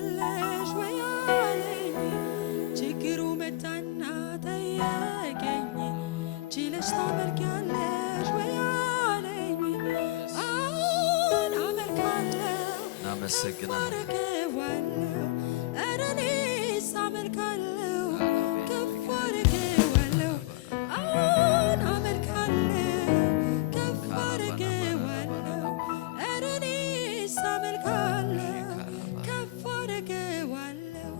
ታመልኪያለሽ ወይ አለኝ ችግሩ መጣና ጠየቀኝ ችለሽ ታመልኪያለሽ ወይ አለኝ አሁን አመልካለሁ እናመሰግናለን ኧረ እኔስ አመልካለሁ ከፍ አደርገዋለሁ አሁን አመልካለሁ ከፍ አደርገዋለሁ ኧረ እኔስ አመልካለሁ ከፍ አደርገዋለሁ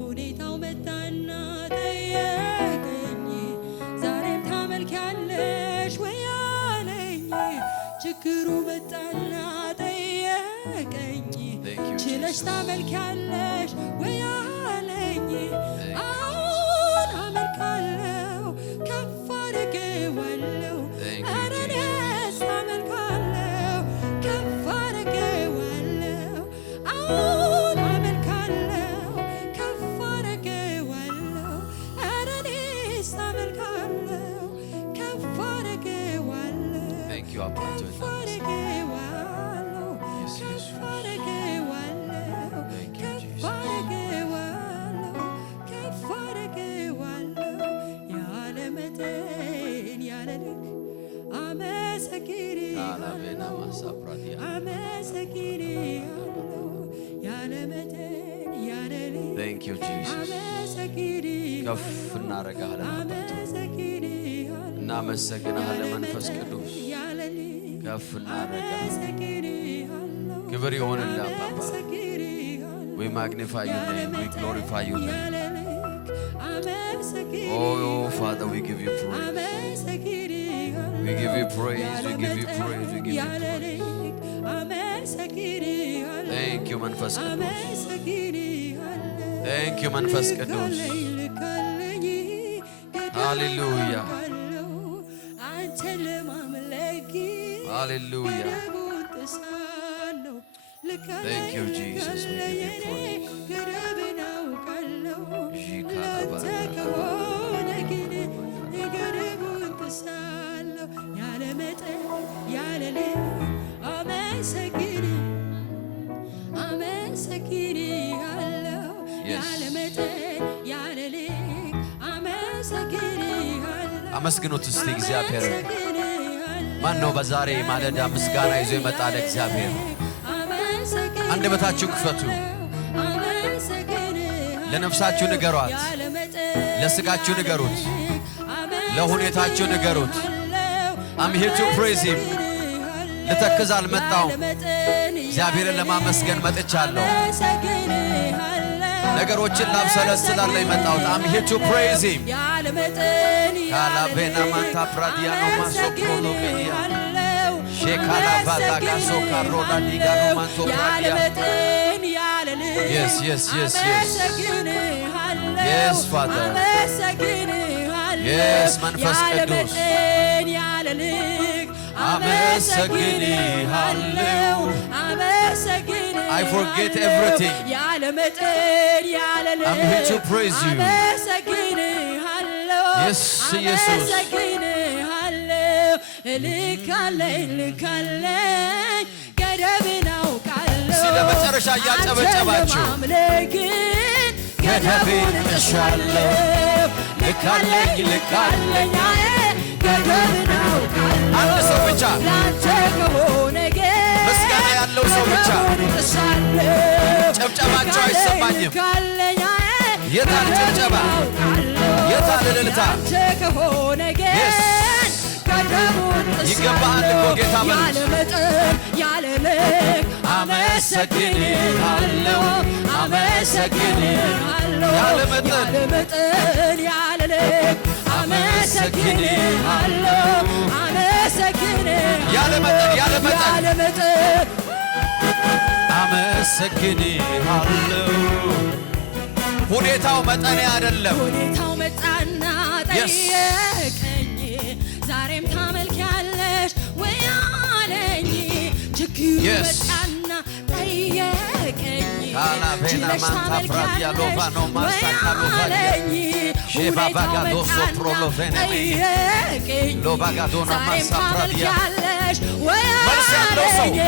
ሁኔታው መጣና ጠየቀኝ ዛሬም ታመልኪያለሽ ወይ አለኝ ችግሩ መጣና ጠየቀኝ ችለሽ ታመልኪያለሽ ወይ አለኝ አሁን አመልካለሁ ከፍ አደርገዋለሁ ኧረ እኔስ አመልካለሁ ከፍ አደርገዋለሁ አሁን አመልካለሁ ከፍ አደርገዋለሁ ኧረ እኔስ አመልካለሁ ከፍ አደርገዋለሁ ከፍ አደርገዋለሁ ከፍ አደርገዋለሁ ከፍ አደርገዋለሁ ከፍ አደርገዋለሁ ያለ መጠን ያለ ልክ አመሰግንሃለሁ አመሰግንሃለሁ ያለ መጠን ያለ ልክ አመሰግንሃለሁ ከፍ እናረጋለን እናመሰግናለን መንፈስ ቅዱስ ከፍ እናረጋለን ክብር ይሁንልህ አባባ we magnify your name we glorify your name oh Father we give you praise we give you praise we give you praise we give you praise thank you መንፈስ ቅዱስ thank you መንፈስ ቅዱስ hallelujah hallelujah thank you Jesus we give you praise አመስግኑት እስቲ እግዚአብሔር ማን ነው በዛሬ ማለዳ ምስጋና ይዞ የመጣ ለእግዚአብሔር አንደበታችሁ ክፈቱ ለነፍሳችሁ ንገሯት ለስጋችሁ ንገሩት ለሁኔታችሁ ንገሩት I'm here to praise him ልተክዝ አልመጣሁም እግዚአብሔርን ለማመስገን መጥቻለሁ ነገሮችን ላብሰለስል የመጣሁት I'm here to praise him ካላቤና ማንታ ፕራዲያኖ ማሶፕሮሎቬዲያ ሼካላ ባዳጋ ሶካሮላ ዲጋኖ ማንቶ ፕራዲያ yes yes yes yes yes Father yes መንፈስ ቅዱስ አመሰግንሃለሁ I forget everything I'm here to praise you yes Jesus ስለመጨረሻ ያጨበጨባችሁ ገደቤን እሻለሁ ልካለኝ አንድ ሰው ብቻ ምስጋና ያለው ሰው ብቻ ጨብጨባቸው አይሰማኝም የታል ጭብጨባ የታል እልልታ ይገባሃል እኮ ጌታ በሉት አመሰግንሃለሁ ያለ መጠን አመሰግንሃለሁ ሁኔታው መጠኔ አይደለም ሁኔታው መጣና ጠየቀኝ ዛሬም ታመልኪያለሽ ወይ አለኝ ችግሩ መጣና ጠየቀኝ ካላቬና ማንታ ፕራዲያ ሎቫኖ ማሳካሎቫዲያ ሼባባጋዶ ሶፕሮሎቬኔ ሎባጋዶና ማሳ ፕራዲያ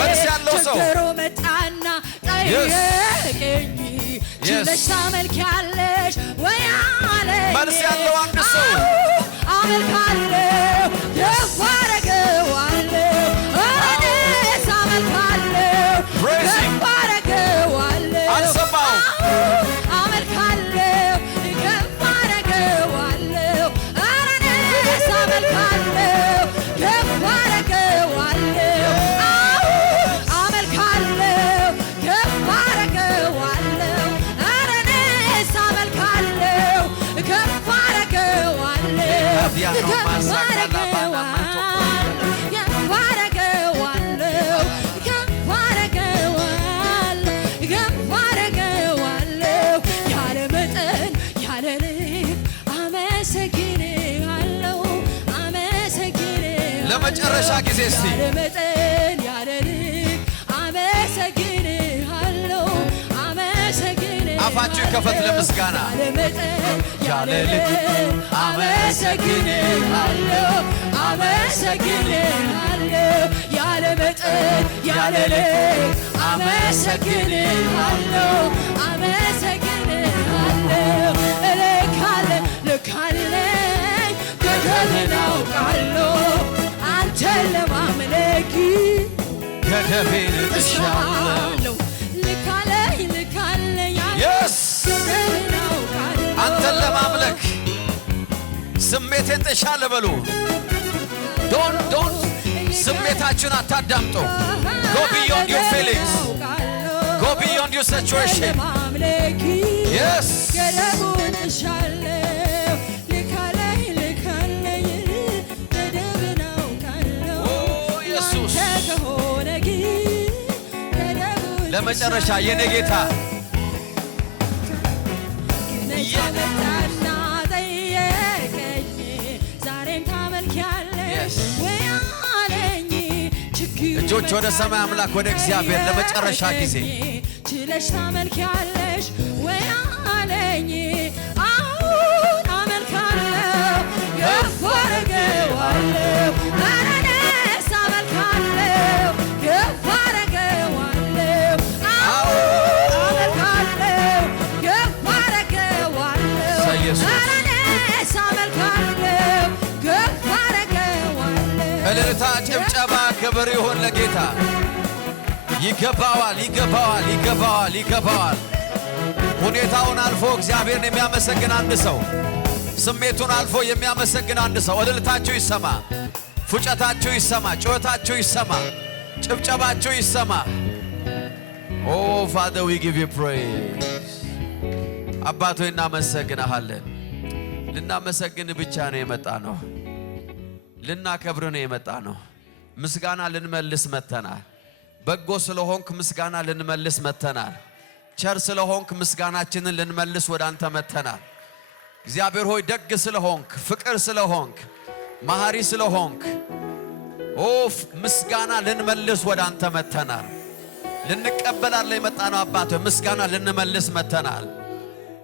መልስ ያለው ሰው ችግሩ መጣና ጠየቀኝ ችለሽ ታመልኪያለሽ ወይ አለኝ መልስ ያለው አንድ ሰው አመልካለሁ ከፍ አደርገዋለሁ እኔስ አመልካለሁ ከፍ አደርገዋለሁ አመልካለሁ ከፍ አደርገዋለሁ እኔስ አመልካለሁ ከፍ አደርገዋለሁ አመልካለሁ ከፍ አደርገዋለሁ እኔስ አመልካለሁ ከፍ አደርገዋለሁ ለመጨረሻ ጊዜ እስቲ አፋችሁ ይከፈት ለምስጋና ያለ ልክ አመሰግንሃለሁ አመሰግንሃለሁ ያለ መጠን ያለ ልክ አመሰግንሃለሁ አመሰግንሃለሁ ልክ አለኝ ገደብን አውቃለሁ አንተን ለማምለክ ገደቤን ጥሻለሁ አንተን ለማምለክ ስሜቴን ጥሻለሁ በሉ። ዶን ስሜታችሁን አታዳምጡ። Go beyond your feelings. Go beyond your situation. Yes. Oh, ኢየሱስ ለመጨረሻ የኔ ጌታ እየመጣና ጠየቀኝ ዛሬም ታመልኪያለሽ ወይ አለኝ እጆች ወደ ሰማይ አምላክ ወደ እግዚአብሔር ለመጨረሻ ጊዜ ችለሽ ታመልኪያለሽ ወይ አለኝ አሁን አመልካለሁ ከፍ አደርገዋለሁ እኔስ አመልካለሁ ከፍ አደርገዋለሁ እልልታ ጭብጨባ ክብር ይሁን ለጌታ። ይገባዋል ይገባዋል ይገባዋል ይገባዋል። ሁኔታውን አልፎ እግዚአብሔርን የሚያመሰግን አንድ ሰው፣ ስሜቱን አልፎ የሚያመሰግን አንድ ሰው እልልታችሁ ይሰማ፣ ፉጨታችሁ ይሰማ፣ ጩኸታችሁ ይሰማ፣ ጭብጨባችሁ ይሰማ። Oh Father, we give you praise. አባቶ እናመሰግንሃለን። ልናመሰግን ብቻ ነው የመጣ ነው። ልናከብር ነው የመጣ ነው። ምስጋና ልንመልስ መተናል። በጎ ስለሆንክ ምስጋና ልንመልስ መተናል። ቸር ስለሆንክ ምስጋናችንን ልንመልስ ወደ አንተ መተናል። እግዚአብሔር ሆይ ደግ ስለሆንክ፣ ፍቅር ስለሆንክ፣ መሐሪ ስለሆንክ ምስጋና ልንመልስ ወደ አንተ መተናል። ልንቀበላለ የመጣ ነው አባቶ ምስጋና ልንመልስ መተናል።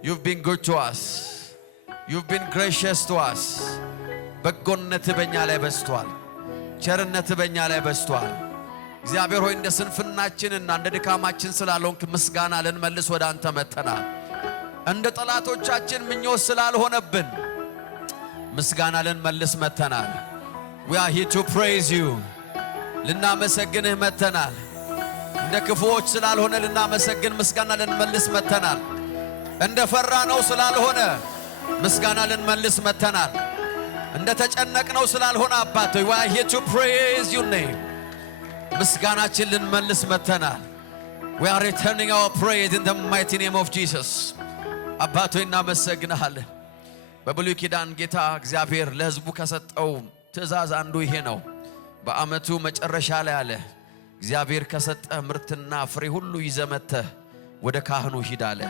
You've been good to us. You've been gracious to us. በጎነት በእኛ ላይ በስቷል። ቸርነት በእኛ ላይ በስቷል። እግዚአብሔር ሆይ እንደ ስንፍናችንና እንደ ድካማችን ስላልሆንክ ምስጋና ልንመልስ ወደ አንተ መተናል። እንደ ጠላቶቻችን ምኞት ስላልሆነብን ምስጋና ልንመልስ መተናል። We are here to praise you. ልናመሰግንህ መተናል። እንደ ክፉዎች ስላልሆነ ልናመሰግን ምስጋና ልንመልስ መተናል። እንደ ፈራነው ስላልሆነ ምስጋና ልንመልስ መተናል። እንደ ተጨነቅነው ስላልሆነ አባት ሆይ we are here to praise your name. ምስጋናችን ልንመልስ መተናል። We are returning our praise in the mighty name of Jesus. አባት ሆይ እናመሰግንሃለን። በብሉይ ኪዳን ጌታ እግዚአብሔር ለሕዝቡ ከሰጠው ትእዛዝ አንዱ ይሄ ነው። በዓመቱ መጨረሻ ላይ አለ እግዚአብሔር ከሰጠ ምርትና ፍሬ ሁሉ ይዘመተህ ወደ ካህኑ ሂድ አለ።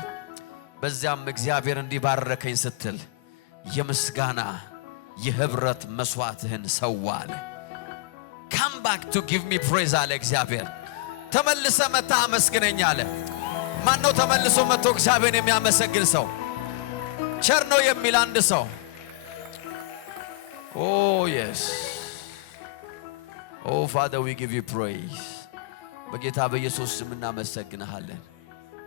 በዚያም እግዚአብሔር እንዲባረከኝ ስትል የምስጋና የህብረት መስዋዕትህን ሰዋ አለ። Come back to give me praise አለ እግዚአብሔር። ተመልሰ መታ አመስግነኝ አለ። ማን ነው ተመልሶ መጥቶ እግዚአብሔርን የሚያመሰግን ሰው? ቸር ነው የሚል አንድ ሰው? Oh yes. Oh Father, we give you praise. በጌታ በኢየሱስ ስም እናመሰግንሃለን።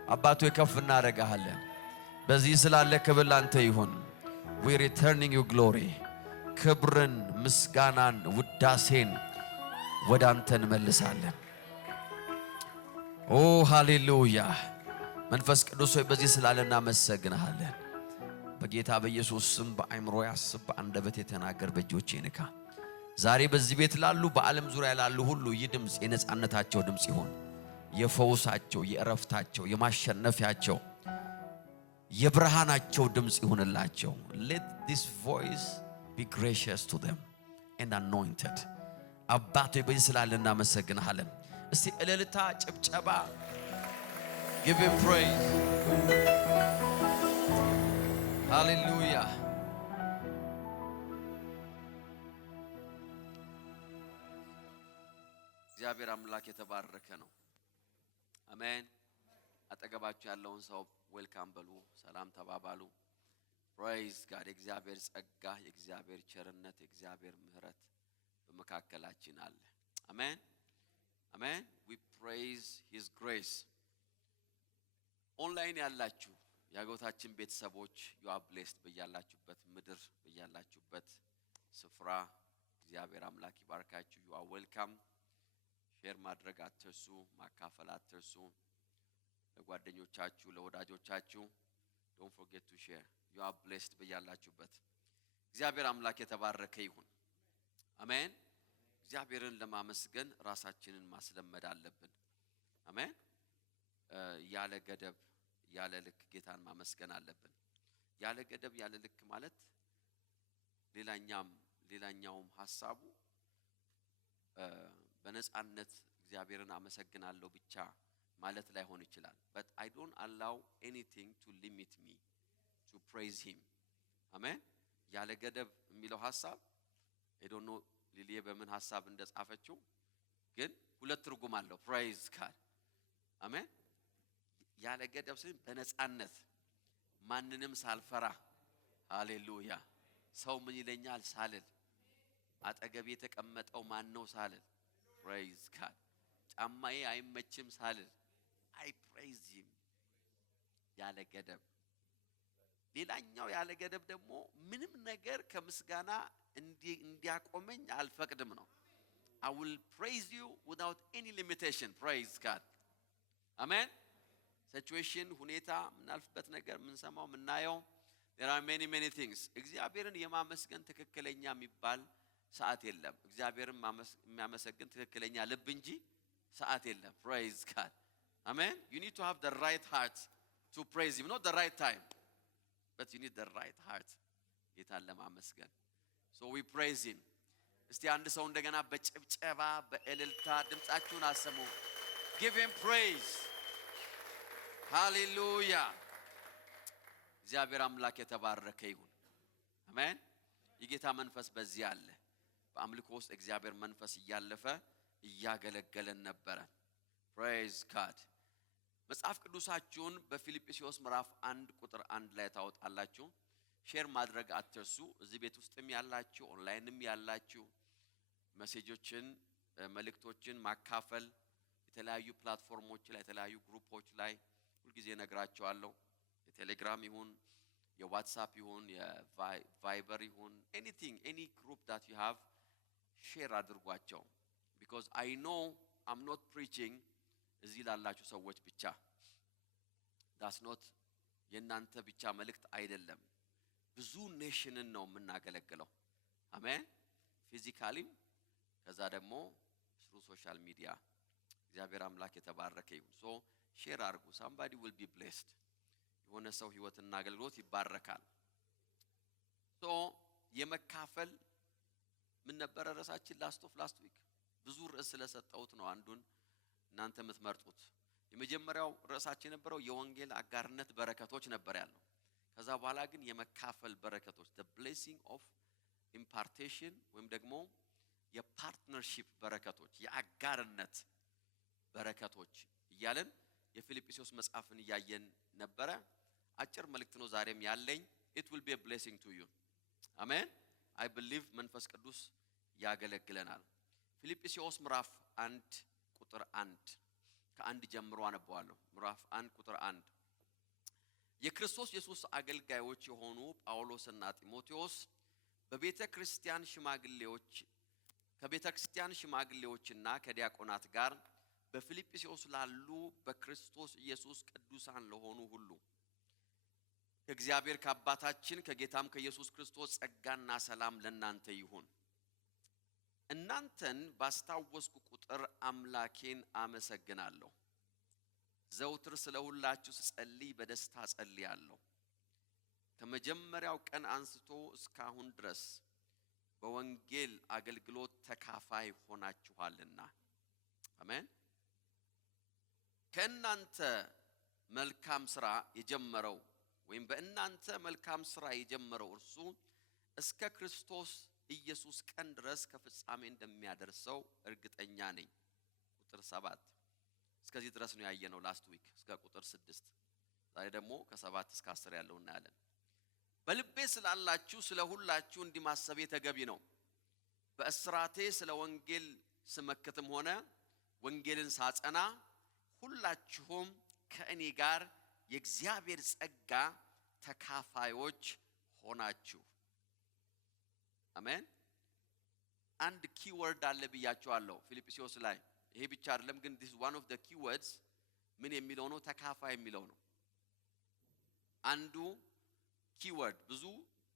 አባቶ ከፍ እናደርግሃለን። በዚህ ስላለ ክብር ላንተ ይሁን። we returning you glory ክብርን፣ ምስጋናን፣ ውዳሴን ወደ አንተ እንመልሳለን። ኦ ሃሌሉያ። መንፈስ ቅዱስ ሆይ በዚህ ስላለ እናመሰግንሃለን። በጌታ በኢየሱስ ስም በአእምሮ ያስብ፣ በአንደበት የተናገር፣ በእጆቼ ንካ። ዛሬ በዚህ ቤት ላሉ በዓለም ዙሪያ ላሉ ሁሉ ይህ ድምፅ የነጻነታቸው ድምፅ ይሁን። የፈውሳቸው፣ የእረፍታቸው፣ የማሸነፊያቸው፣ የብርሃናቸው ድምፅ ይሁንላቸው። let this voice be gracious to them and anointed። አባቶ በዚህ ስላለ እናመሰግንሃለን። እስቲ እልልታ፣ ጭብጨባ፣ give him praise። ሃሌሉያ። እግዚአብሔር አምላክ የተባረከ ነው። አሜን። አጠገባችሁ ያለውን ሰው ዌልካም በሉ፣ ሰላም ተባባሉ። ፕሬዝ ጋድ። የእግዚአብሔር ጸጋ፣ የእግዚአብሔር ቸርነት፣ የእግዚአብሔር ምሕረት በመካከላችን አለ። አሜን አሜን። we praise his grace። ኦንላይን ያላችሁ የአገውታችን ቤተሰቦች you are blessed። በያላችሁበት ምድር፣ በያላችሁበት ስፍራ እግዚአብሔር አምላክ ይባርካችሁ። you are welcome። ሼር ማድረግ አትርሱ፣ ማካፈል አትርሱ። ለጓደኞቻችሁ፣ ለወዳጆቻችሁ don't forget to share። you are blessed በያላችሁበት። እግዚአብሔር አምላክ የተባረከ ይሁን። አሜን። እግዚአብሔርን ለማመስገን ራሳችንን ማስለመድ አለብን። አሜን። ያለ ገደብ ያለ ልክ ጌታን ማመስገን አለብን። ያለ ገደብ ያለ ልክ ማለት ሌላኛውም ሐሳቡ በነጻነት እግዚአብሔርን አመሰግናለሁ ብቻ ማለት ላይሆን ይችላል። but I don't allow anything to limit me to praise him። አሜን። ያለ ገደብ የሚለው ሐሳብ I don't know ሊሊየ በምን ሐሳብ እንደጻፈችው ግን ሁለት ትርጉም አለው praise God። አሜን። ያለ ገደብ ሲል በነጻነት ማንንም ሳልፈራ፣ ሃሌሉያ። ሰው ምን ይለኛል ሳልል፣ አጠገቤ የተቀመጠው ማን ነው ሳልል፣ praise God። ጫማዬ አይመችም ሳልል I praise him ያለ ገደብ። ሌላኛው ያለ ገደብ ደግሞ ምንም ነገር ከምስጋና እንዲያቆመኝ አልፈቅድም ነው። I will praise you without any limitation። praise God። አሜን። ሲቹዌሽን፣ ሁኔታ፣ ምናልፍበት ነገር፣ ምንሰማው፣ ምናየው there are many things። እግዚአብሔርን የማመስገን ትክክለኛ የሚባል ሰዓት የለም። እግዚአብሔርን የሚያመሰግን ትክክለኛ ልብ እንጂ ሰዓት የለም። praise God። አሜን። you need to have the right heart to praise him, not the right time, but you need the right heart ጌታን ለማመስገን። so we praise him። እስቲ አንድ ሰው እንደገና በጭብጨባ በእልልታ ድምጻችሁን አሰሙ። give him praise። ሃሌሉያ። እግዚአብሔር አምላክ የተባረከ ይሁን። አሜን። የጌታ መንፈስ በዚህ አለ። በአምልኮ ውስጥ እግዚአብሔር መንፈስ እያለፈ እያገለገለን ነበረ። praise God። መጽሐፍ ቅዱሳችሁን በፊልጵስዩስ ምዕራፍ 1 ቁጥር 1 ላይ ታወጣላችሁ። ሼር ማድረግ አትርሱ። እዚህ ቤት ውስጥም ያላችሁ ኦንላይንም ያላችሁ ሜሴጆችን፣ መልእክቶችን ማካፈል የተለያዩ ፕላትፎርሞች ላይ የተለያዩ ግሩፖች ላይ ሁልጊዜ ነግራችኋለሁ። የቴሌግራም ይሁን የዋትስአፕ ይሁን የቫይበር ይሁን any group that you have share አድርጓቸው። because I know I'm not preaching እዚህ ላላችሁ ሰዎች ብቻ። that's not የናንተ ብቻ መልእክት አይደለም። ብዙ ኔሽንን ነው የምናገለግለው። አሜን። ፊዚካሊም ከዛ ደግሞ through social media። እግዚአብሔር አምላክ የተባረከ ይሁን። so share አድርጉ። somebody will be blessed። የሆነ ሰው ህይወትና አገልግሎት ይባረካል። so የመካፈል ምን ነበር ርዕሳችን? last week ብዙ ርዕስ ስለሰጠሁት ነው አንዱን እናንተ የምትመርጡት። የመጀመሪያው ርዕሳችን የነበረው የወንጌል አጋርነት በረከቶች ነበር ያለው። ከዛ በኋላ ግን የመካፈል በረከቶች the blessing of impartation ወይም ደግሞ የፓርትነርሺፕ በረከቶች፣ የአጋርነት በረከቶች እያለን የፊልጵስዩስ መጽሐፍን እያየን ነበረ። አጭር መልእክት ነው ዛሬም ያለኝ። it will be a blessing to you። አሜን። I believe መንፈስ ቅዱስ ያገለግለናል። ፊልጵስዩስ ምዕራፍ 1 ቁጥር 1 ከአንድ ጀምሮ አነባዋለሁ። ምዕራፍ 1 ቁጥር 1 የክርስቶስ ኢየሱስ አገልጋዮች የሆኑ ጳውሎስና ጢሞቴዎስ በቤተ ክርስቲያን ሽማግሌዎችና ከዲያቆናት ጋር በፊልጵስዩስ ላሉ በክርስቶስ ኢየሱስ ቅዱሳን ለሆኑ ሁሉ ከእግዚአብሔር ከአባታችን ከጌታም ከኢየሱስ ክርስቶስ ጸጋና ሰላም ለእናንተ ይሁን። እናንተን ባስታወስኩ ቁጥር አምላኬን አመሰግናለሁ። ዘውትር ስለ ሁላችሁ ስጸልይ በደስታ ጸልያለሁ። ከመጀመሪያው ቀን አንስቶ እስካሁን ድረስ በወንጌል አገልግሎት ተካፋይ ሆናችኋልና። አሜን። ከእናንተ መልካም ሥራ የጀመረው ወይም በእናንተ መልካም ሥራ የጀመረው እርሱ እስከ ክርስቶስ ኢየሱስ ቀን ድረስ ከፍጻሜ እንደሚያደርሰው እርግጠኛ ነኝ። ቁጥር 7 እስከዚህ ድረስ ነው ያየነው ላስት ዊክ እስከ ቁጥር 6። ዛሬ ደግሞ ከ7 እስከ 10 ያለው እናያለን። በልቤ ስላላችሁ ስለ ሁላችሁ እንዲማሰቤ ተገቢ ነው። በእስራቴ ስለ ወንጌል ስመክትም ሆነ ወንጌልን ሳጸና ሁላችሁም ከእኔ ጋር የእግዚአብሔር ጸጋ ተካፋዮች ሆናችሁ። አሜን። አንድ ኪወርድ አለ ብያችኋለሁ ፊልጵስዩስ ላይ። ይሄ ብቻ አይደለም ግን this is one of the keywords ምን የሚለው ነው? ተካፋይ የሚለው ነው። አንዱ ኪወርድ ብዙ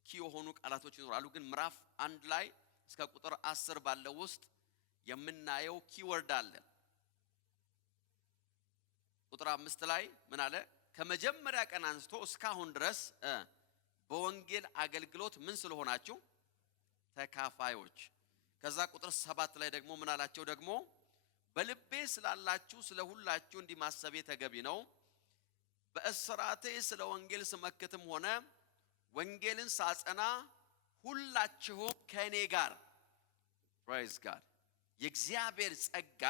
ኪ የሆኑ ቃላቶች ይኖራሉ፣ ግን ምዕራፍ 1 ላይ እስከ ቁጥር 10 ባለው ውስጥ የምናየው ኪወርድ አለ። ቁጥር 5 ላይ ምን አለ? ከመጀመሪያ ቀን አንስቶ እስካሁን ድረስ በወንጌል አገልግሎት ምን ስለሆናችሁ ተካፋዮች። ከዛ ቁጥር 7 ላይ ደግሞ ምን አላቸው? ደግሞ በልቤ ስላላችሁ ስለ ሁላችሁ እንዲማሰቤ ተገቢ ነው። በእስራቴ ስለ ወንጌል ስመክትም ሆነ ወንጌልን ሳጸና ሁላችሁም ከእኔ ጋር praise God የእግዚአብሔር ጸጋ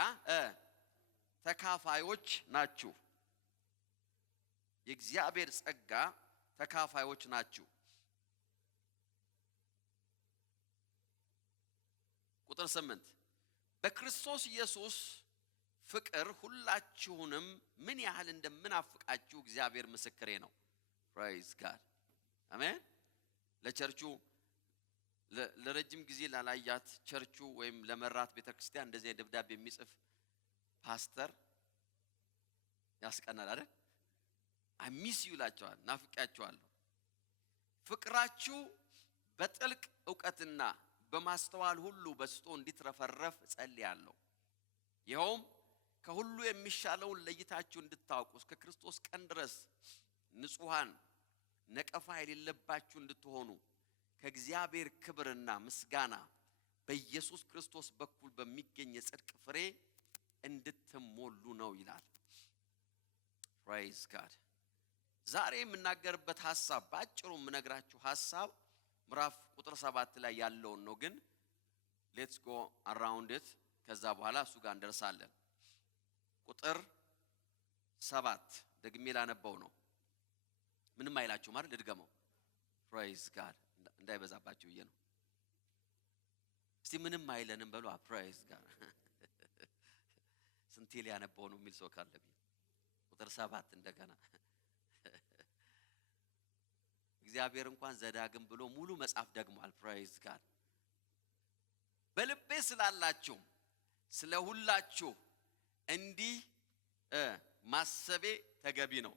ተካፋዮች ናችሁ። የእግዚአብሔር ጸጋ ተካፋዮች ናችሁ። ቁጥር 8 በክርስቶስ ኢየሱስ ፍቅር ሁላችሁንም ምን ያህል እንደምናፍቃችሁ እግዚአብሔር ምስክሬ ነው። praise God አሜን። ለቸርቹ ለረጅም ጊዜ ላላያት ቸርቹ ወይም ለመራት ቤተክርስቲያን እንደዚህ ደብዳቤ የሚጽፍ ፓስተር ያስቀናል አይደል? I miss you ላቸዋል፣ ናፍቃችኋለሁ። ፍቅራችሁ በጥልቅ ዕውቀትና በማስተዋል ሁሉ በስቶ እንዲትረፈረፍ ጸልያለሁ። ይኸውም ከሁሉ የሚሻለውን ለይታችሁ እንድታውቁ እስከ ክርስቶስ ቀን ድረስ ንጹሃን ነቀፋ የሌለባችሁ እንድትሆኑ ከእግዚአብሔር ክብርና ምስጋና በኢየሱስ ክርስቶስ በኩል በሚገኝ የጽድቅ ፍሬ እንድትሞሉ ነው ይላል። praise God ዛሬ የምናገርበት ሐሳብ ባጭሩ የምነግራችሁ ሐሳብ ምዕራፍ ቁጥር 7 ላይ ያለውን ነው። ግን let's go around it ከዛ በኋላ እሱ ጋር እንደርሳለን። ቁጥር 7 ደግሜ ላነበው ነው። ምንም አይላችሁ ማለት ልድገመው። praise God እንዳይበዛባችሁ ይሄ ነው። እስቲ ምንም አይለንም በሉ። praise God ስንቴ ሊያነበው ነው የሚል ሰው ካለ ቁጥር 7 እንደገና እግዚአብሔር እንኳን ዘዳግም ብሎ ሙሉ መጽሐፍ ደግሟል። praise God በልቤ ስላላችሁ ስለ ሁላችሁ እንዲህ ማሰቤ ተገቢ ነው።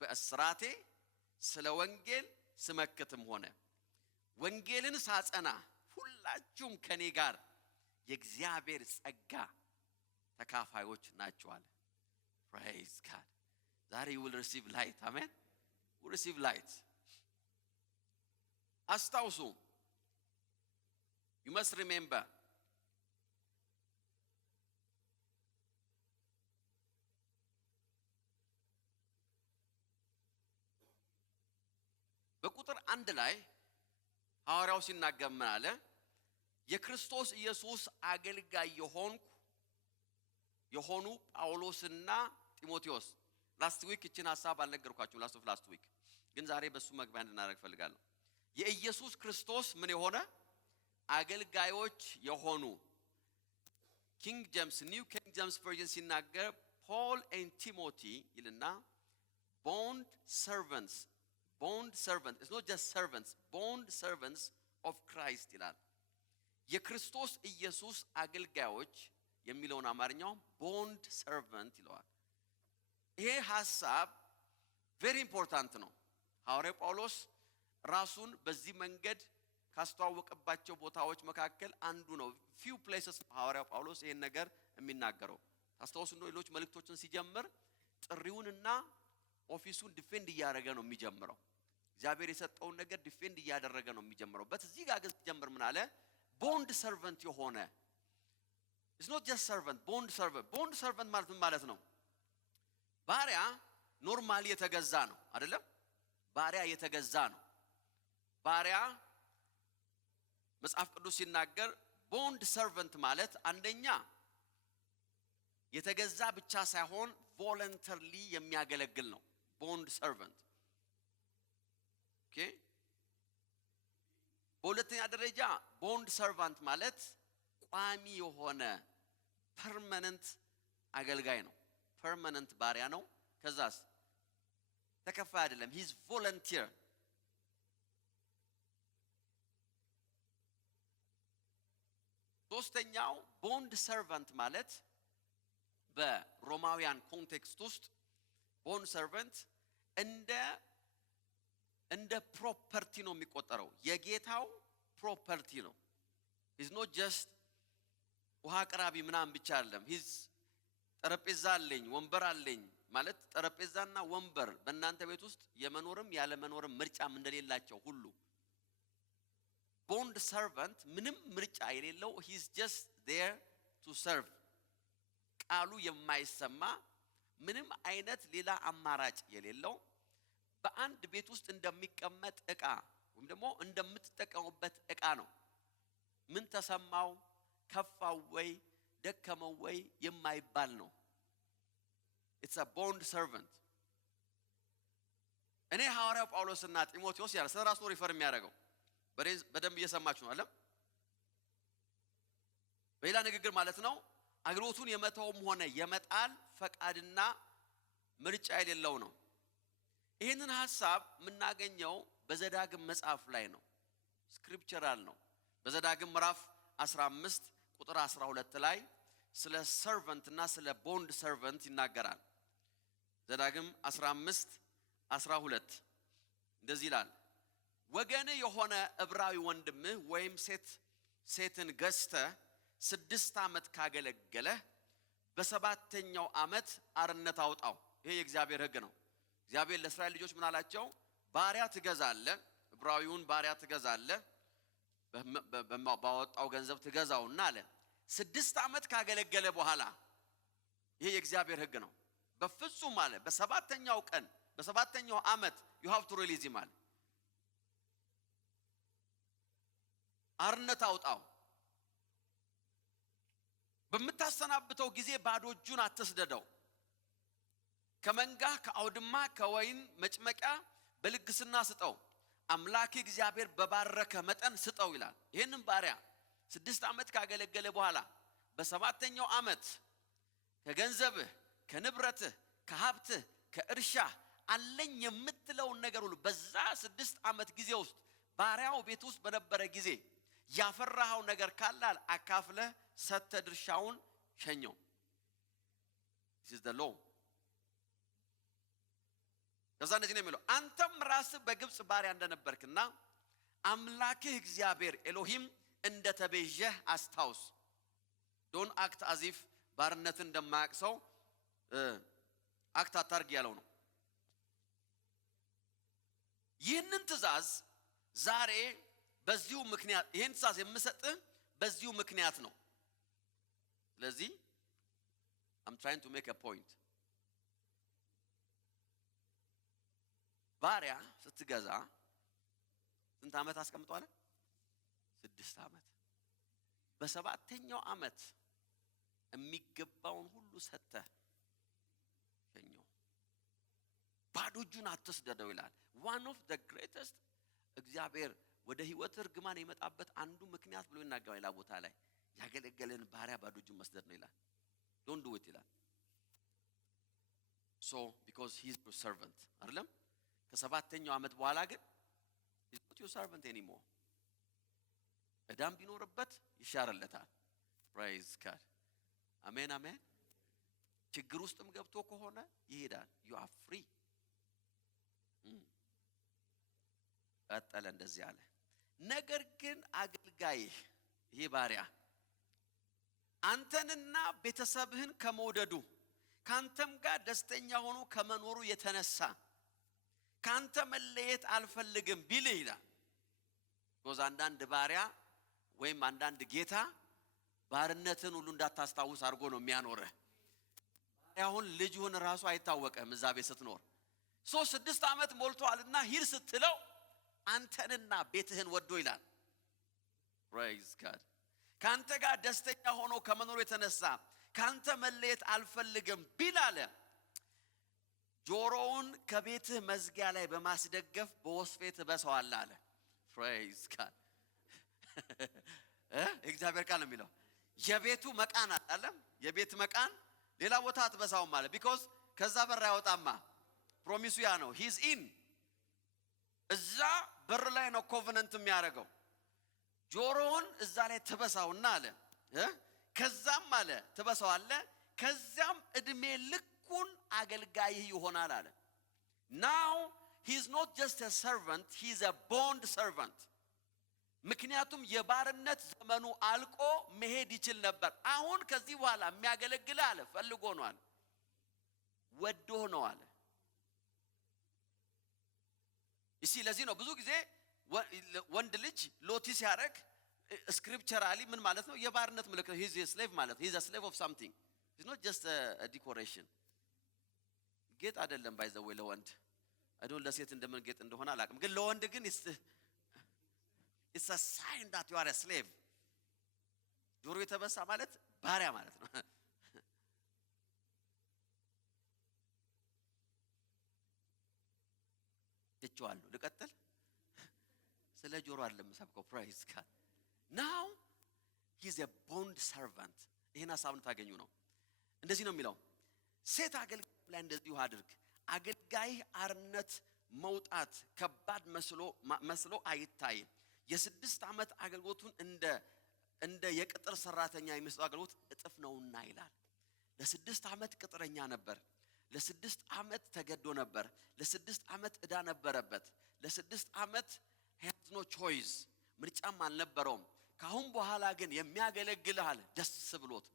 በእስራቴ ስለ ወንጌል ስመክትም ሆነ ወንጌልን ሳጸና ሁላችሁም ከኔ ጋር የእግዚአብሔር ጸጋ ተካፋዮች ናችሁ አለ። praise God ዛሬ you will receive light. amen you will receive light. አስታውሱ you must remember በቁጥር 1 ላይ ሐዋርያው ሲናገር ምን አለ? የክርስቶስ ኢየሱስ አገልጋይ የሆኑ ጳውሎስና ጢሞቴዎስ። ላስት ዊክ እቺን ሐሳብ አልነገርኳችሁም ላስት ዊክ፣ ግን ዛሬ በሱ መግቢያ እንድናደርግ ፈልጋለሁ። የኢየሱስ ክርስቶስ ምን የሆነ አገልጋዮች የሆኑ ኪንግ ጄምስ ኒው ኪንግ ጄምስ ቨርዥን ሲናገር Paul and Timothy ይልና bond servants. It's not just servants, bond servants of Christ ይላል። የክርስቶስ ኢየሱስ አገልጋዮች የሚለውን አማርኛው bond servant ይለዋል። ይሄ ሐሳብ very important ነው። ሐዋርያው ጳውሎስ ራሱን በዚህ መንገድ ካስተዋወቀባቸው ቦታዎች መካከል አንዱ ነው። few places ሐዋርያው ጳውሎስ ይሄን ነገር የሚናገረው ታስታውሱ እንደው ሌሎች መልእክቶችን ሲጀምር ጥሪውንና ኦፊሱን ዲፌንድ እያደረገ ነው የሚጀምረው። እግዚአብሔር የሰጠውን ነገር ዲፌንድ እያደረገ ነው የሚጀምረው። በዚህ ጋር ግን ሲጀምር ምን አለ? ቦንድ ሰርቨንት የሆነ it's not just servant, bond servant ማለት ምን ማለት ነው? ባሪያ ኖርማሊ የተገዛ ነው አይደለም? ባሪያ የተገዛ ነው። ባሪያ መጽሐፍ ቅዱስ ሲናገር ቦንድ ሰርቨንት ማለት አንደኛ የተገዛ ብቻ ሳይሆን ቮለንተሪሊ የሚያገለግል ነው። ቦንድ ሰርቨንት ኦኬ። በሁለተኛ ደረጃ ቦንድ ሰርቫንት ማለት ቋሚ የሆነ ፐርማነንት አገልጋይ ነው። ፐርማነንት ባሪያ ነው። ከዛስ ተከፋይ አይደለም። ሂዝ ቮለንቲር። ሶስተኛው ቦንድ ሰርቫንት ማለት በሮማውያን ኮንቴክስት ውስጥ ቦንድ ሰርቫንት እንደ ፕሮፐርቲ ነው የሚቆጠረው። የጌታው ፕሮፐርቲ ነው። ሂዝ ኖት ጀስት ውሃ አቅራቢ ምናምን ብቻ አይደለም። ሂዝ ጠረጴዛ አለኝ ወንበር አለኝ ማለት ጠረጴዛና ወንበር በእናንተ ቤት ውስጥ የመኖርም ያለ መኖርም ምርጫም እንደሌላቸው ሁሉ ቦንድ ሰርቫንት ምንም ምርጫ የሌለው ሂዝ ጀስት ዴር ቱ ሰርቭ። ቃሉ የማይሰማ ምንም አይነት ሌላ አማራጭ የሌለው በአንድ ቤት ውስጥ እንደሚቀመጥ ዕቃ ወይም ደግሞ እንደምትጠቀሙበት ዕቃ ነው። ምን ተሰማው ከፋው ወይ ደከመው ወይ የማይባል ነው። it's a bond servant። እኔ ሐዋርያው ጳውሎስና ጢሞቴዎስ ያለ ስለራሱ ሪፈር የሚያደርገው በደንብ እየሰማችሁ ነው አይደል? በሌላ ንግግር ማለት ነው አገልግሎቱን የመተውም ሆነ የመጣል ፈቃድና ምርጫ የሌለው ነው። ይህንን ሐሳብ የምናገኘው በዘዳግም መጽሐፍ ላይ ነው። ስክሪፕቸራል ነው። በዘዳግም ምዕራፍ 15 ቁጥር 12 ላይ ስለ ሰርቨንት እና ስለ ቦንድ ሰርቨንት ይናገራል። ዘዳግም 15:12 እንደዚህ ይላል፣ ወገን የሆነ ዕብራዊ ወንድምህ ወይም ሴትን ገዝተህ 6 ዓመት ካገለገለህ በሰባተኛው ዓመት አርነት አውጣው። ይሄ የእግዚአብሔር ሕግ ነው። እግዚአብሔር ለእስራኤል ልጆች ምን አላቸው? ባሪያ ትገዛለህ፣ ዕብራዊውን ባሪያ ትገዛለህ፣ ባወጣው ገንዘብ ትገዛውና አለ 6 ዓመት ካገለገለ በኋላ ይሄ የእግዚአብሔር ሕግ ነው። በፍጹም አለ በሰባተኛው ቀን በሰባተኛው ዓመት you have to release him አለ። አርነት አውጣው። በምታሰናብተው ጊዜ ባዶ እጁን አትስደደው። ከመንጋ ከአውድማ ከወይን መጭመቂያ በልግስና ስጠው። አምላክ እግዚአብሔር በባረከ መጠን ስጠው ይላል። ይሄንን ባሪያ 6 ዓመት ካገለገለ በኋላ በሰባተኛው ዓመት ከገንዘብህ ከንብረትህ ከሀብትህ ከእርሻ አለኝ የምትለውን ነገር ሁሉ በዛ 6 ዓመት ጊዜ ውስጥ ባሪያው ቤት ውስጥ በነበረ ጊዜ ያፈራኸው ነገር ካላል አካፍለህ ሰጥተህ ድርሻውን ሸኘው። this is the law። ከዛ እንደዚህ ነው የሚለው፣ አንተም ራስህ በግብፅ ባሪያ እንደነበርክና አምላክህ እግዚአብሔር ኤሎሂም እንደተቤዠህ አስታውስ። ዶን አክት አዚፍ ባርነትን እንደማያውቅ ሰው አክት አታርግ ያለው ነው። ይህንን ትእዛዝ ዛሬ በዚሁ ምክንያት ይህን ትእዛዝ የምሰጥህ በዚሁ ምክንያት ነው። ስለዚህ I'm trying to make a point። ባሪያ ስትገዛ ስንት ዓመት አስቀምጧል? 6 ዓመት። በሰባተኛው ዓመት የሚገባውን ሁሉ ሰጥተህ ሸኘው። ባዶ እጁን አትስደደው ይላል። one of the greatest እግዚአብሔር ወደ ህይወት እርግማን የመጣበት አንዱ ምክንያት ብሎ ይናገራል። ሌላ ቦታ ላይ ያገለገለን ባሪያ ባዶ እጁን መስደድ ነው ይላል። don't do it ይላል። So because he's your servant አይደለም ከሰባተኛው ዓመት በኋላ ግን he's not your servant anymore እዳም ቢኖርበት ይሻርለታል praise God አሜን አሜን ችግር ውስጥም ገብቶ ከሆነ ይሄዳል you are free ቀጠለ እንደዚህ አለ ነገር ግን አገልጋይህ ይሄ ባሪያ አንተንና ቤተሰብህን ከመውደዱ ካንተም ጋር ደስተኛ ሆኖ ከመኖሩ የተነሳ ካንተ መለየት አልፈልግም ቢልህ ይላል ጎዛ አንዳንድ ባሪያ ወይም አንዳንድ ጌታ ባርነትን ሁሉ እንዳታስታውስ አድርጎ ነው የሚያኖርህ ባሪያውን ልጅውን ራሱ አይታወቅም እዛ ቤት ስትኖር 6 ዓመት ሞልቷልና ሂድ ስትለው አንተንና ቤትህን ወዶ ይላል praise God ካንተ ጋር ደስተኛ ሆኖ ከመኖሩ የተነሳ ካንተ መለየት አልፈልግም ቢላለ ጆሮውን ከቤትህ መዝጊያ ላይ በማስደገፍ በወስፌት በሰዋል አለ praise God እግዚአብሔር ቃል ነው የሚለው የቤቱ መቃን አይደለም የቤት መቃን ሌላ ቦታ አትበሳው ማለት because ከዛ በር ያወጣማ ፕሮሚሱ ያ ነው he's in እዛ በር ላይ ነው ኮቨነንት የሚያደርገው ጆሮውን እዛ ላይ ተበሳውና አለ ከዛም አለ ተበሳዋለ ከዛም እድሜ ልኩን አገልጋይ ይሆናል አለ now he's not just a servant he's a bond servant ምክንያቱም የባርነት ዘመኑ አልቆ መሄድ ይችል ነበር አሁን ከዚህ በኋላ የሚያገለግል አለ ፈልጎ ነው አለ ወዶ ነው አለ እሺ ለዚህ ነው ብዙ ጊዜ ወንድ ልጅ ሎቲስ ያረግ ስክሪፕቸራሊ ምን ማለት ነው የባርነት ምልክት he's a slave ማለት he's a slave of something it's not just a decoration ጌጥ አይደለም by the way ለወንድ I don't ለሴት እንደምን ጌጥ እንደሆነ አላውቅም ግን ለወንድ ግን it's a sign that you are a slave ጆሮ የተበሳ ማለት ባሪያ ማለት ነው ትችዋለሁ ልቀጥል ስለ ጆሮ አይደለም ሰብከው praise God now he's a bond servant ይሄን ሐሳብን ታገኙ ነው እንደዚህ ነው የሚለው ሴት አገልጋይ ላይ እንደዚህ አድርግ አገልጋይ አርነት መውጣት ከባድ መስሎ አይታይ የ6 ዓመት አገልግሎቱን እንደ የቅጥር ሰራተኛ የሚሰጠው አገልግሎት እጥፍ ነውና ይላል ለ6 ዓመት ቅጥረኛ ነበር ለ6 ዓመት ተገዶ ነበር ለ6 ዓመት እዳ ነበረበት ለ6 ዓመት has no choice ምርጫም አልነበረውም ካሁን በኋላ ግን የሚያገለግልሃል ደስ ብሎት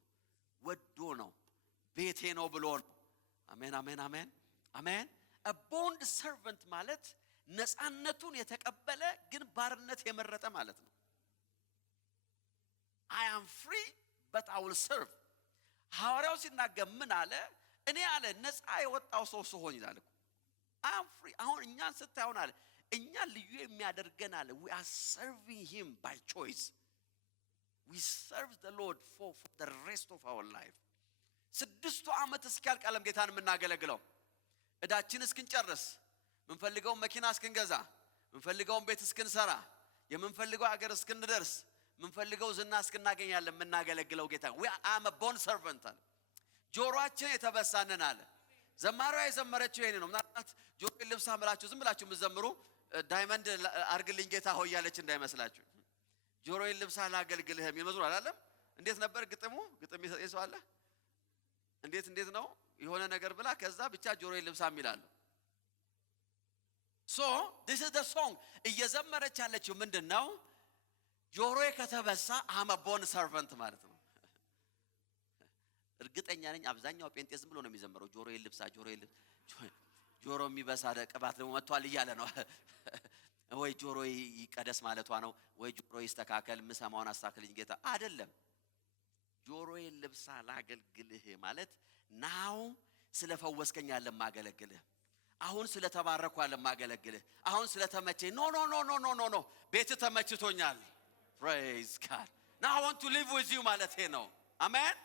ወዶ ነው ቤቴ ነው ብሎ ነው አሜን አሜን አሜን አሜን a bond servant ማለት ነፃነቱን የተቀበለ ግን ባርነት የመረጠ ማለት ነው I am free but I will serve ሐዋርያው ሲናገር ምን አለ እኔ አለ ነፃ የወጣው ሰው ሲሆን ይላል I am free አሁን እኛን ስታዩን አለ እኛ ልዩ የሚያደርገን አለ we are serving him by choice we serve the Lord for the rest of our life 6 ዓመት እስኪያልቅ ዓለም ጌታን የምናገለግለው እዳችን እስክንጨርስ ምንፈልገው መኪና እስክንገዛ ምንፈልገው ቤት እስክንሰራ የምንፈልገው አገር እስክንደርስ ምንፈልገው ዝና እስክናገኝ ያለ የምናገለግለው ጌታ we are a bond servant አለ ጆሮአችን የተበሳነን አለ ዘማሪዋ የዘመረችው ይሄን ነው ምናልባት ጆሮ ልብሳ አምላችሁ ዝም ብላችሁ ምዘምሩ ዳይመንድ አርግልኝ ጌታ ሆይ ያለች እንዳይመስላችሁ ጆሮዬን ልብሳ ላገልግልህ የሚመዝሩ አይደለም እንዴት ነበር ግጥሙ ግጥም ይሰጥ አለ እንዴት ነው የሆነ ነገር ብላ ከዛ ብቻ ጆሮዬን ልብሳ ይላል so this is the song እየዘመረች ያለችው ምንድነው ጆሮዬ ከተበሳ I'm a bond servant ማለት ነው እርግጠኛ ነኝ አብዛኛው ጴንጤ ዝም ብሎ ነው የሚዘምረው ጆሮዬን ልብሳ ጆሮ የሚበሳ ቅባት ደግሞ መጥቷል እያለ ነው ወይ ጆሮዬ ይቀደስ ማለቷ ነው ወይ ጆሮዬ ይስተካከል ምሰማውን አስተካክልኝ ጌታ አይደለም ጆሮዬን ልብሳ ላገልግልህ ማለት now ስለፈወስከኝ ያለ ማገለግልህ አሁን ስለተባረኩ ያለ ማገለግልህ አሁን ስለተመቸኝ ኖ ቤት ተመችቶኛል praise God now I want to live with you ማለት ነው አሜን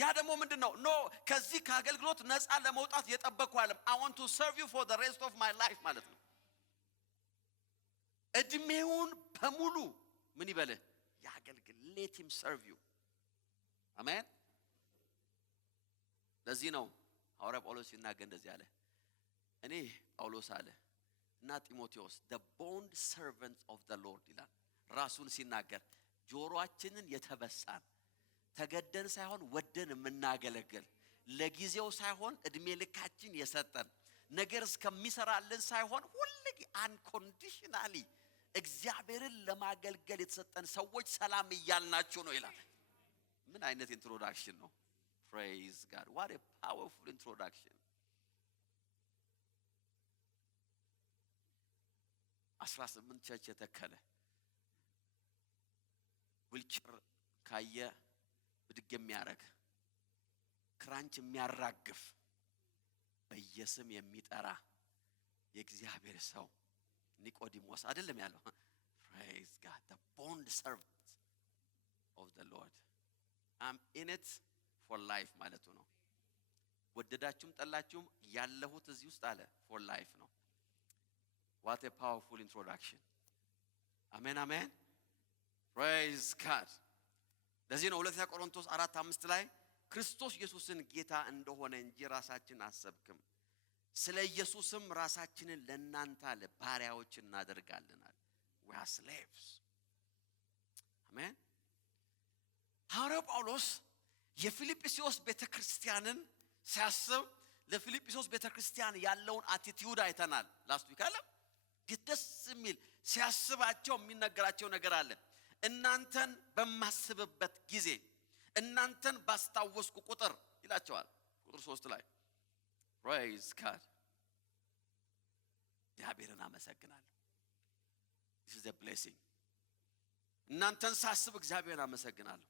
ያ ደግሞ ምንድነው ኖ ከዚህ ከአገልግሎት ነፃ ለመውጣት የጠበቅኩ ዓለም I want to serve you for the rest of my life ማለት ነው እድሜውን በሙሉ ምን ይበልህ ያገልግል let him serve you አሜን ለዚህ ነው ሐዋርያ ጳውሎስ ሲናገር እንደዚህ አለ። እኔ ጳውሎስ አለ እና ጢሞቴዎስ the bond servants of the Lord ይላል። ራሱን ሲናገር ጆሮአችንን የተበሳን ተገደን ሳይሆን ወደን የምናገለግል ለጊዜው ሳይሆን እድሜ ልካችን የሰጠን ነገር እስከሚሰራልን ሳይሆን ሁልጊዜ unconditionally እግዚአብሔርን ለማገልገል የተሰጠን ሰዎች ሰላም እያልናችሁ ነው ይላል። ምን አይነት ኢንትሮዳክሽን ነው! praise God, what a powerful introduction. 18 ቸርች የተከለ ዊልቸር ካየ ብድግ የሚያረግ ክራንች የሚያራግፍ በኢየሱስ የሚጠራ የእግዚአብሔር ሰው ኒቆዲሞስ አይደለም ያለው። praise God, the bond servant of the Lord. I'm in it for life ማለቱ ነው። ወደዳችሁም ጠላችሁም ያለሁት እዚህ ውስጥ አለ for life ነው። what a powerful introduction. አሜን አሜን። praise God. ለዚህ ነው ሁለተኛ ቆሮንቶስ 4:5 ላይ ክርስቶስ ኢየሱስን ጌታ እንደሆነ እንጂ ራሳችን አሰብክም፣ ስለ ኢየሱስም ራሳችንን ለእናንተ አለ ባሪያዎች እናደርጋለናል። we are slaves. አሜን። ሐዋርያው ጳውሎስ የፊልጵስዩስ ቤተክርስቲያንን ሲያስብ ለፊልጵስዩስ ቤተክርስቲያን ያለውን አቲቲዩድ አይተናል ላስት ዊክ አለ። ደስ የሚል ሲያስባቸው የሚነገራቸው ነገር አለ። እናንተን በማስብበት ጊዜ እናንተን ባስታወስኩ ቁጥር ይላቸዋል ቁጥር 3 ላይ praise God, እግዚአብሔርን አመሰግናለሁ። this is a blessing. እናንተን ሳስብ እግዚአብሔርን አመሰግናለሁ።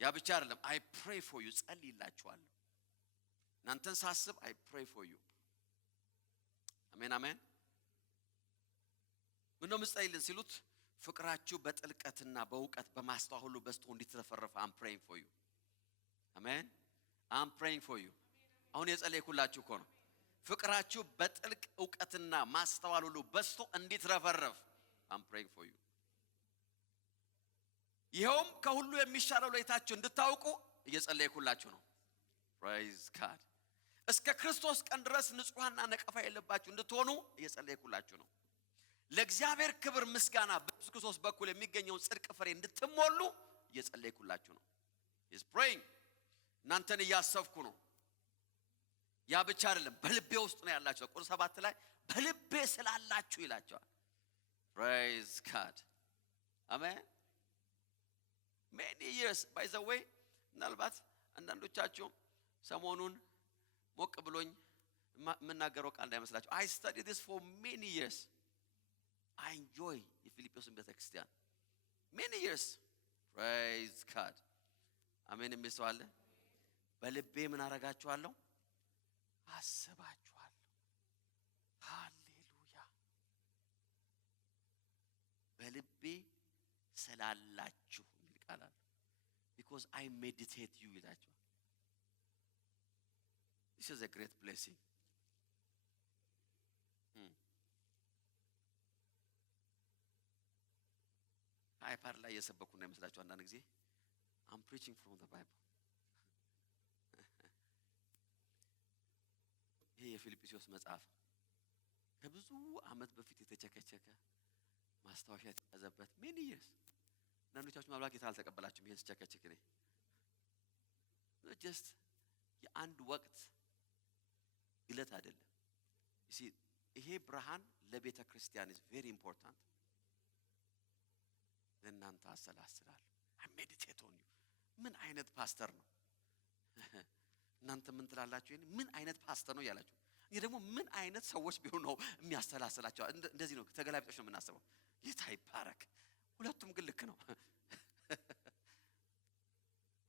ያ ብቻ አይደለም I pray for you, ጸልይላችኋለሁ። እናንተን ሳስብ I pray for you. አሜን አሜን። ምነው ምጸልይልን ሲሉት ፍቅራችሁ በጥልቀትና በእውቀት በማስተዋል ሁሉ በዝቶ እንዲትረፈረፍ I'm praying for you. አሜን። I'm praying for you. አሁን የጸለይኩላችሁ እኮ ነው። ፍቅራችሁ በጥልቅ እውቀትና ማስተዋል ሁሉ በዝቶ እንዲትረፈረፍ I'm praying for you. ይሄውም ከሁሉ የሚሻለው ለይታችሁ እንድታውቁ እየጸለይኩላችሁ ነው። praise God. እስከ ክርስቶስ ቀን ድረስ ንጹሃንና ነቀፋ የሌለባችሁ እንድትሆኑ እየጸለይኩላችሁ ነው። ለእግዚአብሔር ክብር ምስጋና በኢየሱስ ክርስቶስ በኩል የሚገኘውን ጽድቅ ፍሬ እንድትሞሉ እየጸለይኩላችሁ ነው። he's praying. እናንተን እያሰብኩ ነው። ያ ብቻ አይደለም በልቤ ውስጥ ነው ያላችሁ። ቁጥር 7 ላይ በልቤ ስላላችሁ ይላቸዋል። praise God. አሜን። many years by the way ምናልባት አንዳንዶቻችሁ ሰሞኑን ሞቅ ብሎኝ የምናገረው ቃል እንዳይመስላችሁ I studied this for many years. I enjoy የፊልጵስዩስን ቤተክርስቲያን many years. praise God. አሜን። የሚሰዋለ በልቤ ምን አረጋችኋለሁ? አስባችኋለሁ። ሃሌሉያ። በልቤ ስላላችሁ የሚል ቃል አለ። because I meditate you ይላችኋል። this is a great blessing. አይፓድ ላይ የሰበኩ ነው የሚመስላችሁ አንዳንድ ጊዜ I'm preaching from the Bible. ይሄ የፊልጵስዩስ መጽሐፍ ከብዙ ዓመት በፊት የተቸከቸከ ማስታወሻ የተያዘበት many years። አንዳንዶቻችሁ ማብላክ የታልተቀበላችሁ ይሄን ስቸከቸክ ነው just የአንድ ወቅት ግለት አይደለም። ይሄ ብርሃን ለቤተ ክርስቲያን is very important። ለእናንተ አሰላስላለሁ። I meditate on you። ምን አይነት ፓስተር ነው? እናንተ ምን ትላላችሁ? ምን አይነት ፓስተር ነው ያላችሁ? እኔ ደግሞ ምን አይነት ሰዎች ቢሆኑ ነው የሚያሰላስላቸው? እንደዚህ ነው ተገላቢጦሽ ነው የምናስበው። ጌታ ይባረክ። ሁለቱም ግን ልክ ነው።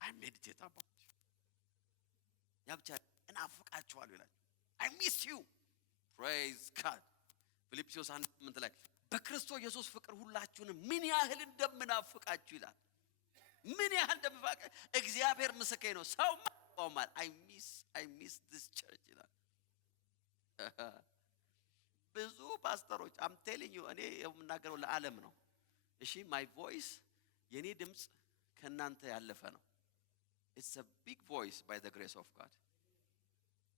I meditate about you። ያ ብቻ እናፍቃችኋለሁ ይላል። I miss you. praise God. ፊልጵስዩስ 1:8 ላይ በክርስቶስ ኢየሱስ ፍቅር ሁላችሁንም ምን ያህል እንደምናፍቃችሁ ይላል። ምን ያህል እንደምናፍቅ እግዚአብሔር ምስክሬ ነው። ሰው ማውማል I miss this church ይላል። ብዙ ፓስተሮች I'm telling you እኔ የምናገረው ለዓለም ነው። እሺ my voice የኔ ድምጽ ከናንተ ያለፈ ነው። It's a big voice by the grace of God.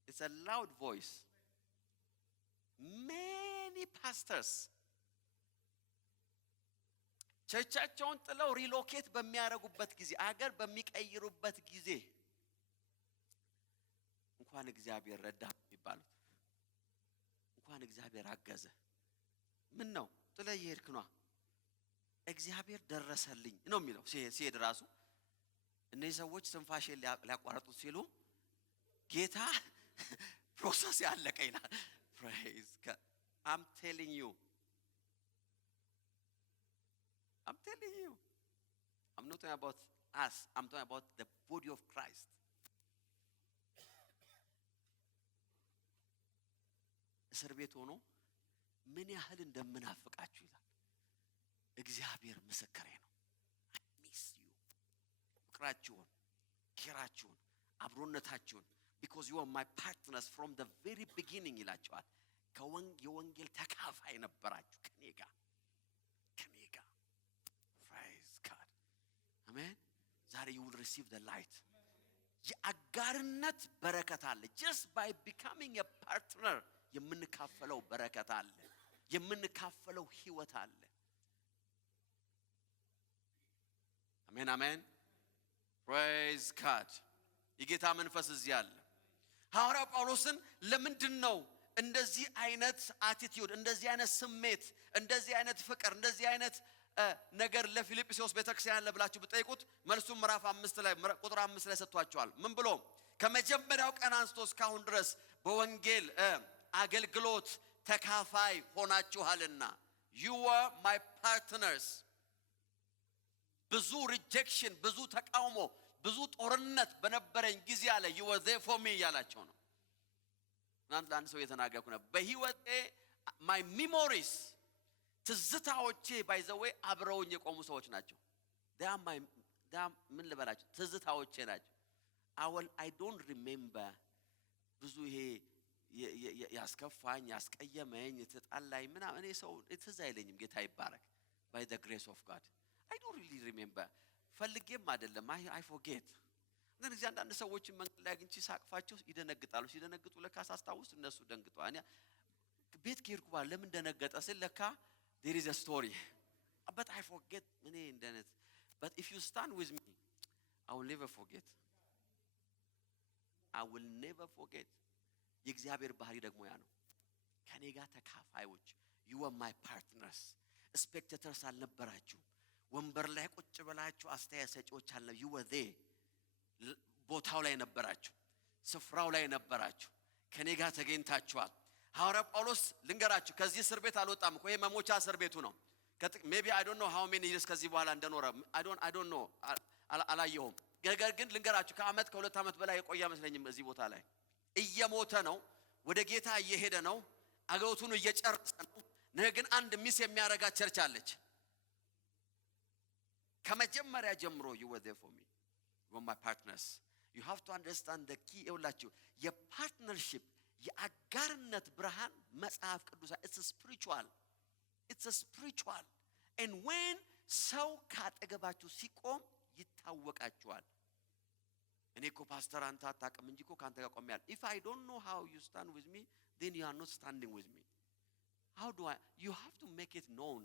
It's a loud voice. Many pastors ቸርቻቸውን ጥለው ሪሎኬት በሚያደርጉበት ጊዜ አገር በሚቀይሩበት ጊዜ እንኳን እግዚአብሔር ረዳ ይባሉት እንኳን እግዚአብሔር አገዘ ምን ነው ጥለህ ይሄድክ ነው እግዚአብሔር ደረሰልኝ ነው የሚለው ሲሄድ ራሱ እነዚህ ሰዎች ትንፋሽን ሊያቋርጡት ሲሉ ጌታ ፕሮሰስ ያለቀ ይላል praise God I'm telling you I'm not talking about us I'm talking about the body of Christ እስር ቤት ሆኖ ምን ያህል እንደምናፍቃችሁ ይላል እግዚአብሔር ምስክሬ ነው I miss you ፍቅራችሁን ኬራችሁን አብሮነታችሁን because you are my partners from the very beginning ይላችኋል የወንጌል ተካፋይ ነበራችሁ ከኔ ጋር praise God amen ዛሬ you will receive the light የአጋርነት በረከት አለ just by becoming a partner የምንካፈለው በረከት አለ የምንካፈለው ህይወት አለ አሜን አሜን praise God የጌታ መንፈስ እዚህ አለ ሐዋርያው ጳውሎስን ለምንድነው እንደዚህ አይነት አቲቲዩድ እንደዚህ አይነት ስሜት እንደዚህ አይነት ፍቅር እንደዚህ አይነት ነገር ለፊልጵስዩስ ቤተክርስቲያን ለብላችሁ ብትጠይቁት መልሱም ምዕራፍ 5 ላይ ቁጥር 5 ላይ ሰጥቷቸዋል ምን ብሎ ከመጀመሪያው ቀን አንስቶ እስካሁን ድረስ በወንጌል አገልግሎት ተካፋይ ሆናችኋልና you were my partners ብዙ ሪጀክሽን ብዙ ተቃውሞ ብዙ ጦርነት በነበረኝ ጊዜ አለ you were there for me ያላቸው ነው አንድ ሰው የተናገርኩ ነው በህይወቴ my memories ትዝታዎቼ by the way አብረውኝ የቆሙ ሰዎች ናቸው ምን ልበላችሁ ትዝታዎቼ ናቸው I don't remember ብዙ ይሄ ያስከፋኝ ያስቀየመኝ ተጣላኝ ምናምን እኔ ሰው ትዝ አይለኝም ጌታ ይባረክ by the grace of God I don't really remember ፈልጌም አይደለም I forget እንደዚህ አንዳንድ ሰዎች መንገድ ላይ አግኝቼ ሳቅፋቸው ይደነግጣሉ ሲደነግጡ ለካ ሳስታውስ እነሱ ደንግጠዋል ቤት ከሄድኩ በኋላ ለምን ደነገጠ ስል ለካ there is a story but I forget እኔ እንደነት but if you stand with me I will never forget የእግዚአብሔር ባህሪ ደግሞ ያ ነው ከኔ ጋር ተካፋዮች you are my partners spectators አልነበራችሁ ወንበር ላይ ቁጭ ብላችሁ አስተያየት ሰጪዎች አለ you were there ቦታው ላይ ነበራችሁ ስፍራው ላይ ነበራችሁ ከኔ ጋር ተገኝታችኋል ሐዋርያው ጳውሎስ ልንገራችሁ ከዚህ እስር ቤት አልወጣም እኮ ይሄ መሞቻ እስር ቤቱ ነው maybe I don't know how many years ከዚህ በኋላ እንደኖረ I don't know አላየሁም ነገር ግን ልንገራችሁ ከአመት ከሁለት አመት በላይ የቆየ መስለኝም እዚህ ቦታ ላይ እየሞተ ነው ወደ ጌታ እየሄደ ነው አገውቱን እየጨረሰ ነው ነገር ግን አንድ ሚስ የሚያረጋ ቸርች አለች ከመጀመሪያ ጀምሮ you were there for me you are my partners you have to understand the key ይውላችሁ የፓርትነርሺፕ የአጋርነት ብርሃን መጽሐፍ ቅዱስ it's a spiritual and when ሰው ካጠገባችሁ ሲቆም ይታወቃችኋል እኔ እኮ ፓስተር አንተ አታውቅም እንጂ እኮ ካንተ ጋር ቆሜያለሁ if I don't know how you stand with me then you are not standing with me how do I you have to make it known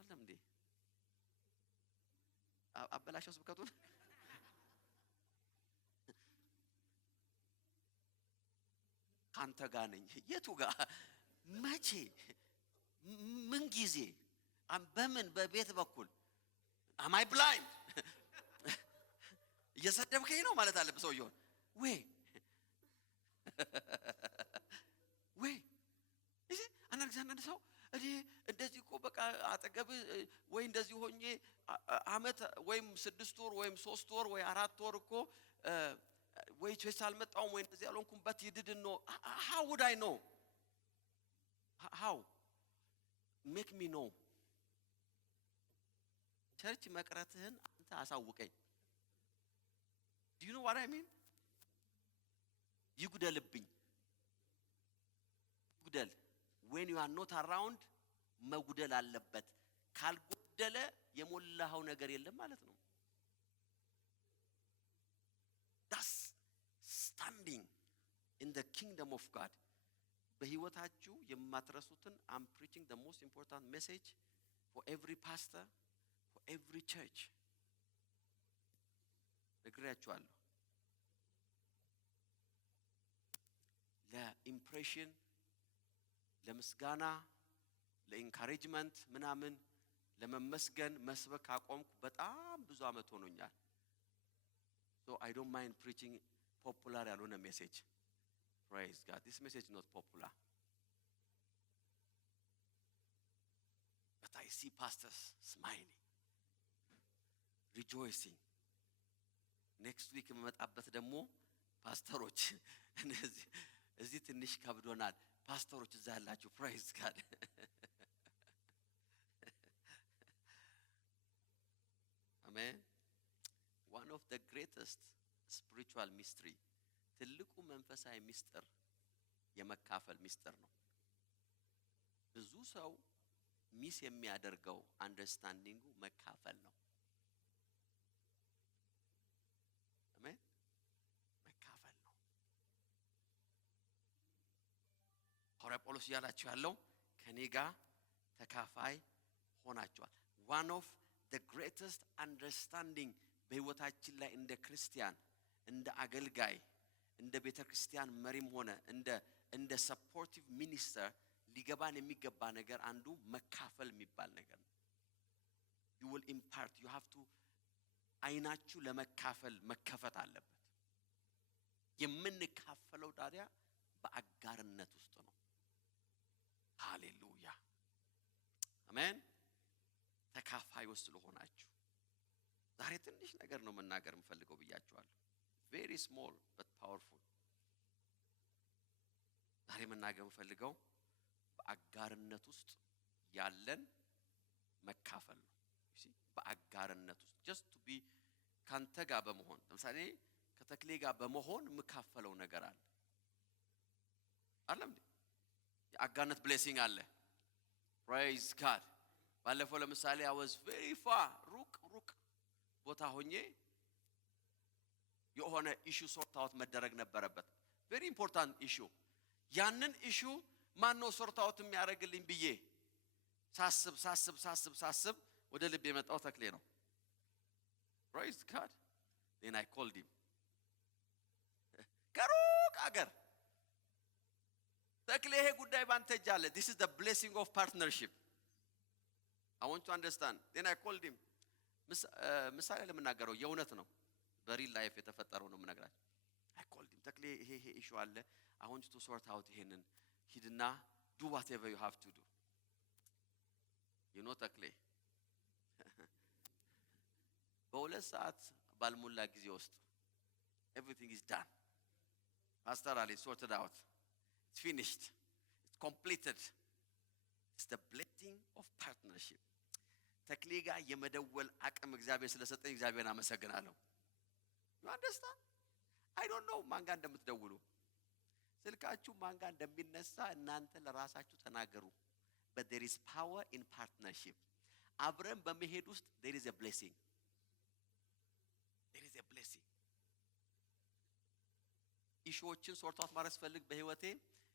አለምዴ አበላሽው ስብከቱን ካንተ ጋር ነኝ የቱ ጋር መቼ ምን ጊዜ በምን በቤት በኩል am I blind እየሰደብከኝ ነው ማለት አለበት ሰውየው እሺ አንዳንድ ሰው እንደዚህ እኮ በቃ አጠገብ ወይ እንደዚህ ሆኜ አመት ወይም 6 ወር ወይም 3 ወር ወይ 4 ወር እኮ ወይ ቸርች አልመጣሁም ወይ እንደዚህ አልሆንኩም but you didn't know how would I know how make me know ቸርች መቅረትህን አንተ አሳውቀኝ do you know what I mean ይጉደልብኝ ጉደል when you are not around መጉደል አለበት ካልጎደለ የሞላው ነገር የለም ማለት ነው that's standing the kingdom of God. በህይወታችሁ የማትረሱትን I'm preaching the most important message for every pastor, for every church. ነግሬያችኋለሁ። ለኢምፕሬሽን፣ ለምስጋና፣ ለኢንካሬጅመንት ምናምን ለመመስገን መስበክ አቆምኩ በጣም ብዙ አመት ሆኖኛል። So I don't mind preaching popular ያልሆነ ሜሴጅ. Praise God. This message is not popular. But I see pastors smiling, rejoicing. Next week መመጣበት ደግሞ ፓስተሮች እዚህ ትንሽ ከብዶናል። ፓስተሮች እዛ ያላችሁ praise God. Amen. One of the greatest spiritual mystery, ትልቁ መንፈሳዊ ሚስጥር የመካፈል ሚስጥር ነው። ብዙ ሰው ሚስ የሚያደርገው አንደርስታንዲንጉ መካፈል ነው። አሜን። መካፈል ነው። ሐዋርያ ጳውሎስ ያላችሁ ያለው ከኔ ጋር ተካፋይ ሆናችኋል። One of the greatest understanding በህይወታችን ላይ እንደ ክርስቲያን፣ እንደ አገልጋይ፣ እንደ ቤተክርስቲያን መሪም ሆነ እንደ ሰፖርቲቭ ሚኒስተር ሊገባን የሚገባ ነገር አንዱ መካፈል የሚባል ነገር ነው። you will impart, you have to አይናችሁ ለመካፈል መከፈት አለበት። የምንካፈለው ታዲያ በአጋርነት ውስጥ ነው። ሃሌሉያ አሜን። ተካፋዮች ስለሆናችሁ ዛሬ ትንሽ ነገር ነው መናገር የምፈልገው ብያችኋለሁ። very small but powerful. ዛሬ መናገር የምፈልገው በአጋርነት ውስጥ ያለን መካፈል ነው። you see በአጋርነት ውስጥ just to be ካንተ ጋር በመሆን ለምሳሌ ከተክሌ ጋር በመሆን የምካፈለው ነገር አለ አይደል? የአጋርነት blessing አለ። praise God. ባለፈው ለምሳሌ I was very far ሩቅ ቦታ ሆኜ የሆነ ኢሹ ሶርት አውት መደረግ ነበረበት። very important issue. ያንን ኢሹ ማን ነው ሶርት አውት የሚያደርግልኝ ብዬ ሳስብ ወደ ልብ የመጣው ተክሌ ነው። praise God. then I called him. ከሩቅ አገር ተክሌ ይሄ ጉዳይ ባንተ እጅ አለ. this is the blessing of partnership. I want to understand. then I called him. ምሳሌ ለምናገረው የእውነት ነው። በሪል ላይፍ የተፈጠረው ነው የምነግራችሁ። I called him. ተክሌ ይሄ ኢሹ አለ. I want you to sort out ይሄንን ሂድና do whatever you have to do. you know ተክሌ በሁለት ሰዓት ባልሞላ ጊዜ ውስጥ everything is done. Pastor Ali sorted out. It's finished. It's completed. It's the blessing of partnership. ተክሌ ጋር የመደወል አቅም እግዚአብሔር ስለሰጠኝ እግዚአብሔርን አመሰግናለሁ። you understand? I don't know ማን ጋር እንደምትደውሉ ስልካችሁ ማን ጋር እንደሚነሳ እናንተ ለራሳችሁ ተናገሩ። but there is power in partnership. አብረን በመሄድ ውስጥ there is a blessing. there is a blessing. ኢሹዎችን ሶርት አውት ማድረግ ፈልግ በህይወቴ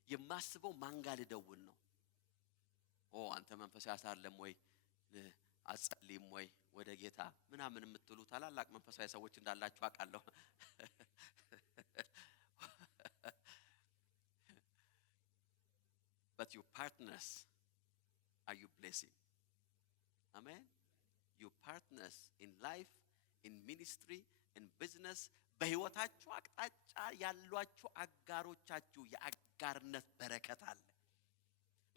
የማስበው ማን ጋር ልደውል ነው። አንተ መንፈስ ያሳለም ወይ አጸልይም ወይ ወደ ጌታ ምናምን የምትሉ ታላላቅ መንፈሳዊ ሰዎች እንዳላችሁ አውቃለሁ። but your partners are you blessing? Amen. Your partners in life, in ministry, in business, በህይወታችሁ አቅጣጫ ያሏችሁ አጋሮቻችሁ የአጋርነት በረከት አለ።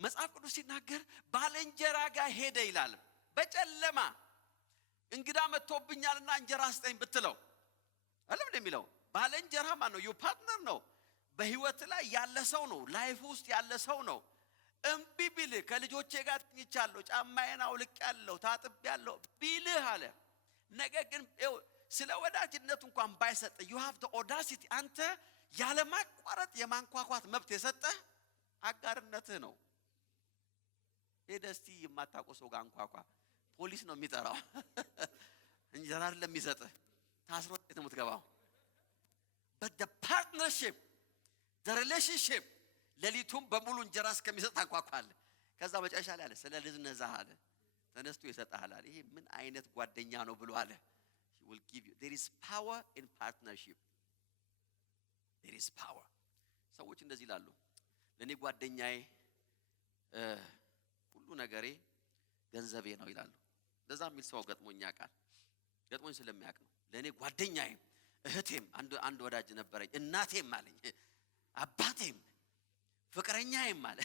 መጽሐፍ ቅዱስ ሲናገር ባልንጀራ ጋር ሄደ ይላል። በጨለማ እንግዳ መጥቶብኛልና እንጀራ ስጠኝ ብትለው አይደል እንደሚለው ባልንጀራ ማን ነው? your partner ነው። በህይወት ላይ ያለ ሰው ነው። ላይፍ ውስጥ ያለ ሰው ነው። እምቢ ቢልህ ከልጆቼ ጋር ተኝቻለሁ፣ ጫማዬን አውልቄያለሁ፣ ታጥቤያለሁ ቢልህ አለ። ነገር ግን ስለ ወዳጅነት እንኳን ባይሰጥ you have the audacity አንተ ያለ ማቋረጥ የማንኳኳት መብት የሰጠህ አጋርነትህ ነው። ሄደስቲ የማታውቀው ሰው ጋር አንኳኳ፣ ፖሊስ ነው የሚጠራው። እንጀራ አይደለም የሚሰጥህ፣ ታስሮ ነው የምትገባው። but the partnership the relationship ሌሊቱም በሙሉ እንጀራ እስከሚሰጥ ታንኳኳለህ። ከዛ መጨረሻ ላይ አለ ስለ ልዝነዛህ አለ ተነስቶ ይሰጣል አለ። ይሄ ምን አይነት ጓደኛ ነው ብሎ አለ። he will give you. There is power in partnership. There is power. ሰዎች እንደዚህ ይላሉ ለኔ ጓደኛዬ ሁሉ ነገሬ ገንዘቤ ነው ይላሉ። ለዛ የሚል ሰው ገጥሞኛ ቃል ገጥሞኝ ስለሚያውቅ ነው። ለኔ ጓደኛዬ እህቴም አንድ ወዳጅ ነበረኝ እናቴም አለኝ አባቴም ፍቅረኛዬም አለ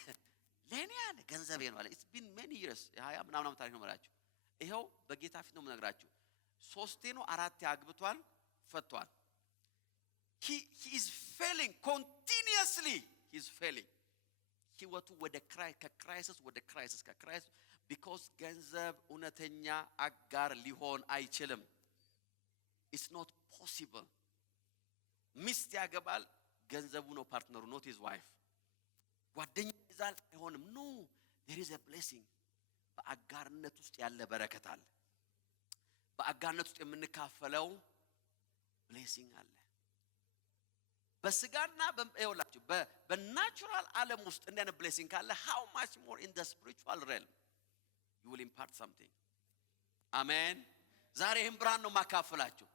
ለኔ አለ ገንዘቤ ነው አለ። it's been many years ያ ምናምን ታሪክ ነው ማለት ነው። ይሄው በጌታ ፊት ነው የምነግራችሁ። 3 ነው 4 ያግብቷል ፈቷል። he is failing continuously. he is failing. ህይወቱ ወደ ከክራይሲስ ወደ ክራይሲስ ከክራይሲስ because ገንዘብ እውነተኛ አጋር ሊሆን አይችልም. it's not possible. ሚስት ያገባል ገንዘቡ ነው ፓርትነሩ not his wife. ጓደኛ ይዛል አይሆንም. no there is a blessing. በአጋርነት ውስጥ ያለ በረከት አለ። በአጋርነት ውስጥ የምንካፈለው blessing አለ። በስጋና በእውላችሁ በናቹራል ዓለም ውስጥ እንደነ blessing ካለ how much more in the spiritual realm you will impart something. አሜን። ዛሬ ይህን ብርሃን ነው ማካፈላችሁ።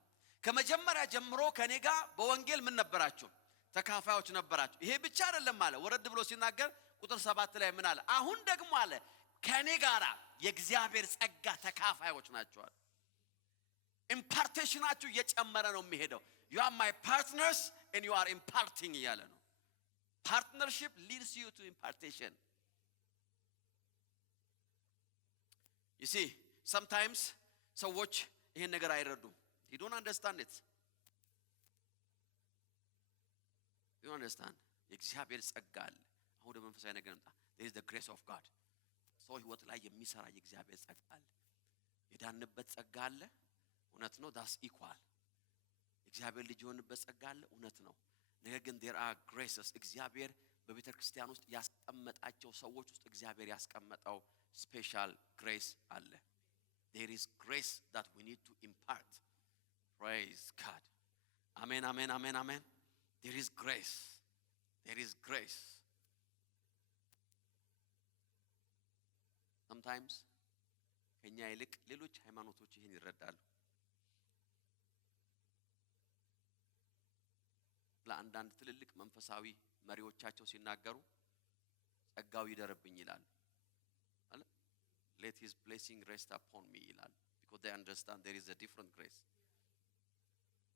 ከመጀመሪያ ጀምሮ ከኔ ጋር በወንጌል ምን ነበራችሁ? ተካፋዮች ነበራችሁ። ይሄ ብቻ አይደለም አለ። ወረድ ብሎ ሲናገር ቁጥር 7 ላይ ምን አለ? አሁን ደግሞ አለ ከኔ ጋራ የእግዚአብሔር ጸጋ ተካፋዮች ናችሁ አለ። ኢምፓርቴሽናችሁ እየጨመረ ነው የሚሄደው። you are my partners and you are imparting እያለ ነው። partnership leads you to impartation. you see sometimes ሰዎች ይሄን ነገር አይረዱም. you don't understand it. you don't understand. የእግዚአብሔር ጸጋ አለ። አሁን ወደ መንፈሳዊ ነገር እንጣ። there is the grace of God. ሰው ህይወት ላይ የሚሰራ የእግዚአብሔር ጸጋ አለ። የዳንበት ጸጋ አለ። እውነት ነው that's equal. እግዚአብሔር ልጅ የሆነበት ጸጋ አለ እውነት ነው። ነገር ግን there are graces. እግዚአብሔር በቤተ ክርስቲያን ውስጥ ያስቀመጣቸው ሰዎች ውስጥ እግዚአብሔር ያስቀመጠው special grace አለ. there is grace that we need to impart. praise God. amen amen amen amen. there is grace. there is grace. sometimes ከኛ ይልቅ ሌሎች ሃይማኖቶች ይሄን ይረዳሉ። ለአንዳንድ ትልልቅ መንፈሳዊ መሪዎቻቸው ሲናገሩ ጸጋው ይደርብኝ ይላል አለ። let his blessing rest upon me ይላል because they understand there is a different grace.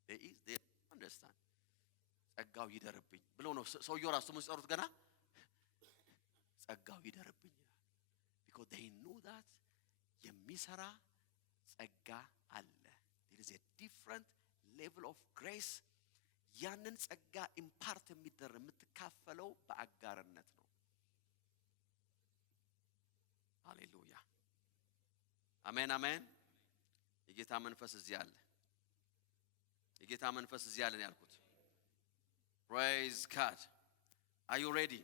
they understand ጸጋው ይደርብኝ ብሎ ነው ሰውየው ራሱ መስጠሩት ገና ጸጋው ይደርብኝ ይላል because they know that የሚሰራ ጸጋ አለ. there is a different level of grace. ያንን ጸጋ ኢምፓርት የምትካፈለው በአጋርነት ነው። ሃሌሉያ አሜን አሜን። የጌታ መንፈስ እዚህ አለ። የጌታ መንፈስ እዚህ አለ ነው ያልኩት። praise God. are you ready?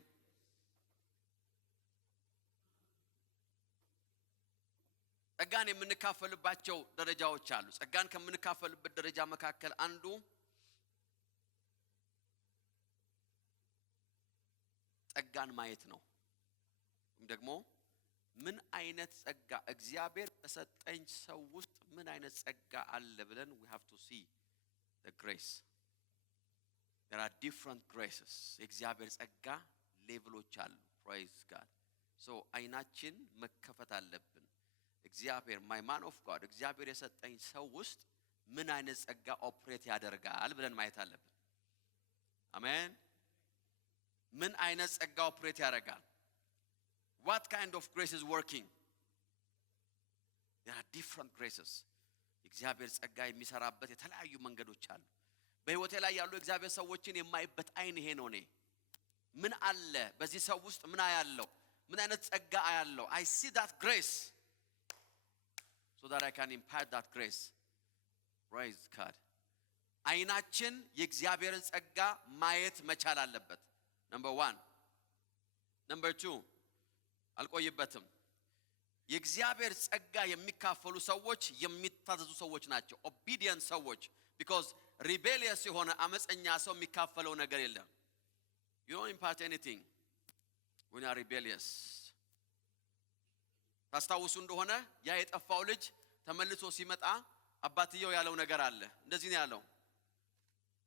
ጸጋን የምንካፈልባቸው ደረጃዎች አሉ። ጸጋን ከምንካፈልበት ደረጃ መካከል አንዱ ጸጋን ማየት ነው። ደግሞ ምን አይነት ጸጋ እግዚአብሔር በሰጠኝ ሰው ውስጥ ምን አይነት ጸጋ አለ ብለን we have to see the grace. there are different graces. የእግዚአብሔር ጸጋ ሌቭሎች አሉ። praise God. so አይናችን መከፈት አለብን። እግዚአብሔር my man of God እግዚአብሔር የሰጠኝ ሰው ውስጥ ምን አይነት ጸጋ ኦፕሬት ያደርጋል ብለን ማየት አለብን። አሜን። ምን አይነት ጸጋ ኦፕሬት ያደርጋል? what kind of grace is working? there are different graces. እግዚአብሔር ጸጋ የሚሰራበት የተለያዩ መንገዶች አሉ። በህይወቴ ላይ ያሉ እግዚአብሔር ሰዎችን የማይበት አይን ይሄ ነው። እኔ ምን አለ በዚህ ሰው ውስጥ ምን አያለው? ምን አይነት ጸጋ አያለው? I see that grace so that I can impart that grace. praise God. አይናችን የእግዚአብሔርን ጸጋ ማየት መቻል አለበት። number 1. number 2 አልቆይበትም። የእግዚአብሔር ጸጋ የሚካፈሉ ሰዎች የሚታዘዙ ሰዎች ናቸው። obedient ሰዎች because rebellious የሆነ አመፀኛ ሰው የሚካፈለው ነገር የለም። You don't impart anything when you are rebellious. ታስታውሱ እንደሆነ ያ የጠፋው ልጅ ተመልሶ ሲመጣ አባትየው ያለው ነገር አለ። እንደዚህ ነው ያለው።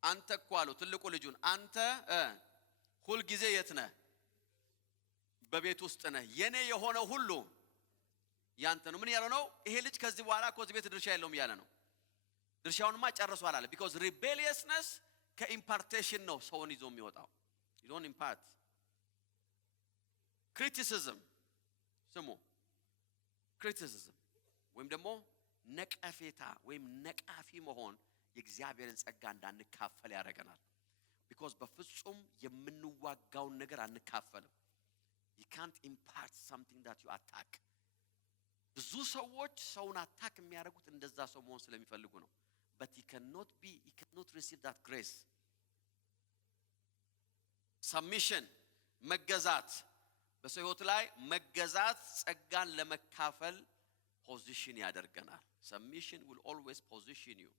አንተ እኮ አለው ትልቁ ልጁን፣ አንተ ሁሉ ጊዜ የት ነህ? በቤት ውስጥ ነህ። የኔ የሆነው ሁሉ ያንተ ነው። ምን ያለው ነው? ይሄ ልጅ ከዚህ በኋላ ከዚህ ቤት ድርሻ የለውም ያለ ነው። ድርሻውንማ ጨርሷል አለ። because rebelliousness ከኢምፓርቴሽን ነው ሰውን ይዞ የሚወጣው። you don't impart. criticism ስሙ፣ criticism ወይም ደግሞ ነቀፌታ ወይም ነቃፊ መሆን የእግዚአብሔርን ጸጋ እንዳንካፈል ያደርገናል። because በፍጹም የምንዋጋውን ነገር አንካፈልም። you can't impart something that you attack. ብዙ ሰዎች ሰውን አታክ የሚያደርጉት እንደዛ ሰው መሆን ስለሚፈልጉ ነው። but he cannot receive that grace. submission መገዛት፣ በሰው ሕይወት ላይ መገዛት ጸጋን ለመካፈል ፖዚሽን ያደርገናል። submission will always position you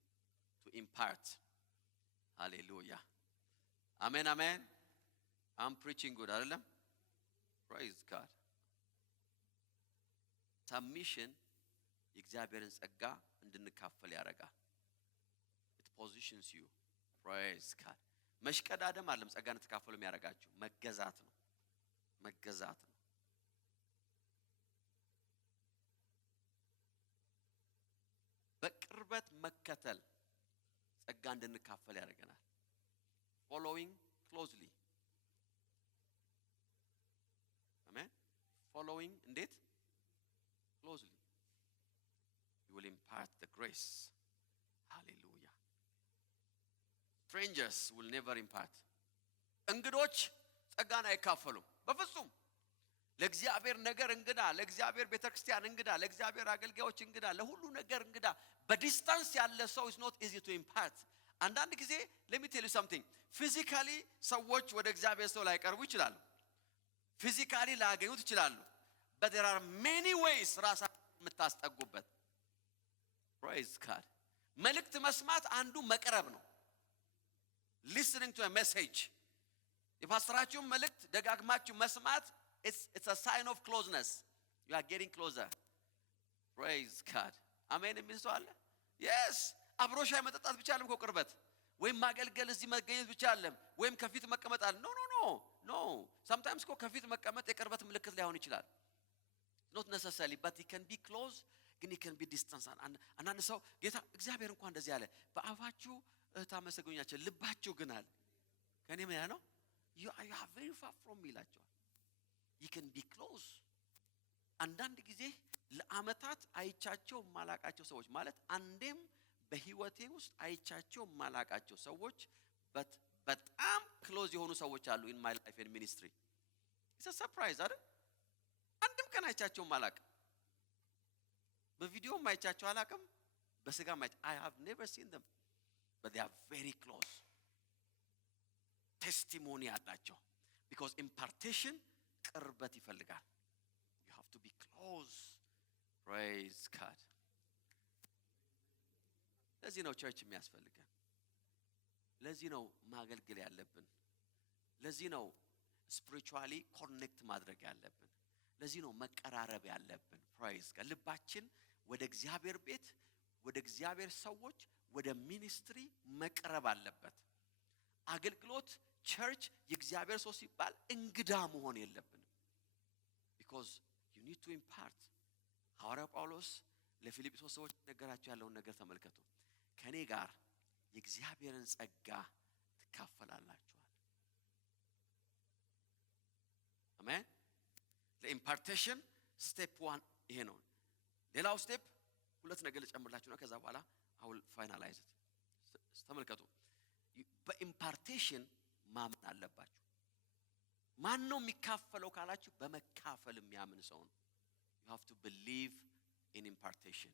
to impart. hallelujah. amen amen. I'm preaching good አይደለም? praise God. submission የእግዚአብሔርን ጸጋ እንድንካፈል ያደርጋል። it positions you. praise God. መሽቀዳደም አይደለም ጸጋን ተካፈሉ የሚያደርጋችሁ፣ መገዛት ነው። መገዛት ነው። በቅርበት መከተል ጸጋ እንድንካፈል ያደርገናል። following closely. amen. following እንዴት? closely. you will impart the grace. hallelujah. strangers will never impart. እንግዶች ጸጋን አይካፈሉም በፍጹም። ለእግዚአብሔር ነገር እንግዳ፣ ለእግዚአብሔር ቤተክርስቲያን እንግዳ፣ ለእግዚአብሔር አገልጋዮች እንግዳ፣ ለሁሉ ነገር እንግዳ በዲስታንስ ያለ ሰው is not easy to impart. አንዳንድ ጊዜ let me tell you something. physically ሰዎች ወደ እግዚአብሔር ሰው ላይ ቀርቡ ይችላሉ። physically ላገኙት ይችላሉ። but there are many ways ራሳችሁን የምታስጠጉበት። praise God. መልእክት መስማት አንዱ መቅረብ ነው። listening to a message. የፓስተራችሁን መልእክት ደጋግማችሁ መስማት it's a sign of closeness. you are getting closer. praise God. አሜን የሚል ሰው አለ? yes. አብሮ ሻይ መጠጣት ብቻ አይደለም እኮ ቅርበት፣ ወይም ማገልገል እዚህ መገኘት ብቻ አይደለም፣ ወይም ከፊት መቀመጥ አይደለም። no sometimes እኮ ከፊት መቀመጥ የቅርበት ምልክት ላይሆን ይችላል። not necessarily but it can be close, ግን it can be distance. አንዳንድ ሰው ጌታ እግዚአብሔር እንኳን እንደዚህ አለ፣ በአፋችሁ ታመሰግኑኛችሁ ልባችሁ ግን አለ ከኔ ምን ያለው you are very far from me ይላቸዋል። you can be close. አንዳንድ ጊዜ ለአመታት አይቻቸው ማላቃቸው ሰዎች ማለት አንዴም በህይወቴ ውስጥ አይቻቸው ማላቃቸው ሰዎች በጣም ክሎዝ የሆኑ ሰዎች አሉ in my life and ministry. it's a surprise አይደል? አንድም ቀን አይቻቸው ማላቅ፣ በቪዲዮ አይቻቸው አላቅም፣ በስጋ I have never seen them but they are very close. testimony አላቸው because impartation ቅርበት ይፈልጋል። you have to be close. praise God. ለዚህ ነው ቸርች የሚያስፈልገን። ለዚህ ነው ማገልገል ያለብን። ለዚህ ነው spiritually connect ማድረግ ያለብን። ለዚህ ነው መቀራረብ ያለብን። praise God. ልባችን ወደ እግዚአብሔር ቤት፣ ወደ እግዚአብሔር ሰዎች፣ ወደ ሚኒስትሪ መቅረብ አለበት። አገልግሎት ቸርች የእግዚአብሔር ሰው ሲባል እንግዳ መሆን የለብንም። because you need to impart. ሐዋርያው ጳውሎስ ለፊልጵስዩስ ሰዎች ነገራቸው ያለውን ነገር ተመልከቱ። ከኔ ጋር የእግዚአብሔርን ጸጋ ትካፈላላችሁ። አሜን። ለኢምፓርቴሽን ስቴፕ 1 ይሄ ነው። ሌላው ስቴፕ ሁለት ነገር ልጨምርላችሁ ነው፣ ከዛ በኋላ I will finalize it. ተመልከቱ። በኢምፓርቴሽን ማመን አለባችሁ። ማን ነው የሚካፈለው ካላችሁ በመካፈል የሚያምን ሰው ነው። you have to believe in impartation.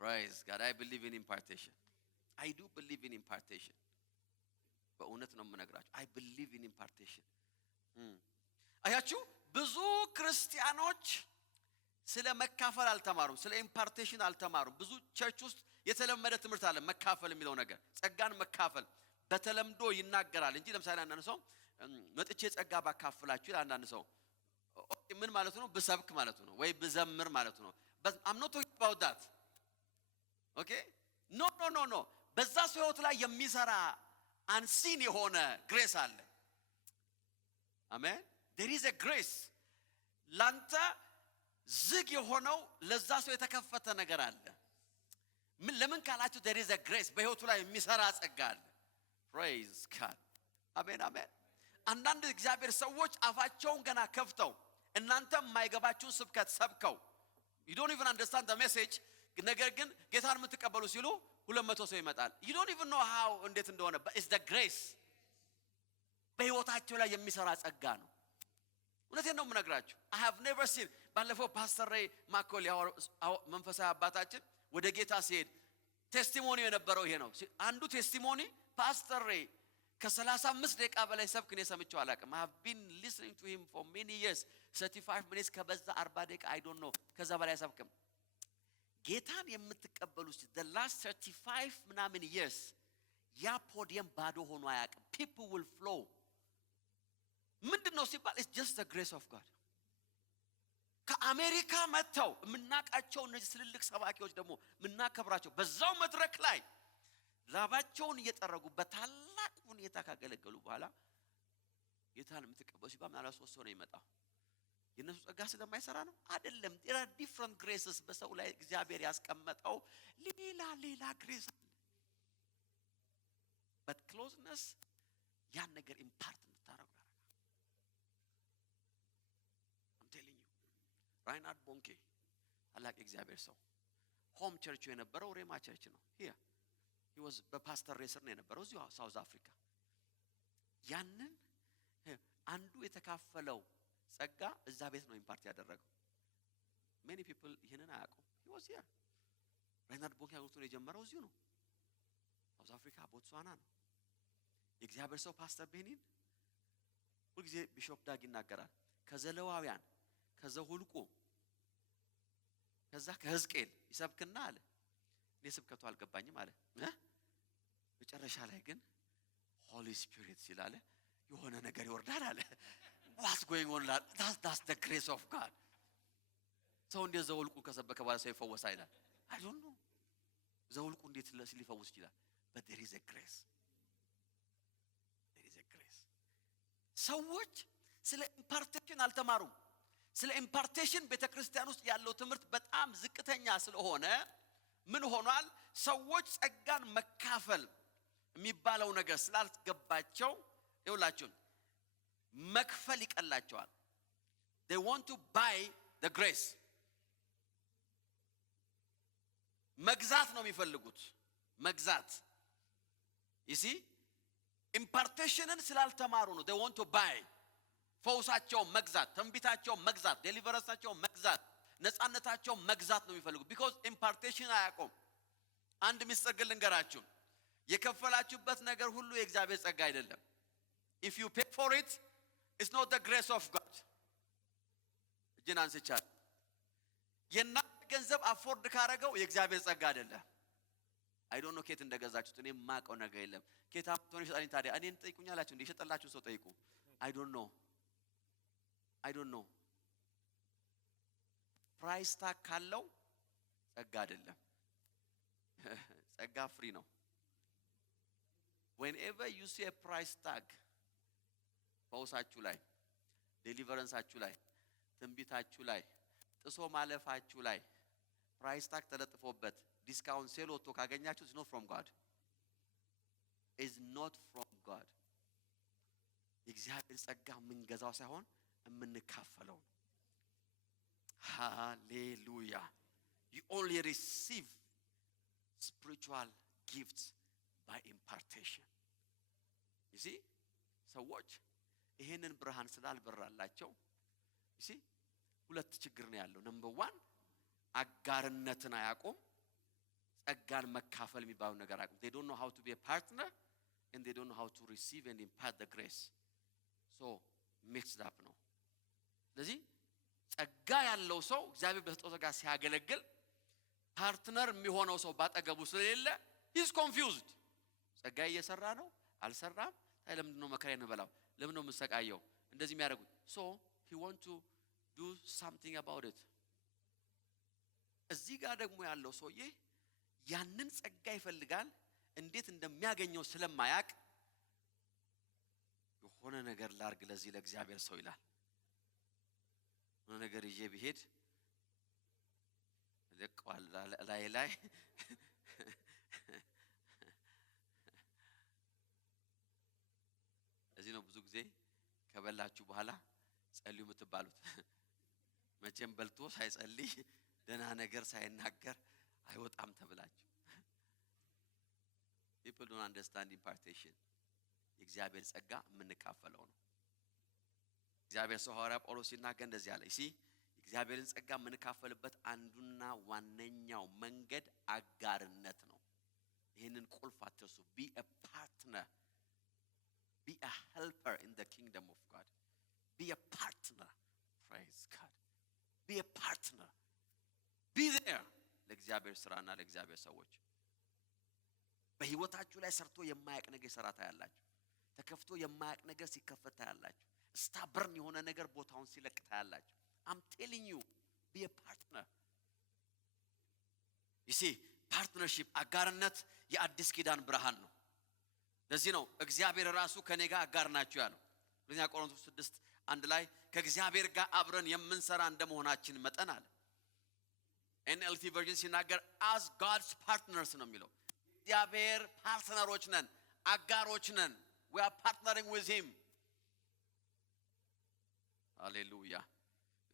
praise God. I believe in impartation. I do believe in impartation. በእውነት ነው የምነግራችሁ። I believe in impartation. አያችሁ ብዙ ክርስቲያኖች ስለ መካፈል አልተማሩም፣ ስለ ኢምፓርቴሽን አልተማሩም። ብዙ ቸርች ውስጥ የተለመደ ትምህርት አለ መካፈል የሚለው ነገር። ጸጋን መካፈል በተለምዶ ይናገራል እንጂ ለምሳሌ አንዳንድ ሰው መጥቼ ጸጋ ባካፍላችሁ አንዳንድ ሰው ምን ማለት ነው? ብሰብክ ማለት ነው ወይ ብዘምር ማለት ነው። but I'm not talking about that. okay no በዛ ሰው ህይወት ላይ የሚሰራ አንሲን የሆነ ግሬስ አለ። አሜን። there is a grace ላንተ ዝግ የሆነው ለዛ ሰው የተከፈተ ነገር አለ። ምን ለምን ካላችሁ there is a grace በህይወቱ ላይ የሚሰራ ጸጋ አለ። praise God አሜን አሜን። አንዳንድ እግዚአብሔር ሰዎች አፋቸውን ገና ከፍተው እናንተም የማይገባችሁን ስብከት ሰብከው you don't even understand the message ነገር ግን ጌታን የምትቀበሉ ሲሉ 200 ሰው ይመጣል። you don't even know how እንዴት እንደሆነ but it's the grace በህይወታቸው ላይ የሚሰራ ጸጋ ነው። እውነቴን ነው የምነግራችሁ። I have never seen ባለፈው ፓስተር ሬይ ማኮል መንፈሳዊ አባታችን ወደ ጌታ ሲሄድ ቴስቲሞኒ የነበረው ይሄ ነው። አንዱ ቴስቲሞኒ ፓስተር ሬይ ከ35 ደቂቃ በላይ ሰብክኔ ሰምቼው አላውቅም። I have been listening to him for many years 35 minutes ከበዛ 40 ደቂቃ I don't know ከዛ በላይ ሰብክም። ጌታን የምትቀበሉ the last 35 ምናምን years ያ ፖዲየም ባዶ ሆኖ አያውቅም። people will flow ምንድነው ሲባል it's just the grace of God። ከአሜሪካ መተው የምናቃቸው እነዚህ ትልልቅ ሰባኪዎች ደግሞ የምናከብራቸው በዛው መድረክ ላይ ላባቸውን እየጠረጉ በታላቅ ሁኔታ ካገለገሉ በኋላ ጌታን የምትቀበሉ ሲባል ምናልባት 3 ሰው ነው ይመጣው። የነሱ ጸጋ ስለማይሰራ ነው አይደለም። there are different graces በሰው ላይ እግዚአብሔር ያስቀመጠው ሌላ ግሬስ አለ። but closeness ያን ነገር ኢምፓርት እንድታረጉ ያደርጋል። I'm telling you ራይናርድ ቦንኬ ታላቅ እግዚአብሔር ሰው ሆም ቸርቹ የነበረው ሬማ ቸርች ነው። here he was በፓስተር ሬሰር ነው የነበረው እዚሁ ሳውዝ አፍሪካ። ያንን አንዱ የተካፈለው ጸጋ እዛ ቤት ነው ኢምፓርት ያደረገው። many people ይሄንን አያውቁም። he was here ራይናርድ ቦንኬ አገልግሎቱን የጀመረው እዚሁ ነው ሳውዝ አፍሪካ ቦትስዋና ነው። የእግዚአብሔር ሰው ፓስተር ቤኒን ሁልጊዜ ቢሾፕ ዳግ ይናገራል። ከዘሌዋውያን ከዘሁልቁ ከዛ ከሕዝቅኤል ይሰብክና አለ እኔ ስብከቱ አልገባኝም አለ። መጨረሻ ላይ ግን ሆሊ ስፒሪት ሲላለ የሆነ ነገር ይወርዳል አለ። what's going on that's the grace of God። ሰው እንዴት ዘሁልቁ ከሰበከ በኋላ ሰው ይፈወሳል ይላል? I don't know ዘሁልቁ እንዴት ሊፈወስ ይችላል? but there is a grace ሰዎች ስለ ኢምፓርቴሽን አልተማሩም። ስለ ኢምፓርቴሽን ቤተክርስቲያን ውስጥ ያለው ትምህርት በጣም ዝቅተኛ ስለሆነ ምን ሆኗል? ሰዎች ጸጋን መካፈል የሚባለው ነገር ስላልገባቸው ይውላችሁ መክፈል ይቀላቸዋል። they want to buy the grace መግዛት ነው የሚፈልጉት መግዛት you see ኢምፓርቴሽንን ስላልተማሩ ነው they want to buy ፈውሳቸው መግዛት ትንቢታቸው መግዛት ዴሊቨረንሳቸው መግዛት ነፃነታቸው መግዛት ነው የሚፈልጉት because ኢምፓርቴሽን አያቆም። አንድ ምስጢር ግን ልንገራችሁ የከፈላችሁበት ነገር ሁሉ የእግዚአብሔር ጸጋ አይደለም። if you pay for it it's not the grace of God። እጅን አንስቻለሁ። የእናንተ ገንዘብ አፎርድ ካረገው የእግዚአብሔር ጸጋ አይደለም። I don't know ኬት እንደገዛችሁት እኔ ማቀው ነገር የለም። ኬት አፍቶን ይሰጣኝ ታዲያ እኔን ጠይቁኛላችሁ እንዴ? ይሸጠላችሁ ሰው ጠይቁ። I don't know ፕራይስ ታግ ካለው ጸጋ አይደለም። ጸጋ ፍሪ ነው። whenever you see a price tag ፈውሳችሁ ላይ ዴሊቨረንሳችሁ ላይ ትንቢታችሁ ላይ ጥሶ ማለፋችሁ ላይ ፕራይስ ታግ ተለጥፎበት ዲስካውንት ሴል ወጥቶ ካገኛችሁ it's not from God is not from God። የእግዚአብሔር ጸጋ የምንገዛው ሳይሆን የምንካፈለው ነው። ሃሌሉያ። you only receive spiritual gifts by impartation። you see ሰዎች ይሄንን ብርሃን ስላልበራላቸው you see ሁለት ችግር ነው ያለው። number 1 አጋርነትን አያቆም ጸጋን መካፈል የሚባለው ነገር አያቆም። they don't know how to be a partner and they don't know how to receive and impart the grace so mixed up ነው። ስለዚህ ጸጋ ያለው ሰው እግዚአብሔር በሰጠው ጸጋ ሲያገለግል ፓርትነር የሚሆነው ሰው ባጠገቡ ስለሌለ he is confused። ጸጋ እየሰራ ነው አልሰራም ታዲያ ለምንድን ነው መከራ የነበላው? ለምን ነው የምሰቃየው እንደዚህ የሚያደርጉት? so he want to do something about it። እዚህ ጋር ደግሞ ያለው ሰውዬ ያንን ጸጋ ይፈልጋል። እንዴት እንደሚያገኘው ስለማያቅ የሆነ ነገር ላርግ ለዚህ ለእግዚአብሔር ሰው ይላል። የሆነ ነገር ይዤ ብሄድ ለቀዋል ላይ እዚህ ነው ብዙ ጊዜ ከበላችሁ በኋላ ጸልዩ የምትባሉት። መቼም በልቶ ሳይጸልይ ደህና ነገር ሳይናገር አይወጣም ተብላችሁ። people don't understand impartation። የእግዚአብሔር ጸጋ የምንካፈለው ነው። እግዚአብሔር ሰው ሐዋርያ ጳውሎስ ሲናገር እንደዚህ አለ። እሺ እግዚአብሔርን ጸጋ የምንካፈልበት አንዱና ዋነኛው መንገድ አጋርነት ነው። ይሄንን ቁልፍ አትርሱ። be a partner, be a helper in the kingdom of God, be a partner, praise God, be a partner, be there ለእግዚአብሔር ስራና ለእግዚአብሔር ሰዎች። በህይወታችሁ ላይ ሰርቶ የማያቅ ነገር ይሰራታ ያላችሁ፣ ተከፍቶ የማያቅ ነገር ሲከፈታ ያላችሁ፣ ስታበርን የሆነ ነገር ቦታውን ሲለቅታ ያላችሁ። I'm telling you, be a partner። you see partnership አጋርነት የአዲስ ኪዳን ብርሃን ነው። ለዚህ ነው እግዚአብሔር ራሱ ከኔ ጋር አጋር ናችሁ ያለው። ሁለተኛ ቆሮንቶስ 6:1 ላይ ከእግዚአብሔር ጋር አብረን የምንሰራ እንደመሆናችን መጠን አለ። NLT version ሲናገር as God's partners ነው የሚለው። እግዚአብሔር ፓርትነሮች ነን፣ አጋሮች ነን። we are partnering with him። ሃሌሉያ።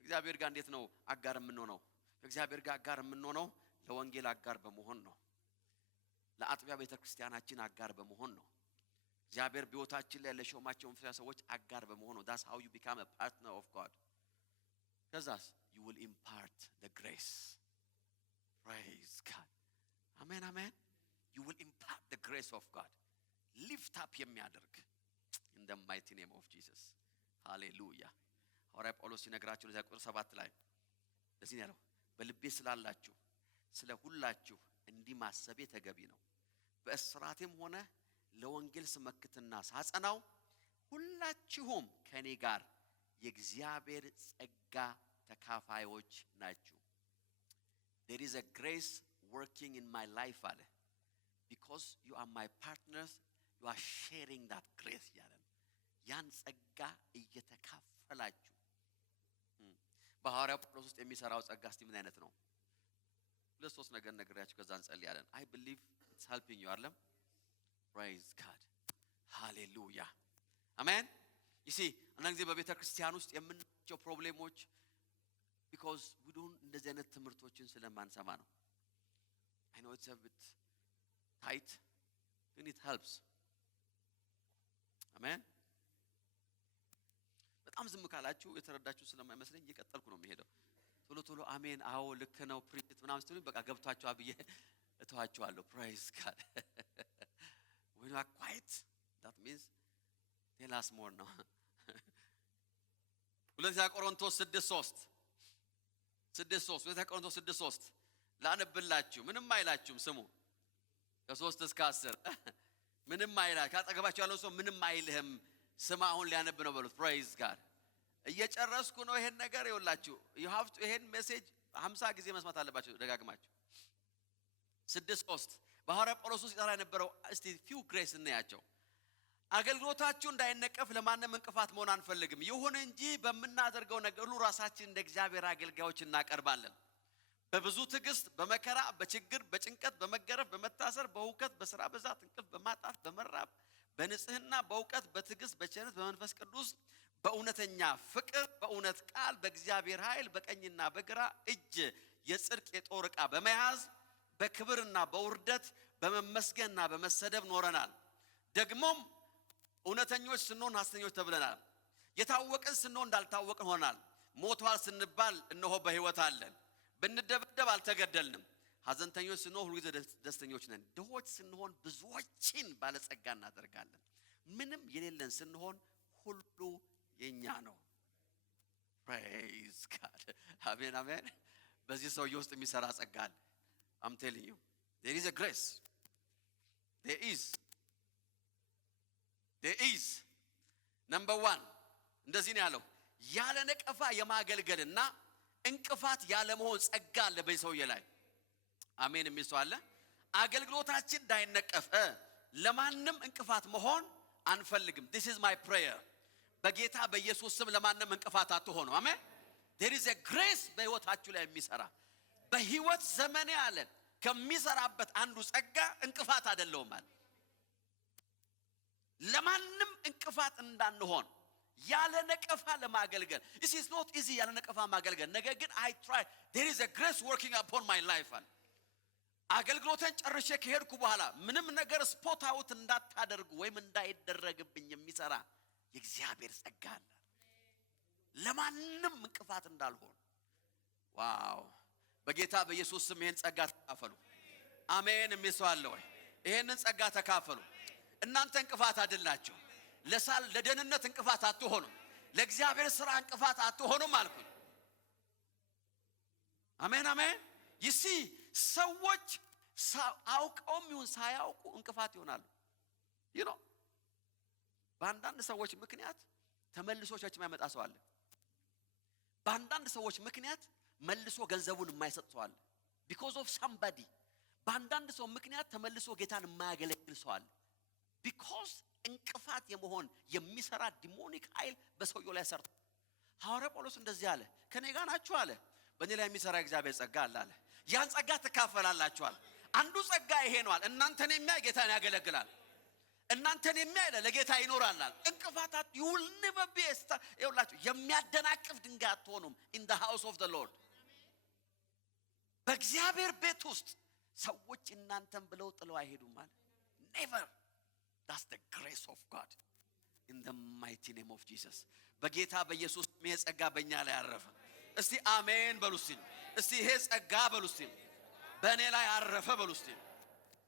እግዚአብሔር ጋር እንዴት ነው አጋር የምንሆነው? እግዚአብሔር ጋር አጋር የምንሆነው ለወንጌል አጋር በመሆን ነው። ለአጥቢያ ቤተክርስቲያናችን አጋር በመሆን ነው። እግዚአብሔር በሕይወታችን ላይ ለሾማቸው መንፈሳዊ ሰዎች አጋር በመሆን ነው። that's how you become a partner of God። ከዛስ you will impart the grace። praise God። amen amen። you will impart the grace of God። lift up የሚያደርግ in the mighty name of Jesus። hallelujah። ሐዋርያ ጳውሎስ ሲነግራችሁ ለዛ ቁጥር 7 ላይ ለዚህ ነው ያለው፣ በልቤ ስላላችሁ ስለ ሁላችሁ እንዲህ ማሰቤ ተገቢ ነው። በእስራቴም ሆነ ለወንጌል ስመክትና ሳጸናው ሁላችሁም ከኔ ጋር የእግዚአብሔር ጸጋ ተካፋዮች ናችሁ። there is a grace working in my life አለ። because you are my partners, you are sharing that grace ያለ ያን ጸጋ እየተካፈላችሁ። በሐዋርያው ጳውሎስ ውስጥ የሚሰራው ጸጋ እስቲ ምን አይነት ነው? ሁለት ሶስት ነገር ነግሬያችሁ ከዛ እንጸልያለን። I believe it's helping you አይደለም? praise God። hallelujah amen። you see አንዳንድ ጊዜ በቤተ ክርስቲያን ውስጥ የምናቸው ፕሮብሌሞች because we don't እንደዚህ አይነት ትምህርቶችን ስለማንሰማ ነው። I know it's a bit tight but it helps amen። በጣም ዝም ካላችሁ የተረዳችሁ ስለማይመስለኝ እየቀጠልኩ ነው የሚሄደው። ቶሎ ቶሎ አሜን አዎ ልክ ነው ፕሪት ምናምን ስትሉኝ በቃ ገብቷችኋል ብዬ እተዋችኋለሁ። praise God። when you are quiet that means tell us more ነው። ሁለተኛ ቆሮንቶስ 6:3 ሁለተኛ ቆሮንቶስ 6:3 ላነብላችሁ። ምንም አይላችሁም። ስሙ ከ3 እስከ 10 ምንም አይላችሁ። ካጠገባችሁ ያለው ሰው ምንም አይልህም ስማ አሁን ሊያነብ ነው በሉት። praise God። እየጨረስኩ ነው ይሄን ነገር ይውላችሁ። you have to ይሄን ሜሴጅ 50 ጊዜ መስማት አለባችሁ ደጋግማችሁ። 6:3 በሐዋርያ ጳውሎስ ውስጥ ይሰራ የነበረው እስቲ few grace እናያቸው። አገልግሎታችሁ እንዳይነቀፍ ለማንም እንቅፋት መሆን አንፈልግም። ይሁን እንጂ በመናደርገው ነገር ሁሉ ራሳችን እንደ እግዚአብሔር አገልጋዮች እናቀርባለን። በብዙ ትዕግስት፣ በመከራ፣ በችግር፣ በጭንቀት፣ በመገረፍ፣ በመታሰር፣ በሁከት፣ በሥራ ብዛት፣ እንቅልፍ በማጣት፣ በመራብ፣ በንጽህና፣ በእውቀት፣ በትዕግስት፣ በቸርነት፣ በመንፈስ ቅዱስ፣ በእውነተኛ ፍቅር፣ በእውነት ቃል፣ በእግዚአብሔር ኃይል፣ በቀኝና በግራ እጅ የጽድቅ የጦር ዕቃ በመያዝ በክብርና በውርደት በመመስገንና በመሰደብ ኖረናል። ደግሞም እውነተኞች ስንሆን ሐሰተኞች ተብለናል። የታወቅን ስንሆን እንዳልታወቅን ሆናል። ሞቷል ስንባል እነሆ በሕይወት አለን። ብንደበደብ አልተገደልንም። ሐዘንተኞች ስንሆን ሁልጊዜ ደስተኞች ነን። ድሆች ስንሆን ብዙዎችን ባለጸጋ እናደርጋለን። ምንም የሌለን ስንሆን ሁሉ የኛ ነው። praise God አሜን አሜን። በዚህ ሰውዬ ውስጥ የሚሰራ ጸጋ አለ። I'm telling you there is a grace. there is ነምበር 1 እንደዚህ ነው ያለው፣ ያለ ነቀፋ የማገልገልና እንቅፋት ያለ መሆን ጸጋ አለ በሰውዬ ላይ። አሜን የሚል ሰው አለ? አገልግሎታችን እንዳይነቀፍ ለማንም እንቅፋት መሆን አንፈልግም። this is my prayer። በጌታ በኢየሱስ ስም ለማንም እንቅፋት አትሆኑ። አሜን። there is a grace በህይወታችሁ ላይ የሚሰራ በህይወት ዘመኔ አለ ከሚሰራበት አንዱ ጸጋ እንቅፋት አይደለም ማለት ለማንም እንቅፋት እንዳንሆን ያለ ነቀፋ ለማገልገል it is not easy ያለ ነቀፋ ማገልገል ነገር ግን I try there is a grace working upon my life አገልግሎቴን ጨርሼ ከሄድኩ በኋላ ምንም ነገር ስፖት አውት እንዳታደርጉ ወይም እንዳይደረግብኝ የሚሰራ የእግዚአብሔር ጸጋ አለ ለማንም እንቅፋት እንዳልሆን ዋው በጌታ በኢየሱስ ስም ይሄን ጸጋ ተካፈሉ አሜን የሚሰዋል ወይ ይሄንን ጸጋ ተካፈሉ እናንተ እንቅፋት አይደላችሁ ለደህንነት እንቅፋት አትሆኑ ለእግዚአብሔር ሥራ እንቅፋት አትሆኑ አልኩኝ አሜን አሜን ይሲ ሰዎች አውቀውም ይሁን ሳያውቁ እንቅፋት ይሆናሉ በአንዳንድ ሰዎች ምክንያት ተመልሶ ቸርች የማይመጣ ሰው አለ በአንዳንድ ሰዎች ምክንያት መልሶ ገንዘቡን የማይሰጥ ሰው አለ because of somebody በአንዳንድ ሰው ምክንያት ተመልሶ ጌታን የማያገለግል ሰው አለ because እንቅፋት የመሆን የሚሰራ ዲሞኒክ ኃይል በሰውየው ላይ ሰርቶ ሐዋርያው ጳውሎስ እንደዚህ አለ ከኔ ጋር ናችሁ አለ በእኔ ላይ የሚሰራ እግዚአብሔር ጸጋ አለ ያን ጸጋ ተካፈላላችሁ አለ አንዱ ጸጋ ይሄ ነው አለ እናንተን የሚያይ ጌታን ያገለግላል እናንተን የሚያይ ለጌታ ይኖራል እንቅፋታት you will never be ይውላችሁ የሚያደናቅፍ ድንጋይ አትሆኑም in the house of the Lord በእግዚአብሔር ቤት ውስጥ ሰዎች እናንተን ብለው ጥለው አይሄዱም ማለት never that's the grace of God in the mighty name of Jesus በጌታ በኢየሱስ ስም ጸጋ በእኛ ላይ አረፈ እስቲ አሜን በሉ እስቲ ይሄ ጸጋ በሉ እስቲ በእኔ ላይ አረፈ በሉ እስቲ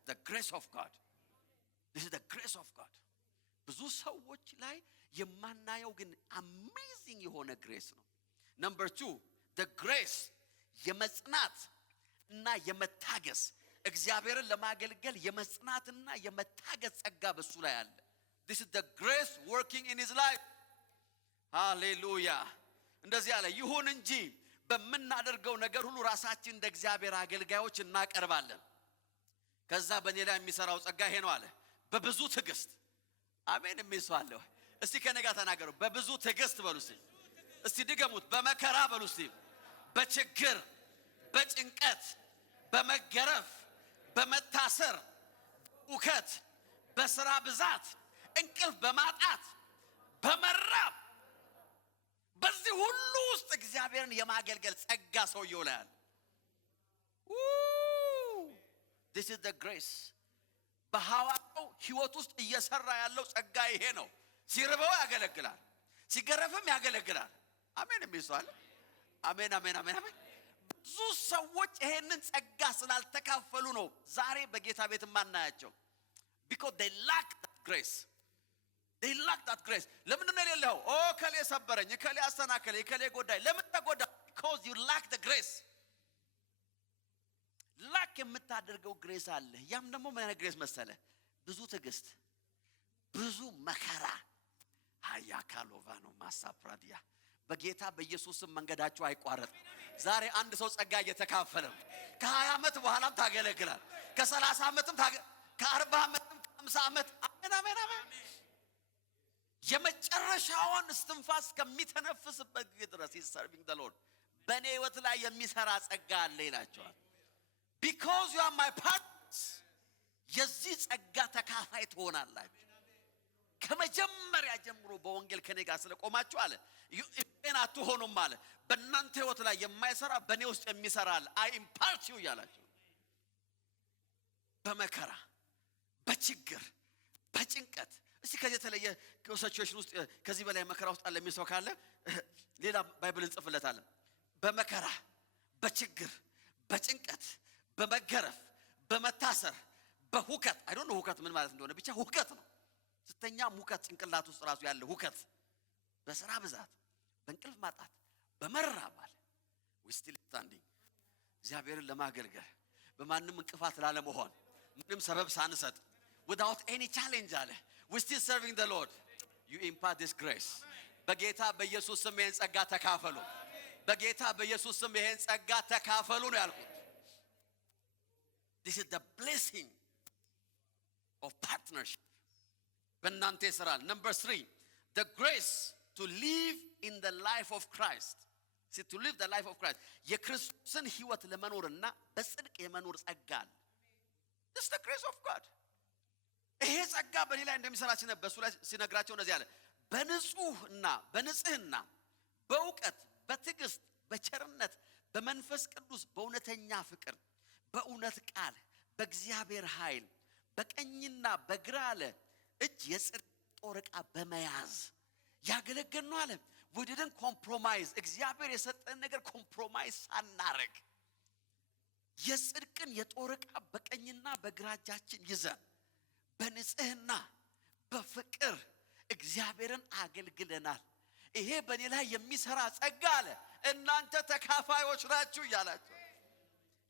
the grace of God this is the grace of God ብዙ ሰዎች ላይ የማናየው ግን amazing የሆነ grace ነው number 2 the grace የመጽናት እና የመታገስ እግዚአብሔርን ለማገልገል የመጽናትና የመታገስ ጸጋ በሱ ላይ አለ this is the grace working in his life hallelujah እንደዚህ አለ ይሁን እንጂ በመናደርገው ነገር ሁሉ ራሳችን እንደ እግዚአብሔር አገልጋዮች እናቀርባለን ከዛ በእኔ ላይ የሚሰራው ጸጋ ይሄ ነው አለ በብዙ ትዕግስት አሜን የሚስዋለሁ እስቲ ከኔ ጋር ተናገሩ በብዙ ትዕግስት በሉ እስቲ ድገሙት በመከራ በሉ እስቲ በችግር በጭንቀት በመገረፍ በመታሰር ውከት በስራ ብዛት እንቅልፍ በማጣት በመራብ በዚህ ሁሉ ውስጥ እግዚአብሔርን የማገልገል ጸጋ ሰውየው ላይ አለ this is the grace በሐዋርያው ሕይወት ውስጥ እየሰራ ያለው ጸጋ ይሄ ነው ሲርበው ያገለግላል ሲገረፍም ያገለግላል አሜን የሚስዋል አሜን አሜን አሜን አሜን ብዙ ሰዎች ይሄንን ጸጋ ስላልተካፈሉ ነው ዛሬ በጌታ ቤት ማናያቸው because they lack that grace ለምን ነው የሌለው ከሌ ሰበረኝ ከሌ አስተናከለ ከሌ ጎዳይ ለምን ተጎዳ because you lack the grace ላክ የምታደርገው ግሬስ አለ ያም ደግሞ ምን አይነት ግሬስ መሰለ ብዙ ትዕግስት ብዙ መከራ ሃያካሎቫኖ ማሳፕራዲያ በጌታ በኢየሱስ ስም መንገዳችሁ አይቋረጥ ዛሬ አንድ ሰው ጸጋ እየተካፈለ ከ20 ዓመት በኋላም ታገለግላል ከ30 ዓመትም ከ40 ዓመትም ከ50 ዓመት አሜን አሜን አሜን የመጨረሻውን እስትንፋስ ከሚተነፍስበት ጊዜ ድረስ is serving the Lord በእኔ ህይወት ላይ የሚሰራ ጸጋ አለ ይላቸዋል because you are my partners የዚህ ጸጋ ተካፋይ ትሆናላችሁ ከመጀመሪያ ጀምሮ በወንጌል ከኔ ጋር ስለቆማችሁ አለ እኔን አትሆኑም አለ በእናንተ ህይወት ላይ የማይሰራ በእኔ ውስጥ የሚሰራ አለ I impart you ያላችሁ በመከራ በችግር በጭንቀት እስቲ ከዚህ የተለየ ሲቹዌሽን ውስጥ ከዚህ በላይ መከራ ውስጥ አለ የሚሰው ካለ ሌላ ባይብል እንጽፍለታለን በመከራ በችግር በጭንቀት በመገረፍ በመታሰር በሁከት I don't know ሁከት ምን ማለት እንደሆነ ብቻ ሁከት ነው ስተኛ ሁከት ጭንቅላት ውስጥ ራሱ ያለ ሁከት በስራ ብዛት በእንቅልፍ ማጣት በመራብ አለ we still standing እግዚአብሔርን ለማገልገል በማንም እንቅፋት ላለመሆን ምንም ሰበብ ሳንሰጥ without any challenge አለ we still serving the Lord you impart this grace. በጌታ በኢየሱስ ስም ይሄን ጸጋ ተካፈሉ። በጌታ በኢየሱስ ስም ይሄን ጸጋ ተካፈሉ ነው ያልኩት። This is the blessing of partnership. በእናንተ ይሰራል። Number 3, the grace to live in the life of Christ. See, to live the life of Christ. የክርስቶስን ሕይወት ለመኖርና በጽድቅ የመኖር ጸጋ አለ። This is the grace of God. ይሄ ጸጋ በእኔ ላይ እንደሚሰራ በሱ ላይ ሲነግራቸው እንደዚህ አለ። በንጹህና በንጽህና በእውቀት በትዕግስት በቸርነት በመንፈስ ቅዱስ በእውነተኛ ፍቅር በእውነት ቃል በእግዚአብሔር ኃይል በቀኝና በግራ አለ እጅ የጽድቅ ጦር ዕቃ በመያዝ ያገለገል ነው አለ። we didn't compromise. እግዚአብሔር የሰጠን ነገር ኮምፕሮማይዝ ሳናረግ የጽድቅን የጦር ዕቃ በቀኝና በግራ እጃችን ይዘን በንጽህና በፍቅር እግዚአብሔርን አገልግለናል። ይሄ በእኔ ላይ የሚሰራ ጸጋ አለ። እናንተ ተካፋዮች ናችሁ እያላችሁ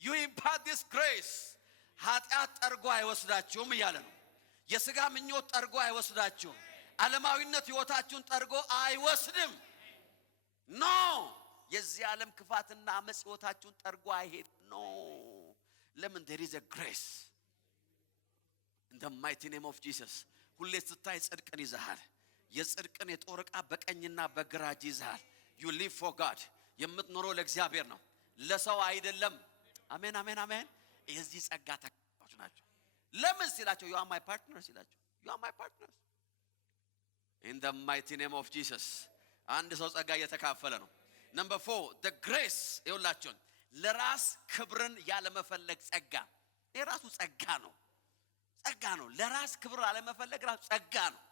you impart this grace. ኃጢአት ጠርጎ አይወስዳችሁም እያለ ነው። የሥጋ ምኞት ጠርጎ አይወስዳችሁም። ዓለማዊነት ሕይወታችሁን ጠርጎ አይወስድም። ኖ የዚህ ዓለም ክፋትና አመጽ ሕይወታችሁን ጠርጎ አይሄድ። ኖ ለምን? there is a grace in the mighty name of Jesus. ሁሌ ስታይ ጽድቅን ይዘሃል። የጽድቅን የጦር ዕቃ በቀኝና በግራ እጅ ይዘሃል። you live for God. የምትኖረው ለእግዚአብሔር ነው፣ ለሰው አይደለም። አሜን አሜን አሜን። የዚህ ጸጋ ተካፋዮች ናቸው። ለምን ሲላቸው you are my partners ሲላቸው you are my partners in the mighty name of Jesus. አንድ ሰው ጸጋ እየተካፈለ ነው። Number 4, the grace ይውላችሁን ለራስ ክብርን ያለመፈለግ ጸጋ። ይሄ ራሱ ጸጋ ነው። ጸጋ ነው። ለራስ ክብር አለመፈለግ ራሱ ጸጋ ነው።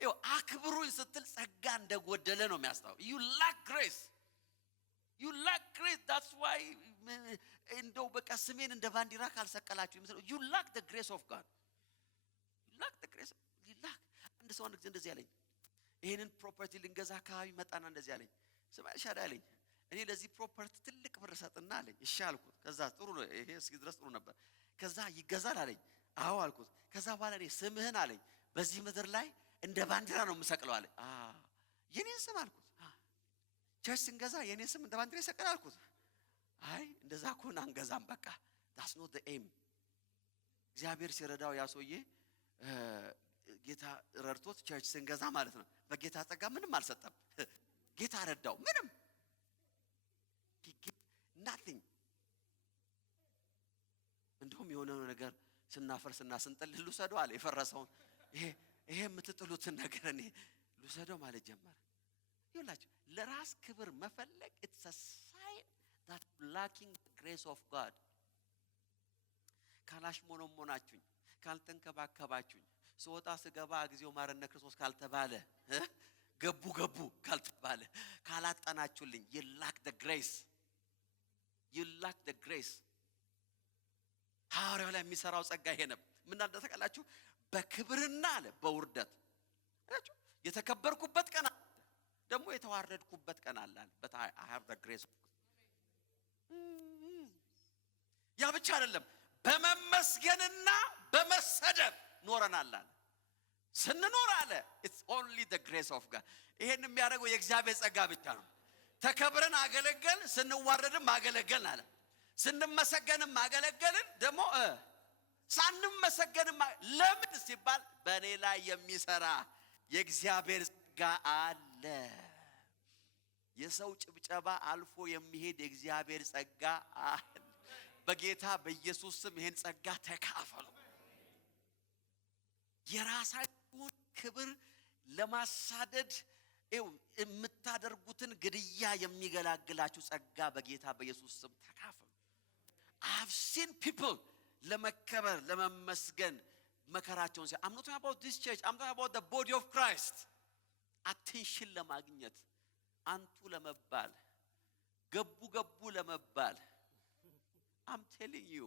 ይኸው አክብሩኝ ስትል ጸጋ እንደጎደለ ነው የሚያስታው። you lack grace. you lack grace. that's why እንደው በቃ ስሜን እንደ ባንዲራ ካልሰቀላችሁ ይመስለው you lack the grace of God. you lack the grace. you lack አንድ ሰው እንደዚህ ያለኝ ይሄንን ፕሮፐርቲ ልንገዛ አካባቢ መጣና እንደዚህ ያለኝ ስማይ ሻዳ ያለኝ እኔ ለዚህ ፕሮፐርቲ ትልቅ ብር ሰጥና አለኝ። እሺ አልኩት። ከዛ ጥሩ ነው ይሄ እስኪ ድረስ ጥሩ ነበር። ከዛ ይገዛል አለኝ። አዎ አልኩት። ከዛ በኋላ እኔ ስምህን አለኝ በዚህ ምድር ላይ እንደ ባንዲራ ነው የምሰቅለው አለኝ። የኔን ስም አልኩት። ቸርች ስንገዛ የኔን ስም እንደ ባንዲራ ይሰቀል አልኩት። አይ እንደዛ ከሆነ አንገዛም በቃ that's not the aim። እግዚአብሔር ሲረዳው ያሶዬ ጌታ ረድቶት ቸርች ስንገዛ ማለት ነው በጌታ ጸጋ ምንም አልሰጠም። ጌታ ረዳው ምንም nothing። እንደውም የሆነ ነገር ስናፈርስና ስንጥል ልውሰደው አለ የፈረሰውን ይሄ የምትጥሉትን ነገር እኔ ልውሰደው ማለት ጀመረ። ይኸውላችሁ ለራስ ክብር መፈለግ it's a sign that lacking the grace of God። ካላሽሞኖሞናችሁኝ ካልተንከባከባችሁኝ ስወጣ ስገባ እግዚኦ ማረነ ክርስቶስ ካልተባለ ገቡ ካልተባለ ካላጠናችሁልኝ you lack the grace. you lack the grace። ሐዋርያው ላይ የሚሰራው ጸጋ ይሄ ነው። ምን አደረጋላችሁ? በክብርና አለ በውርደት አላችሁ የተከበርኩበት ቀን አለ ደግሞ የተዋረድኩበት ቀን አለ። but I have the grace። ያ ብቻ አይደለም በመመስገንና በመሰደብ ኖረናል አለ። ስንኖር አለ it's only the grace of God። ይሄን የሚያደርገው የእግዚአብሔር ጸጋ ብቻ ነው። ተከብረን አገለገል፣ ስንዋረድም አገለገልን አለ። ስንመሰገንም አገለገልን ደግሞ ሳንመሰገንም ለምን ሲባል በእኔ ላይ የሚሰራ የእግዚአብሔር ጸጋ አለ። የሰው ጭብጨባ አልፎ የሚሄድ የእግዚአብሔር ጸጋ አለ። በጌታ በኢየሱስ ስም ይሄን ጸጋ ተካፈሉ። የራሳችሁን ክብር ለማሳደድ የምታደርጉትን ግድያ የሚገላግላችሁ ጸጋ በጌታ በኢየሱስ ስም ተካፈሉ። I've seen people ለመከበር ለመመስገን መከራቸውን I'm not talking about this church. I'm talking about the body of Christ. attention ለማግኘት አንቱ ለመባል ገቡ ለመባል I'm telling you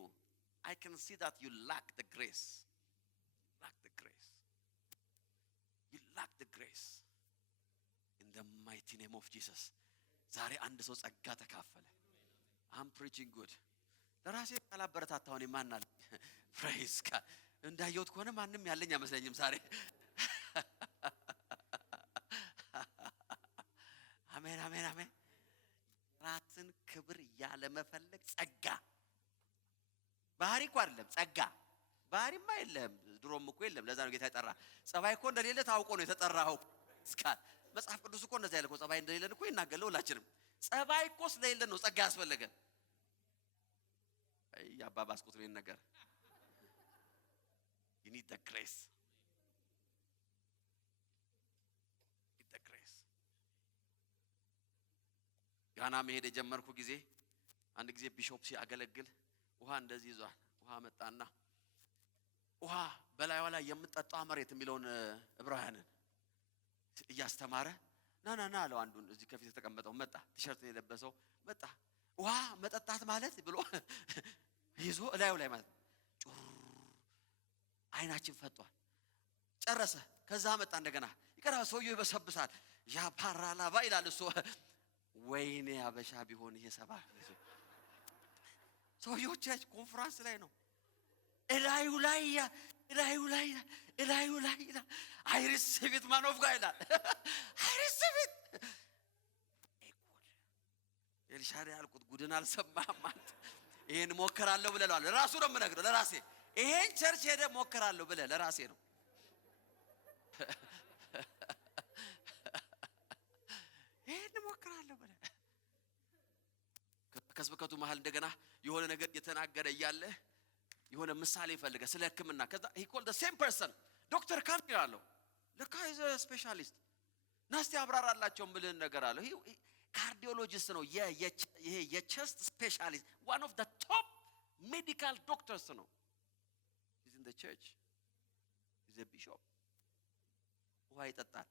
I can see that you lack the grace. You lack the grace. In the mighty name of Jesus. ዛሬ አንድ ሰው ጸጋ ተካፈለ። I'm preaching good. ለራሴ ካላበረታታው እኔ ማን አለ? praise God። እንዳየሁት ከሆነ ማንም ያለኝ አይመስለኝም ዛሬ። አሜን። ራስን ክብር ያለ መፈለግ ጸጋ ባህሪ እኮ አይደለም። ጸጋ ባህሪማ የለም፣ ድሮም እኮ የለም። ለዛ ነው ጌታ የጠራ። ጸባይ እኮ እንደሌለ ታውቆ ነው የተጠራኸው። እስካል መጽሐፍ ቅዱስ እኮ እንደዛ ያለ እኮ ጸባይ እንደሌለን እኮ ይናገር ሁላችንም። ጸባይ እኮ ስለሌለን ነው ጸጋ ያስፈልገን። ያባባስኩት ነው ነገር። you need the grace. ጋና መሄድ የጀመርኩ ጊዜ አንድ ጊዜ ቢሾፕ ሲያገለግል ውሃ እንደዚህ ይዟል። ውሃ መጣና ውሃ በላይዋ ላይ የምትጠጣው መሬት የሚለውን ዕብራውያንን እያስተማረ ና አለው። አንዱን እዚህ ከፊት የተቀመጠው መጣ፣ ቲሸርት የለበሰው መጣ። ውሃ መጠጣት ማለት ብሎ ይዞ ላዩ ላይ ማለት ጩር አይናችን ፈጧል። ጨረሰ። ከዛ መጣ እንደገና ይቀራው። ሰውየው ይበሰብሳል። ያ ፓራላባ ይላል እሱ። ወይኔ አበሻ ቢሆን ይሄ ሰባ ሰውየው ቸርች ኮንፈረንስ ላይ ነው። እላዩ ላይ አይ ሪሲቭ ኢት ማን ኦፍ ጋድ ይላል። አይ ሪሲቭ ኢት ኤልሻዳይ ያልኩት ጉድን አልሰማህም አንተ። ይሄን ሞከራለሁ ብለዋል። ለራሱ ነው የምነግረው፣ ለራሴ ይሄን ቸርች ሄደ ሞከራለሁ ብለ ለራሴ ነው። ይሄን ሞከራለሁ ብለ ከስብከቱ መሃል እንደገና የሆነ ነገር እየተናገረ እያለ የሆነ ምሳሌ ይፈልጋል ስለ ሕክምና። ከዛ he called the same person ዶክተር ካም ይላለው። ለካ is a specialist ናስቲ አብራራላቸው ምልን ነገር አለው። ካርዲዮሎጂስት ነው። ይሄ የቸስት ስፔሻሊስት one of the top medical doctors ነው። he's in the church, he's a bishop. ውሃ ይጠጣል።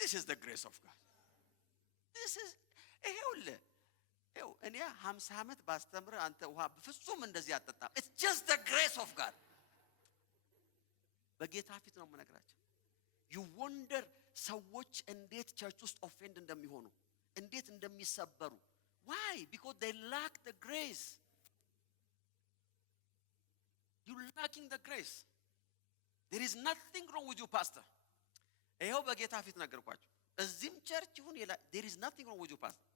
this is the grace of God. this is ይሄውልህ እኔ 50 ዓመት ባስተምር አንተ ውሃ በፍጹም እንደዚህ አትጠጣም። it's just the grace of God. በጌታ ፊት ነው የምነግራቸው። you wonder ሰዎች እንዴት ቸርች ውስጥ ኦፌንድ እንደሚሆኑ እንዴት እንደሚሰበሩ። why? because they lack the grace. you lacking the grace. there is nothing wrong with you pastor. ይሄው በጌታ ፊት ነገርኳችሁ። እዚህም ቸርች ይሁን there is nothing wrong with you pastor.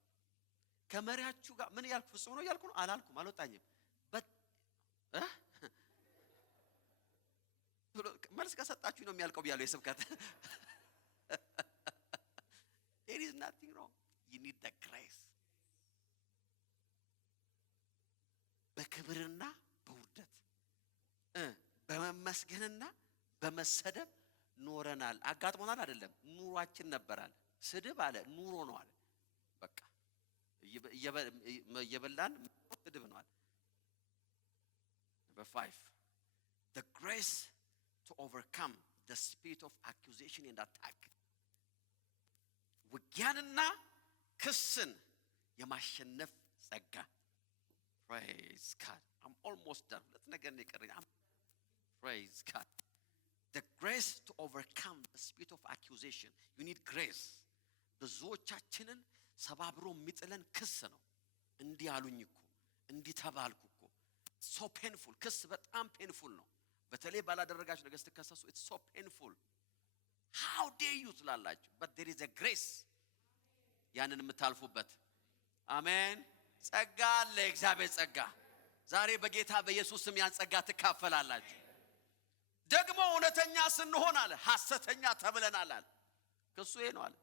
ከመሪያችሁ ጋር ምን ያልኩ ፍጹም ነው ያልኩ ነው አላልኩም፣ አልወጣኝም። መልስ ከሰጣችሁ ነው የሚያልቀው ብያለሁ የስብከት። there is nothing wrong. you need the grace. በክብርና በውርደት በመመስገንና በመሰደብ ኖረናል። አጋጥሞናል አይደለም፣ ኑሯችን ነበራል። ስድብ አለ ኑሮ ነው አለ። በቃ የበላን ስድብ ነው አለ። Number 5, the grace to overcome the spirit of accusation and attack. ውጊያንና ክስን የማሸነፍ ጸጋ። praise God. I'm almost done. let's ነገር ነው የቀረኝ። praise God. the grace to overcome the spirit of accusation. you need grace. ብዙዎቻችንን ሰባብሮ የሚጥለን ክስ ነው። እንዲህ አሉኝ እኮ እንዲህ ተባልኩ እኮ። so painful. ክስ በጣም painful ነው። በተለይ ባላደረጋችሁ ነገር ስትከሰሱ it's so painful. how dare you ትላላችሁ። but there is a grace ያንን የምታልፉበት። አሜን። ጸጋ አለ፣ እግዚአብሔር ጸጋ። ዛሬ በጌታ በኢየሱስ ስም ያን ጸጋ ትካፈላላችሁ። ደግሞ እውነተኛ ስንሆን አለ ሐሰተኛ ተብለናል አለ። ክሱ ይሄ ነው አለ።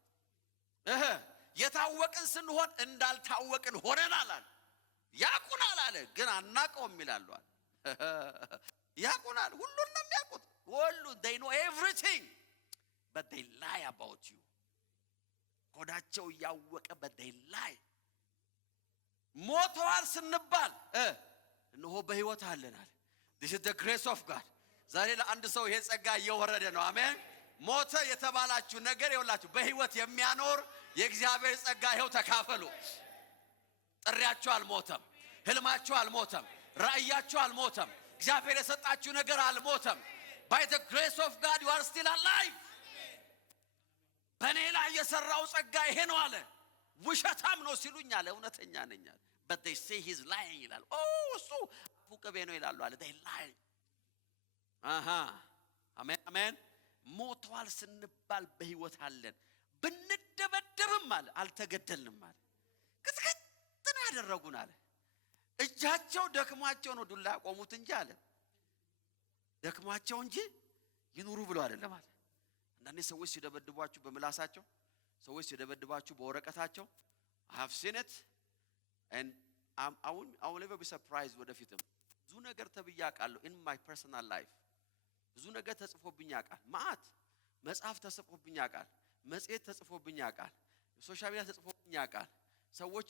የታወቅን ስንሆን እንዳልታወቅን ሆነናል አለ። ያቁናል አለ ግን አናቀውም ይላሉ አለ። ያቁናል፣ ሁሉን ነው የሚያውቁት። ሁሉ they know everything but they lie about you. ሆዳቸው ያወቀ but they lie. ሞተዋል ስንባል እነሆ በህይወት አለናል። this is the grace of God. ዛሬ ለአንድ ሰው ይሄ ጸጋ እየወረደ ነው። አሜን። ሞተ የተባላችሁ ነገር ይኸውላችሁ በህይወት የሚያኖር የእግዚአብሔር ጸጋ ይኸው ተካፈሉ። ጥሪያችሁ አልሞተም፣ ህልማችሁ አልሞተም፣ ራእያችሁ አልሞተም፣ እግዚአብሔር የሰጣችሁ ነገር አልሞተም። by the grace of God you are still alive. በኔ ላይ የሰራው ጸጋ ይሄ ነው አለ። ውሸታም ነው ሲሉኝ አለ እውነተኛ ነኝ አለ። but they say he's lying ይላል። እሱ አፉ ቅቤ ነው ይላሉ አለ። they lie. አሜን አሜን። ሞተዋል ስንባል በህይወት አለን። ብንደበደብም አለ አልተገደልንም አለ። ክትክት ነው ያደረጉን አለ። እጃቸው ደክሟቸው ነው ዱላ ቆሙት እንጂ አለ ደክሟቸው እንጂ ይኑሩ ብለው አይደለም አለ። አንዳንዴ ሰዎች ሲደበድቧችሁ በምላሳቸው፣ ሰዎች ሲደበድቧችሁ በወረቀታቸው I have seen it and I will never be surprised ወደፊትም ብዙ ነገር ተብዬ አውቃለሁ in my personal life ብዙ ነገር ተጽፎብኝ ያውቃል። ማአት መጽሐፍ ተጽፎብኝ ያውቃል። መጽሔት ተጽፎብኝ ያውቃል። ሶሻል ሚዲያ ተጽፎብኝ ያውቃል። ሰዎች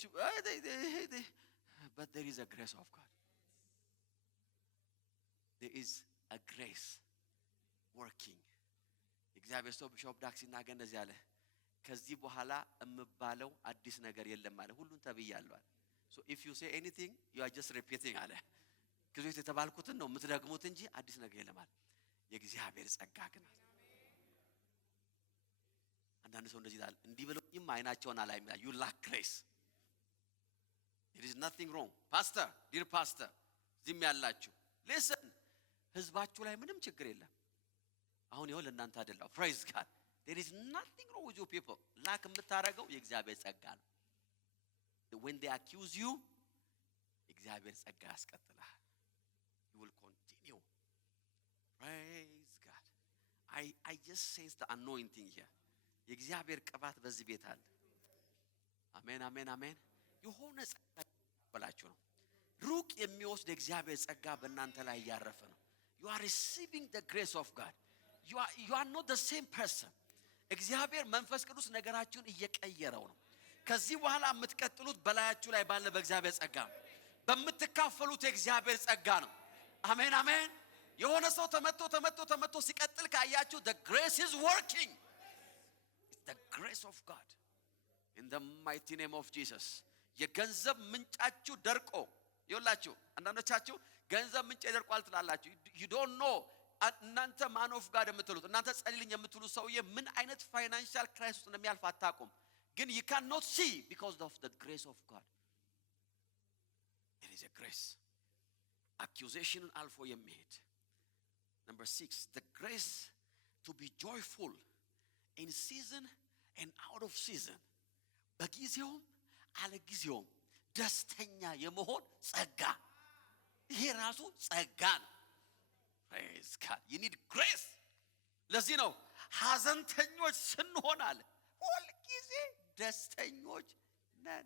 but there is a grace of God. There is a grace working. እግዚአብሔር ሰው ቢሾፕ ዳክ ሲናገር እንደዚህ አለ፣ ከዚህ በኋላ እምባለው አዲስ ነገር የለም አለ። ሁሉን ተብያለሁ አለ። So if you say anything you are just repeating አለ። ከዚህ የተባልኩትን ነው የምትደግሙት እንጂ አዲስ ነገር የለም አለ። የእግዚአብሔር ጸጋ ግን አንዳንድ ሰው እንደዚህ ይላል፣ እንዲህ ብለውኝም አይናቸውን አላይም ይላል። You lack grace. There is nothing wrong. Pastor, dear pastor, ዝም ያላችሁ listen, ህዝባችሁ ላይ ምንም ችግር የለም። አሁን ይኸው ለእናንተ አይደለም። Praise God. There is nothing wrong with you people. ላክ የምታረገው የእግዚአብሔር ጸጋ ነው። When they accuse you, የእግዚአብሔር ጸጋ ያስቀጥላል። You will continue. Praise God. I just sense the anointing here. የእግዚአብሔር ቅባት በዚህ ቤት አለ። አሜን አሜን አሜን። የሆነ ጸጋ በላችሁ ነው። ሩቅ የሚወስድ የእግዚአብሔር ጸጋ በእናንተ ላይ ያረፈ ነው። You are receiving the grace of God. You are not the same person. እግዚአብሔር መንፈስ ቅዱስ ነገራችሁን እየቀየረው ነው። ከዚህ በኋላ የምትቀጥሉት በላያችሁ ላይ ባለ በእግዚአብሔር ጸጋ ነው። በምትካፈሉት የእግዚአብሔር ጸጋ ነው። አሜን አሜን። የሆነ ሰው ተመቶ ሲቀጥል ካያችሁ the grace is working. It's the grace of God. In the mighty name of Jesus. የገንዘብ ምንጫችሁ ደርቆ ይውላችሁ። አንዳንዶቻችሁ ገንዘብ ምንጭ ደርቋል ትላላችሁ። You don't know እናንተ ማን ኦፍ ጋድ የምትሉት እናንተ ጸልይልኝ የምትሉት ሰውዬ ምን አይነት ፋይናንሻል ክራይሲስ ውስጥ እንደሚያልፍ አታውቁም። ግን you cannot see because of the grace of God. There is a grace. Accusation አልፎ የሚሄድ. Number 6, the grace to be joyful in season and out of season. በጊዜውም አለጊዜውም ደስተኛ የመሆን ጸጋ። ይሄ ራሱ ጸጋ ነው። Praise God. You need grace. ለዚህ ነው ሐዘንተኞች ስንሆን አለ ሁል ጊዜ ደስተኞች ነን።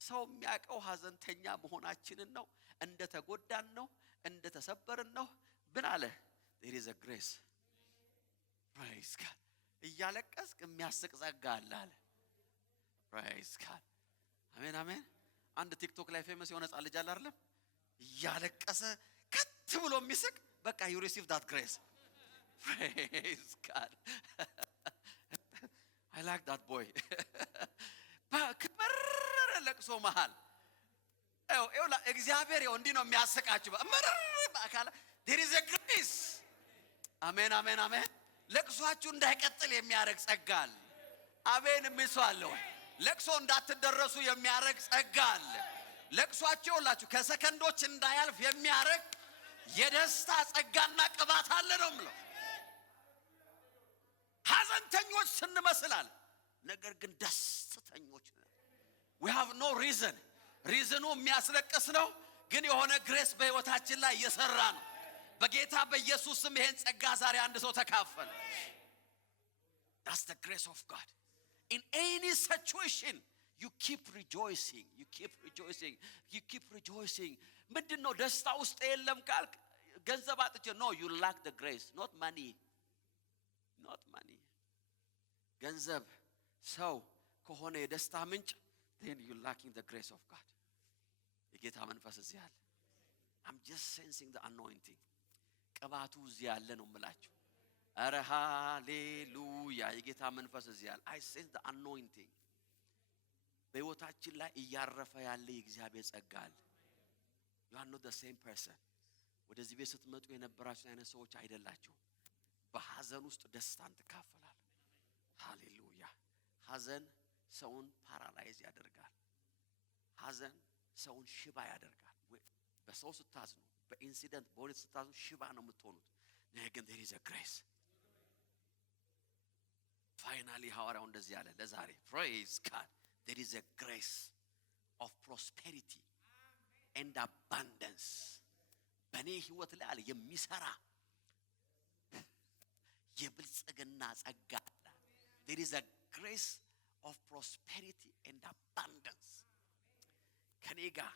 ሰው የሚያውቀው ሐዘንተኛ መሆናችንን ነው፣ እንደተጎዳን ነው፣ እንደተሰበርን ነው። ምን አለ? There is a grace. Praise God. እያለቀስክ የሚያስቅ ጸጋ አለ አለ። Praise God. አሜን አሜን። አንድ ቲክቶክ ላይ ፌመስ የሆነ ጻል ልጅ አለ አይደል? እያለቀሰ ከት ብሎ የሚስቅ በቃ you receive that grace. Praise God. I like that boy. በከበረ ለቅሶ መሃል እግዚአብሔር ይኸው እንዲህ ነው የሚያስቃችሁ። በአካል there is a grace. አሜን አሜን አሜን። ለቅሷችሁ እንዳይቀጥል የሚያረግ ጸጋ አለ። አሜን የሚስዋለው ለቅሶ እንዳትደረሱ የሚያረግ ጸጋ አለ። ለቅሷችሁ ሁላችሁ ከሰከንዶች እንዳያልፍ የሚያረግ የደስታ ጸጋና ቅባት አለ ነው የምለው። ሐዘንተኞች ስንመስላል ነገር ግን ደስተኞች ነን። we have no reason. ሪዝኑ የሚያስለቅስ ነው፣ ግን የሆነ ግሬስ በህይወታችን ላይ እየሰራ ነው። በጌታ በኢየሱስ ስም ይሄን ጸጋ ዛሬ አንድ ሰው ተካፈለ። That's the grace of God. In any situation you keep rejoicing. You keep rejoicing. You keep rejoicing. ምንድነው ደስታ ውስጥ የለም ካልክ ገንዘብ አጥቼ no, you lack the grace. Not money. Not money. ገንዘብ ሰው ከሆነ የደስታ ምንጭ then you lacking the grace of God. የጌታ መንፈስ እዚህ አለ. I'm just sensing the anointing. ቅባቱ እዚህ ያለ ነው የምላችሁ። አረ ሃሌሉያ! የጌታ መንፈስ እዚህ ያለ. I sense the anointing. በህይወታችን ላይ እያረፈ ያለ የእግዚአብሔር ጸጋ አለ። You are not the same person. ወደዚህ ቤት ስትመጡ የነበራችሁ አይነት ሰዎች አይደላችሁም። በሐዘን ውስጥ ደስታን ትካፈላል። ሃሌሉያ! ሐዘን ሰውን ፓራላይዝ ያደርጋል። ሐዘን ሰውን ሽባ ያደርጋል። በሰው ስታዝኑ፣ በኢንሲደንት በሁለት ስታዝኑ ሽባ ነው የምትሆኑት። ነገር ግን there is a grace. ፋይናሊ ሐዋርያው እንደዚህ ያለ ለዛሬ praise God there is a grace of prosperity and abundance በኔ ህይወት ላይ አለ የሚሰራ የብልጽግና ጸጋ አለ there is a grace of prosperity and abundance ከኔ ጋር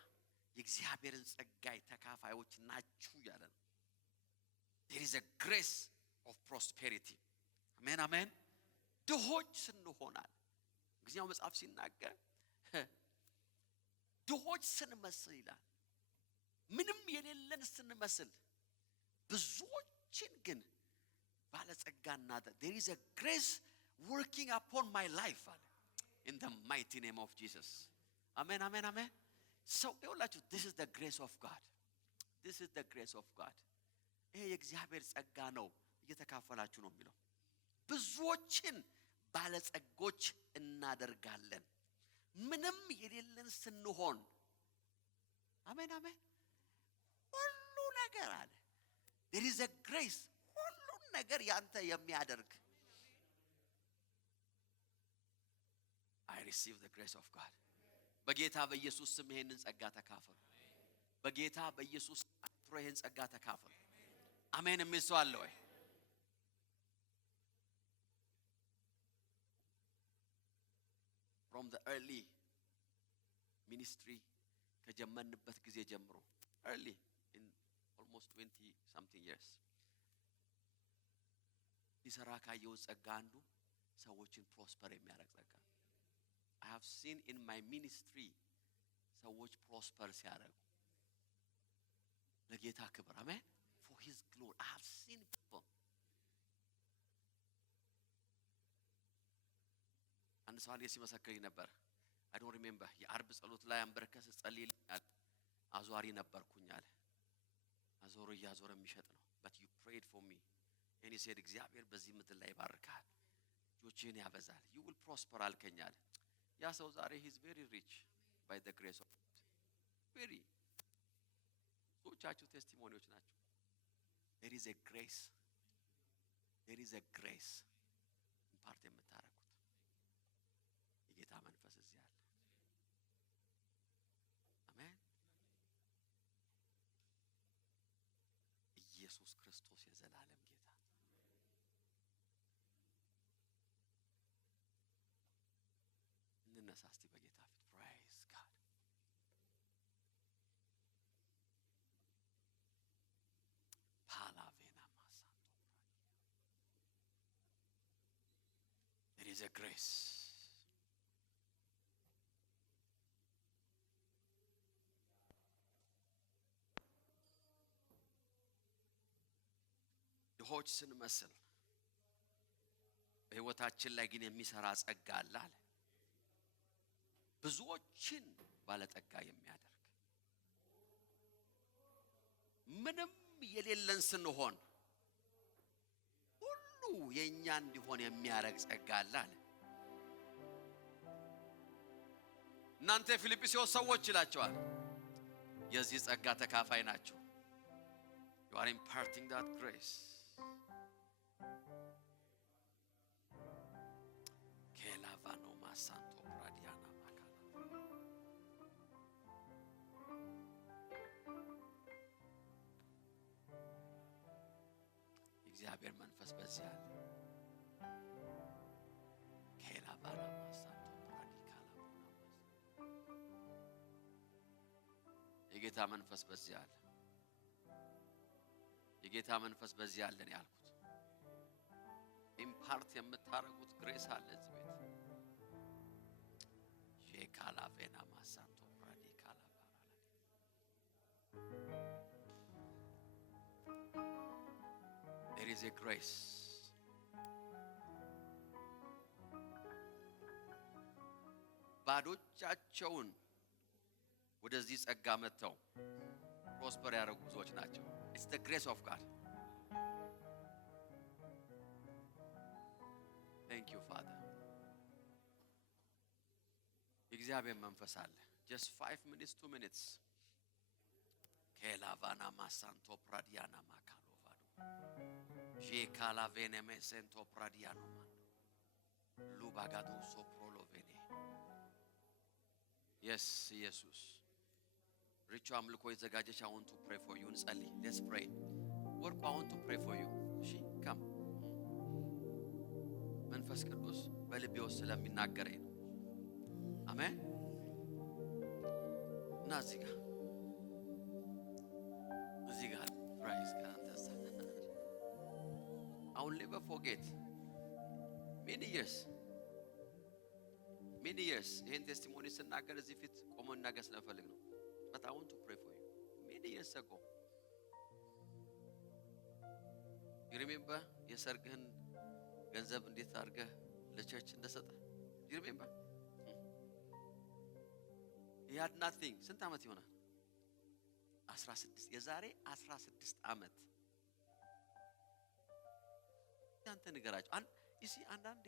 የእግዚአብሔርን ጸጋ ተካፋዮች ናችሁ ያለ there is a grace of prosperity አሜን አሜን ድሆች ስንሆናል እግዚአብሔር መጽሐፍ ሲናገር ድሆች ስንመስል ይላል ምንም የሌለን ስንመስል ብዙዎችን ግን ባለጸጋና there is a grace working upon my life in the mighty name of Jesus amen amen amen so ይኸውላችሁ this is the grace of God this is the grace of God ይሄ የእግዚአብሔር ጸጋ ነው እየተካፈላችሁ ነው የሚለው ብዙዎችን ባለጸጎች እናደርጋለን ምንም የሌለን ስንሆን አሜን አሜን ሁሉ ነገር አለ there is a grace ሁሉ ነገር ያንተ የሚያደርግ I receive the grace of God በጌታ በኢየሱስ ስም ይሄንን ጸጋ ተካፈሉ በጌታ በኢየሱስ ስም ይሄን ጸጋ ተካፈሉ አሜን የሚል ሰው አለ ወይ from the early ministry ከጀመርንበት ጊዜ ጀምሮ early in almost 20 something years ይሰራ ካየው ጸጋ አንዱ ሰዎችን ፕሮስፐር የሚያደርግ ጸጋ I have seen in my ministry ሰዎች ፕሮስፐር ሲያደርጉ ለጌታ ክብር አሜን for his glory I have seen people አንድ ሰው አለ ሲመሰክር ነበር I don't remember የአርብ ጸሎት ላይ አንበርከስ ጸልይልኛል አዟሪ ነበርኩኝ አለ አዞሮ ያዞረ የሚሸጥ ነው but you prayed for me and he said እግዚአብሔር በዚህ ምድር ላይ ይባርካል ጆችን ያበዛል you will prosper አልከኝ አለ ያ ሰው ዛሬ he is very rich by the grace of God very ሶቻችሁ ቴስቲሞኒዎች ናቸው there is a grace ኢምፓርት የምታረጉት የጌታ መንፈስ እዚህ አለ አሜን ኢየሱስ ክርስቶስ የዘላለም ጌታ እንነሳ እስቲ በጌታ ፊት praise God palavena masanto there is a grace ድሆች ስንመስል በሕይወታችን ላይ ግን የሚሰራ ጸጋ አለ አለ ብዙዎችን ባለጠጋ የሚያደርግ ምንም የሌለን ስንሆን ሁሉ የኛ እንዲሆን የሚያደርግ ጸጋ አለ አለ እናንተ ፊልጵስዩስ ሰዎች ይላቸዋል የዚህ ጸጋ ተካፋይ ናችሁ you are imparting that grace kelavano masanto pradiana makala እግዚአብሔር መንፈስ በዚህ አለ kelavano masanto pradikala የጌታ መንፈስ በዚህ አለ የጌታ መንፈስ በዚህ አለ ነው ያልኩት ኢምፓርት የምታረጉት ግሬስ አለ እዚህ ቤት ሼካላቬና ማሳንቶ ፕራዲካላ ባራላ there is a grace ባዶቻቸውን ወደዚህ ጸጋ መጥተው ፕሮስፐር ያደረጉ ብዙዎች ናቸው it's the grace of God thank you father እግዚአብሔር መንፈስ አለ just 5 minutes 2 minutes kelavana masanto pradiana makalovado je kalavene mesento pradiano mando ሉባጋዶ ሶፕሮሎቬኔ yes ኢየሱስ ሪቹ አምልኮ የተዘጋጀች I want to pray for you እንጸልይ let's pray ወርቁ I want to pray for you እሺ come መንፈስ ቅዱስ በልቤ ውስጥ ስለሚናገረኝ ነው አሜን እና እዚህ ጋር praise God I will never forget many years ይህን ቴስቲሞኒ ስናገር እዚህ ፊት ቆሞ እናገር ስለፈልግ ነው but I want to pray for you many years ago you remember የሰርግህን ገንዘብ እንዴት አድርገህ ለቸርች እንደሰጠ you remember you had nothing ስንት ዓመት ይሆናል 16 የዛሬ 16 ዓመት ያንተ ንገራቸው you see አንዳንዴ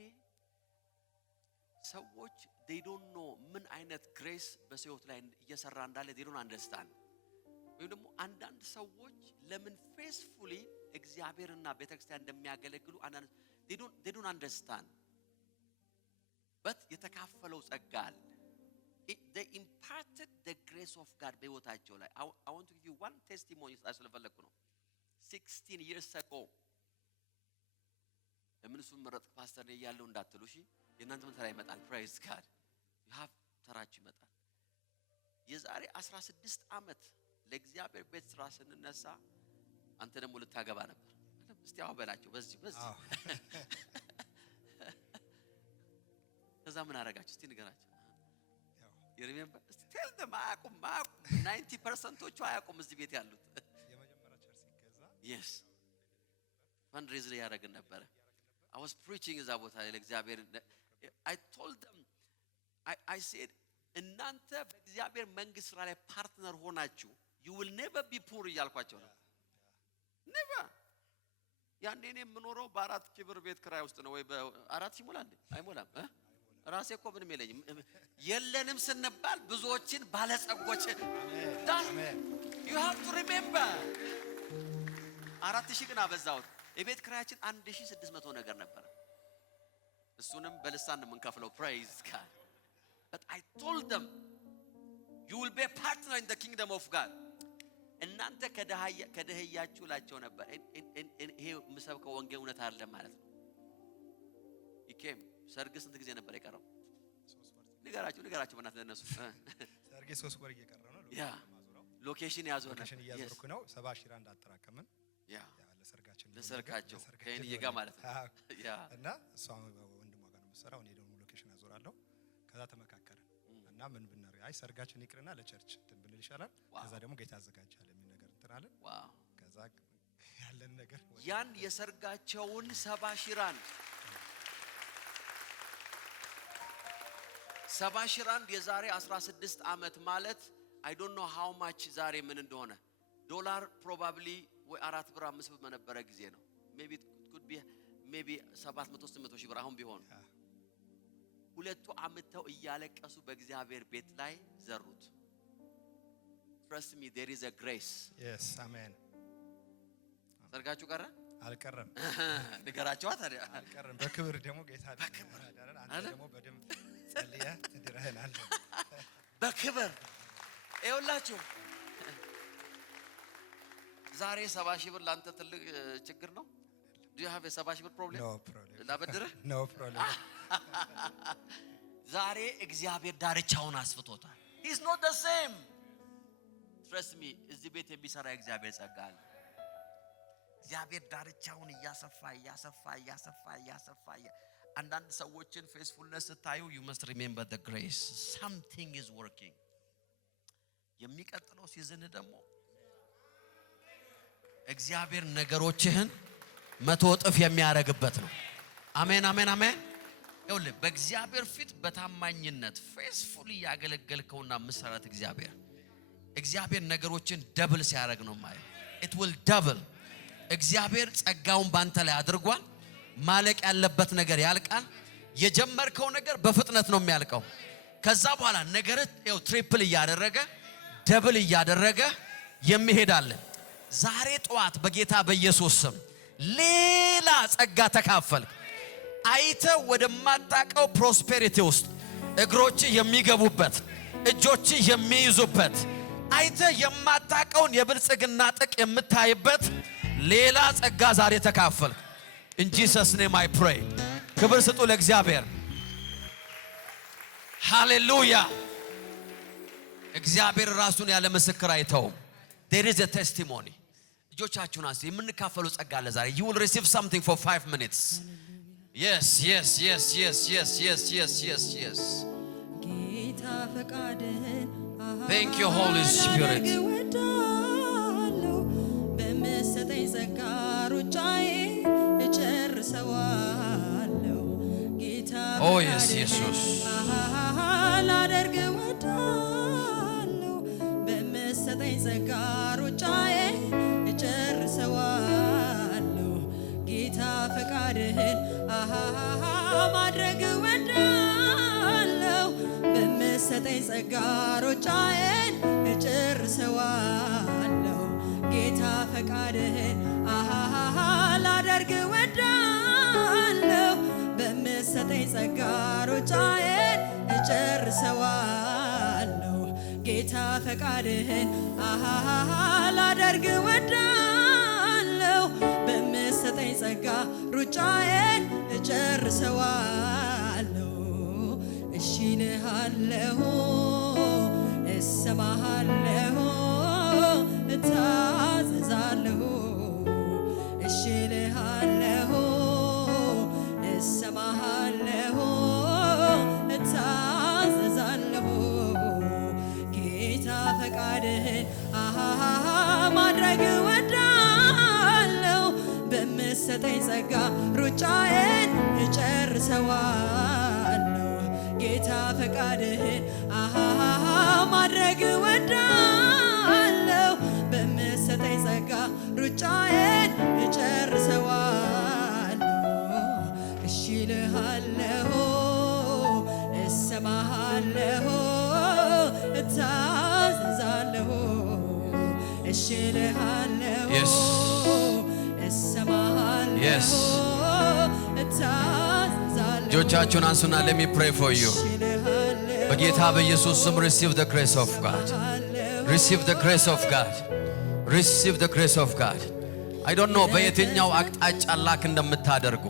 ሰዎች they don't know ምን አይነት ግሬስ በሰውት ላይ እየሰራ እንዳለ they don't understand ወይ ደግሞ አንዳንድ ሰዎች ለምን ፌስፉሊ እግዚአብሔርና ቤተክርስቲያን እንደሚያገለግሉ አንዳንድ they don't understand but የተካፈለው ጸጋ አለ they imparted the grace of God በህይወታቸው ላይ I want to give you one testimony ስለፈለኩ ነው 16 years ago ለምንሱም መረጥ ፓስተር ነው ያለው እንዳትሉ እሺ የእናንተ ምን ተራ ይመጣል praise God you have ተራች ይመጣል የዛሬ 16 ዓመት ለእግዚአብሔር ቤት ስራ ስንነሳ አንተ ደግሞ ልታገባ ነበር እስቲ አው በላቸው በዚህ ከዛ ምን አረጋችሁ እስቲ ንገራችሁ you remember tell them አያቁም 90%ዎቹ አያቁም እዚህ ቤት ያሉት የመጀመሪያ ቸርች ሲገዛ yes fundraiser ያደረግን ነበር I was preaching እዛ ቦታ ለእግዚአብሔር I told them I said እናንተ በእግዚአብሔር መንግስት ስራ ላይ ፓርትነር ሆናችሁ you will never be poor እያልኳቸው ነው never ያኔ እኔ የምኖረው በ4 ሺህ ብር ቤት ክራይ ውስጥ ነው ወይ በ4 ሺህ ይሞላል አይሞላም ራሴ እኮ ምንም የለኝም የለንም ስንባል ብዙዎችን ባለጸጎች you have to remember 4000 ግን አበዛሁት የቤት ክራያችን 1600 ነገር ነበር እሱንም በልሳን የምንከፍለው praise God but I told them you will be a partner in the kingdom of God እናንተ ከደህያችሁ ላቸው ነበር ይሄ ምሰብከው ወንጌል እውነት አይደለም ማለት ነው ይኬም ሰርግ ስንት ጊዜ ነበር የቀረው 3 ወር ንገራችሁ በእናትህ ለነሱ ሰርግ 3 ወር እየቀረ ነው ያ ሎኬሽን ያዞና ሎኬሽን እያዞርኩ ነው 70 ሺህ ራንድ አጠራቀምን ያ ለሰርጋቸው ከእኔ ይጋ ማለት ነው ያ እና እሷ ወንድሟ ጋር ነው የምትሰራው እኔ ደግሞ ሎኬሽን አዞራለሁ ከዛ ተመካከርን እና ምን ብናረግ አይ ሰርጋችን ይቅርና ለቸርች ብንል ይሻላል ከዛ ደግሞ ጌታ ያዘጋጃል የሚል ነገር እንትናለን ዋው ከዛ ያለን ነገር ያን የሰርጋቸውን 70 ሺህ ራንድ 70 ሺህ ራንድ የዛሬ 16 ዓመት ማለት I don't know how much ዛሬ ምን እንደሆነ ዶላር probably ወይ 4 ብር 5 ብር መነበረ ጊዜ ነው maybe it could be maybe 700 ሺህ ብር አሁን ቢሆን ሁለቱ አመተው እያለቀሱ በእግዚአብሔር ቤት ላይ ዘሩት trust me there is a grace yes amen ሰርጋችሁ ቀረ አልቀረም ንገራችሁ ታዲያ አልቀረም በክብር ደግሞ ጌታ አዳረን አንተ ደግሞ በደም ጸልያ ትድረህናል በክብር ይኸውላችሁ ዛሬ 70 ሺህ ብር ላንተ ትልቅ ችግር ነው do you have a 70 ሺህ ብር problem no problem ላበድርህ no problem ዛሬ እግዚአብሔር ዳርቻውን አስፍቶታል he's not the same trust me እዚህ ቤት የሚሰራ እግዚአብሔር ጸጋ አለ እግዚአብሔር ዳርቻውን እያሰፋ አንዳንድ ሰዎችን ፌስፉልነስ ስታዩ you must remember the grace something is working የሚቀጥለው ሲዝን ደግሞ እግዚአብሔር ነገሮችህን 100 እጥፍ የሚያረግበት ነው አሜን አሜን አሜን ይኸውልህ በእግዚአብሔር ፊት በታማኝነት ፌስፉሊ ያገለገልከውና መሰረት እግዚአብሔር ነገሮችን ደብል ሲያረግ ነው ማለት it will double እግዚአብሔር ጸጋውን ባንተ ላይ አድርጓል ማለቅ ያለበት ነገር ያልቃል የጀመርከው ነገር በፍጥነት ነው የሚያልቀው ከዛ በኋላ ነገር ይኸው ትሪፕል እያደረገ ደብል እያደረገ የሚሄዳል ዛሬ ጧት በጌታ በኢየሱስ ስም ሌላ ጸጋ ተካፈልክ አይተ ወደማታቀው ፕሮስፔሪቲ ውስጥ እግሮች የሚገቡበት እጆች የሚይዙበት አይተ የማታቀውን የብልጽግና ጥቅ የምታይበት ሌላ ጸጋ ዛሬ ተካፈል። In Jesus name I pray. ክብር ስጡ ለእግዚአብሔር። ሃሌሉያ። እግዚአብሔር ራሱን ያለ ምስክር አይተውም። There is a testimony. እጆቻችሁን አንሱ። የምንካፈለው ጸጋ አለ ዛሬ. You will receive something for 5 minutes. Yes. ጌታ ፈቃድህን Thank you, Holy Spirit. በመሰጠኝ ጸጋ ሩጫዬ እጨርሰዋለሁ። ጌታ Oh yes, Jesus. ላደርግ እወዳለሁ። በመሰጠኝ ጸጋ ሩጫዬ እጨርሰዋለሁ። ጌታ ፈቃድህን ማድረግ እወዳለሁ። በመሰጠኝ ጸጋ ሩጫዬን እጨርሰዋለሁ። ጌታ ፈቃድህን ላደርግ እወዳለሁ። በመሰጠኝ ጸጋ ሩጫዬን እጨርሰዋለሁ። ጌታ ፈቃድህን ላደርግ እወዳለሁ። በመሰጠኝ ጸጋ ሩጫዬን እጨርሰዋለሁ። እሺ እልሃለሁ፣ እሰማሃለሁ፣ እታዘዛለሁ። እሺ እልሃለሁ፣ እሰማሃለሁ፣ እታዘዛለሁ። ጌታ ፈቃድህን ማድረግ እወዳለሁ። በምትሰጠኝ ጸጋ ሩጫዬን እጨርሰዋለሁ። ጌታ ፈቃድህን ማድረግ እወዳለሁ። በምትሰጠኝ ጸጋ ሩጫዬን እጨርሰዋለሁ። እሺ እልሃለሁ፣ እሰማሃለሁ፣ እታዘዛለሁ። እሺ እልሃለሁ፣ እሰማሃለሁ፣ እታዘዛለሁ። እጆቻችሁን አንሱና let me pray for you. በጌታ በኢየሱስ ስም receive the grace of God. Receive the grace of God. Receive the grace of God. I don't know በየትኛው አቅጣጫ ላክ እንደምታደርጉ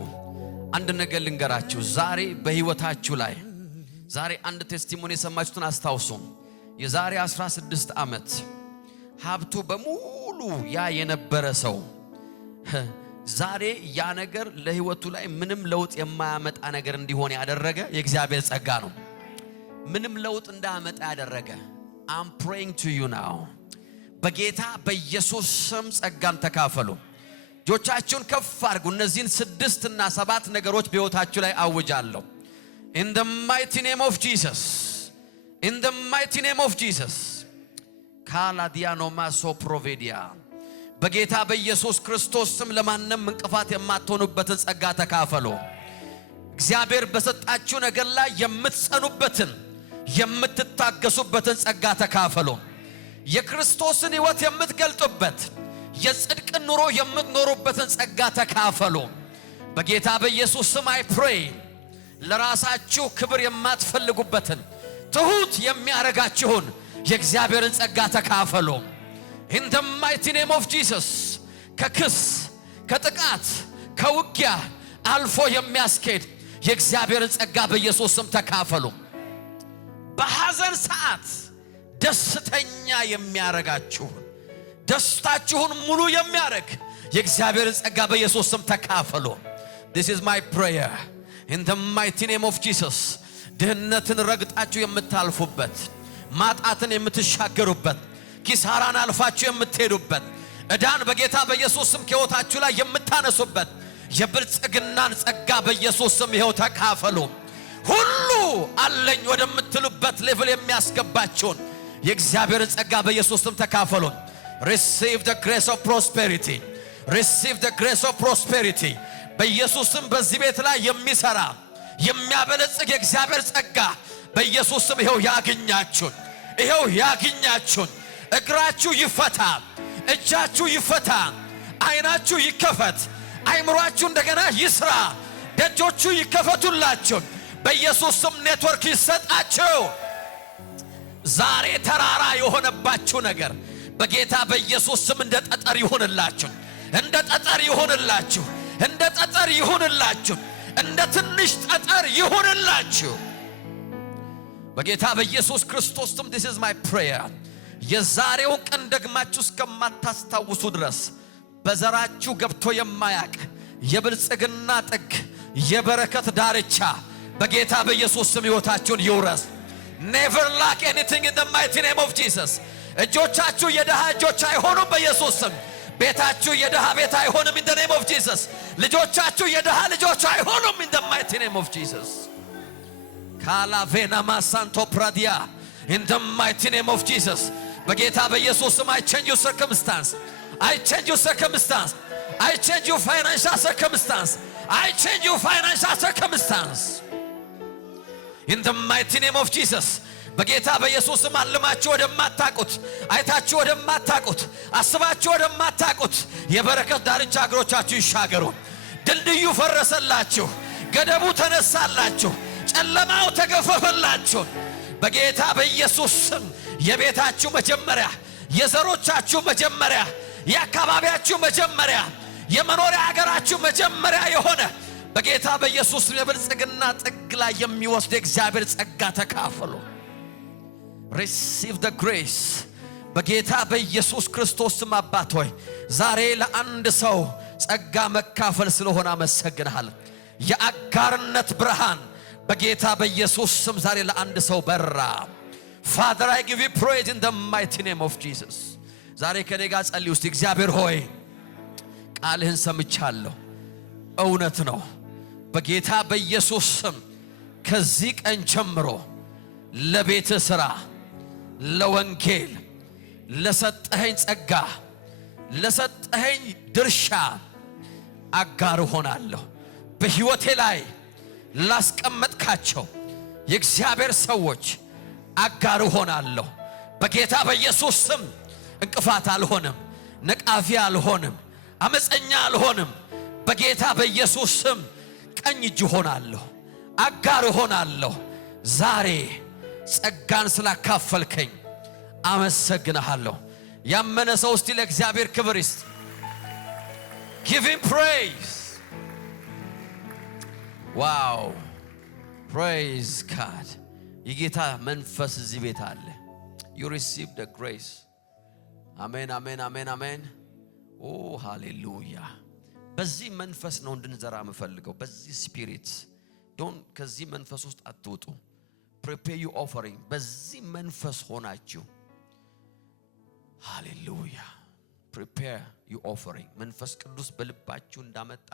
አንድ ነገር ልንገራችሁ። ዛሬ በህይወታችሁ ላይ ዛሬ አንድ ቴስቲሞኒ የሰማችሁትን አስታውሱ። የዛሬ 16 ዓመት ሀብቱ በሙሉ ያ የነበረ ሰው ዛሬ ያ ነገር ለህይወቱ ላይ ምንም ለውጥ የማያመጣ ነገር እንዲሆን ያደረገ የእግዚአብሔር ጸጋ ነው። ምንም ለውጥ እንዳያመጣ ያደረገ I'm praying to you now. በጌታ በኢየሱስ ስም ጸጋን ተካፈሉ። እጆቻችሁን ከፍ አድርጉ። እነዚህን 6 እና 7 ነገሮች በህይወታችሁ ላይ አውጃለሁ። In the mighty name of Jesus. In the mighty name of Jesus. ካላዲያኖ ማሶ ፕሮቬዲያ በጌታ በኢየሱስ ክርስቶስ ስም ለማንም እንቅፋት የማትሆኑበትን ጸጋ ተካፈሉ። እግዚአብሔር በሰጣችሁ ነገር ላይ የምትጸኑበትን የምትታገሱበትን ጸጋ ተካፈሉ። የክርስቶስን ሕይወት የምትገልጡበት የጽድቅን ኑሮ የምትኖሩበትን ጸጋ ተካፈሉ። በጌታ በኢየሱስ ስም I pray ለራሳችሁ ክብር የማትፈልጉበትን ትሁት የሚያረጋችሁን የእግዚአብሔርን ጸጋ ተካፈሉ። In the mighty name of Jesus. ከክስ ከጥቃት ከውጊያ አልፎ የሚያስኬድ የእግዚአብሔርን ጸጋ በኢየሱስ ስም ተካፈሉ። በሐዘን ሰዓት ደስተኛ የሚያረጋችሁን ደስታችሁን ሙሉ የሚያረግ የእግዚአብሔርን ጸጋ በኢየሱስ ስም ተካፈሉ። This is my prayer. In the mighty name of Jesus. ድህነትን ረግጣችሁ የምታልፉበት ማጣትን የምትሻገሩበት ኪሳራን አልፋችሁ የምትሄዱበት ዕዳን በጌታ በኢየሱስ ስም ከሕይወታችሁ ላይ የምታነሱበት የብልጽግናን ጸጋ በኢየሱስ ስም ይኸው ተካፈሉ። ሁሉ አለኝ ወደምትሉበት ሌቭል የሚያስገባችሁን የእግዚአብሔርን ጸጋ በኢየሱስ ስም ተካፈሉ። Receive the grace of prosperity. Receive the grace of prosperity. በኢየሱስ ስም በዚህ ቤት ላይ የሚሰራ የሚያበለጽግ የእግዚአብሔር ጸጋ በኢየሱስ ስም ይኸው ያግኛችሁን። ይኸው ያግኛችሁን። እግራችሁ ይፈታ፣ እጃችሁ ይፈታ፣ አይናችሁ ይከፈት፣ አይምሯችሁ እንደገና ይስራ። ደጆቹ ይከፈቱላችሁ። በኢየሱስ ስም ኔትወርክ ይሰጣችሁ። ዛሬ ተራራ የሆነባችሁ ነገር በጌታ በኢየሱስ ስም እንደ ጠጠር ይሁንላችሁ። እንደ ጠጠር ይሁንላችሁ። እንደ ጠጠር ይሁንላችሁ። እንደ ትንሽ ጠጠር ይሁንላችሁ በጌታ በኢየሱስ ክርስቶስ ስም። this is my prayer። የዛሬውን ቀን ደግማችሁ እስከማታስታውሱ ድረስ በዘራችሁ ገብቶ የማያቅ የብልጽግና ጥግ የበረከት ዳርቻ በጌታ በኢየሱስ ስም ሕይወታችሁን ይውረስ። never lack anything in the mighty name of Jesus። እጆቻችሁ የደሃ እጆች አይሆኑም በኢየሱስ ስም። ቤታችሁ የደሃ ቤት አይሆንም in the name of Jesus። ልጆቻችሁ የደሃ ልጆች አይሆኑም in the mighty name of Jesus። ካላቬና ማሳንቶ ፕራዲያ in the mighty name of Jesus። በጌታ በኢየሱስ ስም I change your circumstance. I change your circumstance. I change your financial circumstance. I change your financial circumstance in the mighty name of Jesus። በጌታ በኢየሱስ ስም አልማችሁ ወደማታቁት አይታችሁ ወደማታቁት አስባችሁ ወደማታቁት የበረከት ዳርቻ እግሮቻችሁ ይሻገሩ። ድልድዩ ፈረሰላችሁ። ገደቡ ተነሳላችሁ። ጨለማው ተገፈፈላችሁ በጌታ በኢየሱስ ስም። የቤታችሁ መጀመሪያ፣ የዘሮቻችሁ መጀመሪያ፣ የአካባቢያችሁ መጀመሪያ፣ የመኖሪያ ሀገራችሁ መጀመሪያ የሆነ በጌታ በኢየሱስ የብልጽግና ጥግ ላይ የሚወስድ እግዚአብሔር ጸጋ ተካፈሉ። receive the grace በጌታ በኢየሱስ ክርስቶስ ስም። አባት ሆይ ዛሬ ለአንድ ሰው ጸጋ መካፈል ስለሆነ አመሰግናለሁ። የአጋርነት ብርሃን በጌታ በኢየሱስ ስም ዛሬ ለአንድ ሰው በራ። Father, I give you praise in the mighty name of Jesus። ዛሬ ከኔ ጋር ጸልዩ እስቲ። እግዚአብሔር ሆይ ቃልህን ሰምቻለሁ፣ እውነት ነው። በጌታ በኢየሱስ ስም ከዚህ ቀን ጀምሮ ለቤት ሥራ፣ ለወንጌል፣ ለሰጠኸኝ ጸጋ፣ ለሰጠኸኝ ድርሻ አጋር ሆናለሁ። በሕይወቴ ላይ ላስቀመጥካቸው የእግዚአብሔር ሰዎች አጋር ሆናለሁ። በጌታ በኢየሱስ ስም እንቅፋት አልሆንም፣ ነቃፊ አልሆንም፣ አመፀኛ አልሆንም። በጌታ በኢየሱስ ስም ቀኝ እጅ ሆናለሁ፣ አጋር ሆናለሁ። ዛሬ ጸጋን ስላካፈልከኝ አመሰግንሃለሁ። ያመነ ሰው እስቲ ለእግዚአብሔር ክብር ይስጥ። give him praise። wow praise God። የጌታ መንፈስ እዚህ ቤት አለ። you receive the grace። አሜን አሜን አሜን አሜን። ኦ ሃሌሉያ። በዚህ መንፈስ ነው እንድንዘራ የምፈልገው። በዚህ ስፒሪት ዶንት ከዚህ መንፈስ ውስጥ አትውጡ። prepare your offering። በዚህ መንፈስ ሆናችሁ ሃሌሉያ prepare your offering። መንፈስ ቅዱስ በልባችሁ እንዳመጣ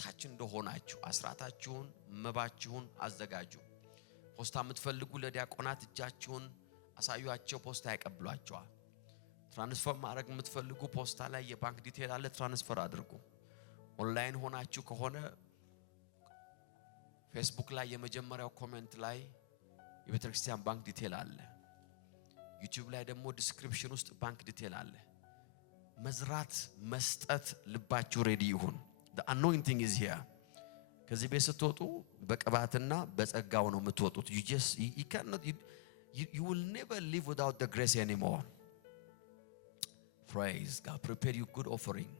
ታች እንደሆናችሁ አስራታችሁን መባችሁን አዘጋጁ። ፖስታ የምትፈልጉ ለዲያቆናት እጃችሁን አሳዩአቸው፣ ፖስታ ያቀብሏቸዋል። ትራንስፈር ማድረግ የምትፈልጉ ፖስታ ላይ የባንክ ዲቴል አለ፣ ትራንስፈር አድርጉ። ኦንላይን ሆናችሁ ከሆነ ፌስቡክ ላይ የመጀመሪያው ኮሜንት ላይ የቤተክርስቲያን ባንክ ዲቴል አለ። ዩቲዩብ ላይ ደግሞ ዲስክሪፕሽን ውስጥ ባንክ ዲቴል አለ። መዝራት መስጠት ልባችሁ ሬዲ ይሁን። the anointing is here። ከዚህ ቤት ስትወጡ በቅባትና በጸጋው ነው የምትወጡት። you will never live without the grace anymore። praise God። prepare your good offering።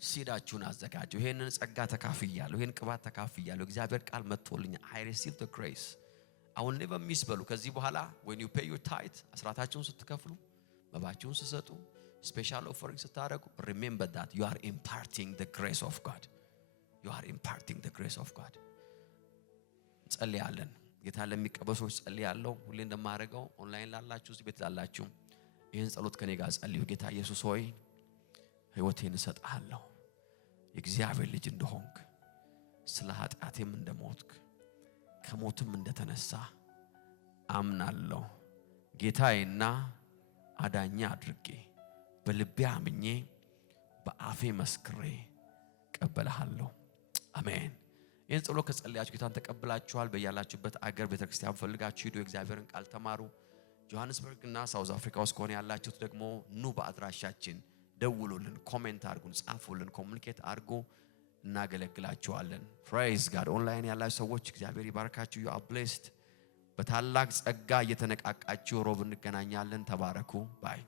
ሲዳችሁን አዘጋጁ። ይሄንን ጸጋ ተካፍያለሁ፣ ይሄን ቅባት ተካፍያለሁ። እግዚአብሔር ቃል መጥቶልኝ I receive the grace። I will never miss በሉ። ከዚህ በኋላ when you pay your tithe አስራታችሁን ስትከፍሉ፣ መባችሁን ስትሰጡ፣ special offering ስታደርጉ remember that you are imparting the grace of God። you are imparting the grace of God። ጸልያለን። ጌታ ለሚቀበሉ ሰዎች ጸልያለሁ። ሁሌ እንደማደርገው ኦንላይን ላላችሁ እዚህ ቤት ላላችሁ ይሄን ጸሎት ከኔ ጋር ጸልዩ። ጌታ ኢየሱስ ሆይ ሕይወቴን እሰጥሃለሁ። የእግዚአብሔር ልጅ እንደሆንክ፣ ስለ ኃጢአቴም እንደሞትክ፣ ከሞትም እንደተነሳ አምናለሁ። ጌታዬና አዳኛ አድርጌ በልቤ አምኜ በአፌ መስክሬ ቀበልሃለሁ። አሜን። ይህን ጸሎት ከጸለያችሁ ጌታን ተቀብላችኋል። በያላችሁበት አገር ቤተክርስቲያን ፈልጋችሁ ሂዱ፣ የእግዚአብሔርን ቃል ተማሩ። ጆሃንስበርግ እና ሳውዝ አፍሪካ ውስጥ ከሆነ ያላችሁት ደግሞ ኑ በአድራሻችን ደውሉልን፣ ኮሜንት አድርጉን፣ ጻፉልን፣ ኮሙኒኬት አድርጉ። እናገለግላችኋለን። ፕሬዝ ጋድ። ኦንላይን ያላችሁ ሰዎች እግዚአብሔር ይባርካችሁ። ዩ አር ብሌስድ። በታላቅ ጸጋ እየተነቃቃችሁ ሮብ እንገናኛለን። ተባረኩ ባይ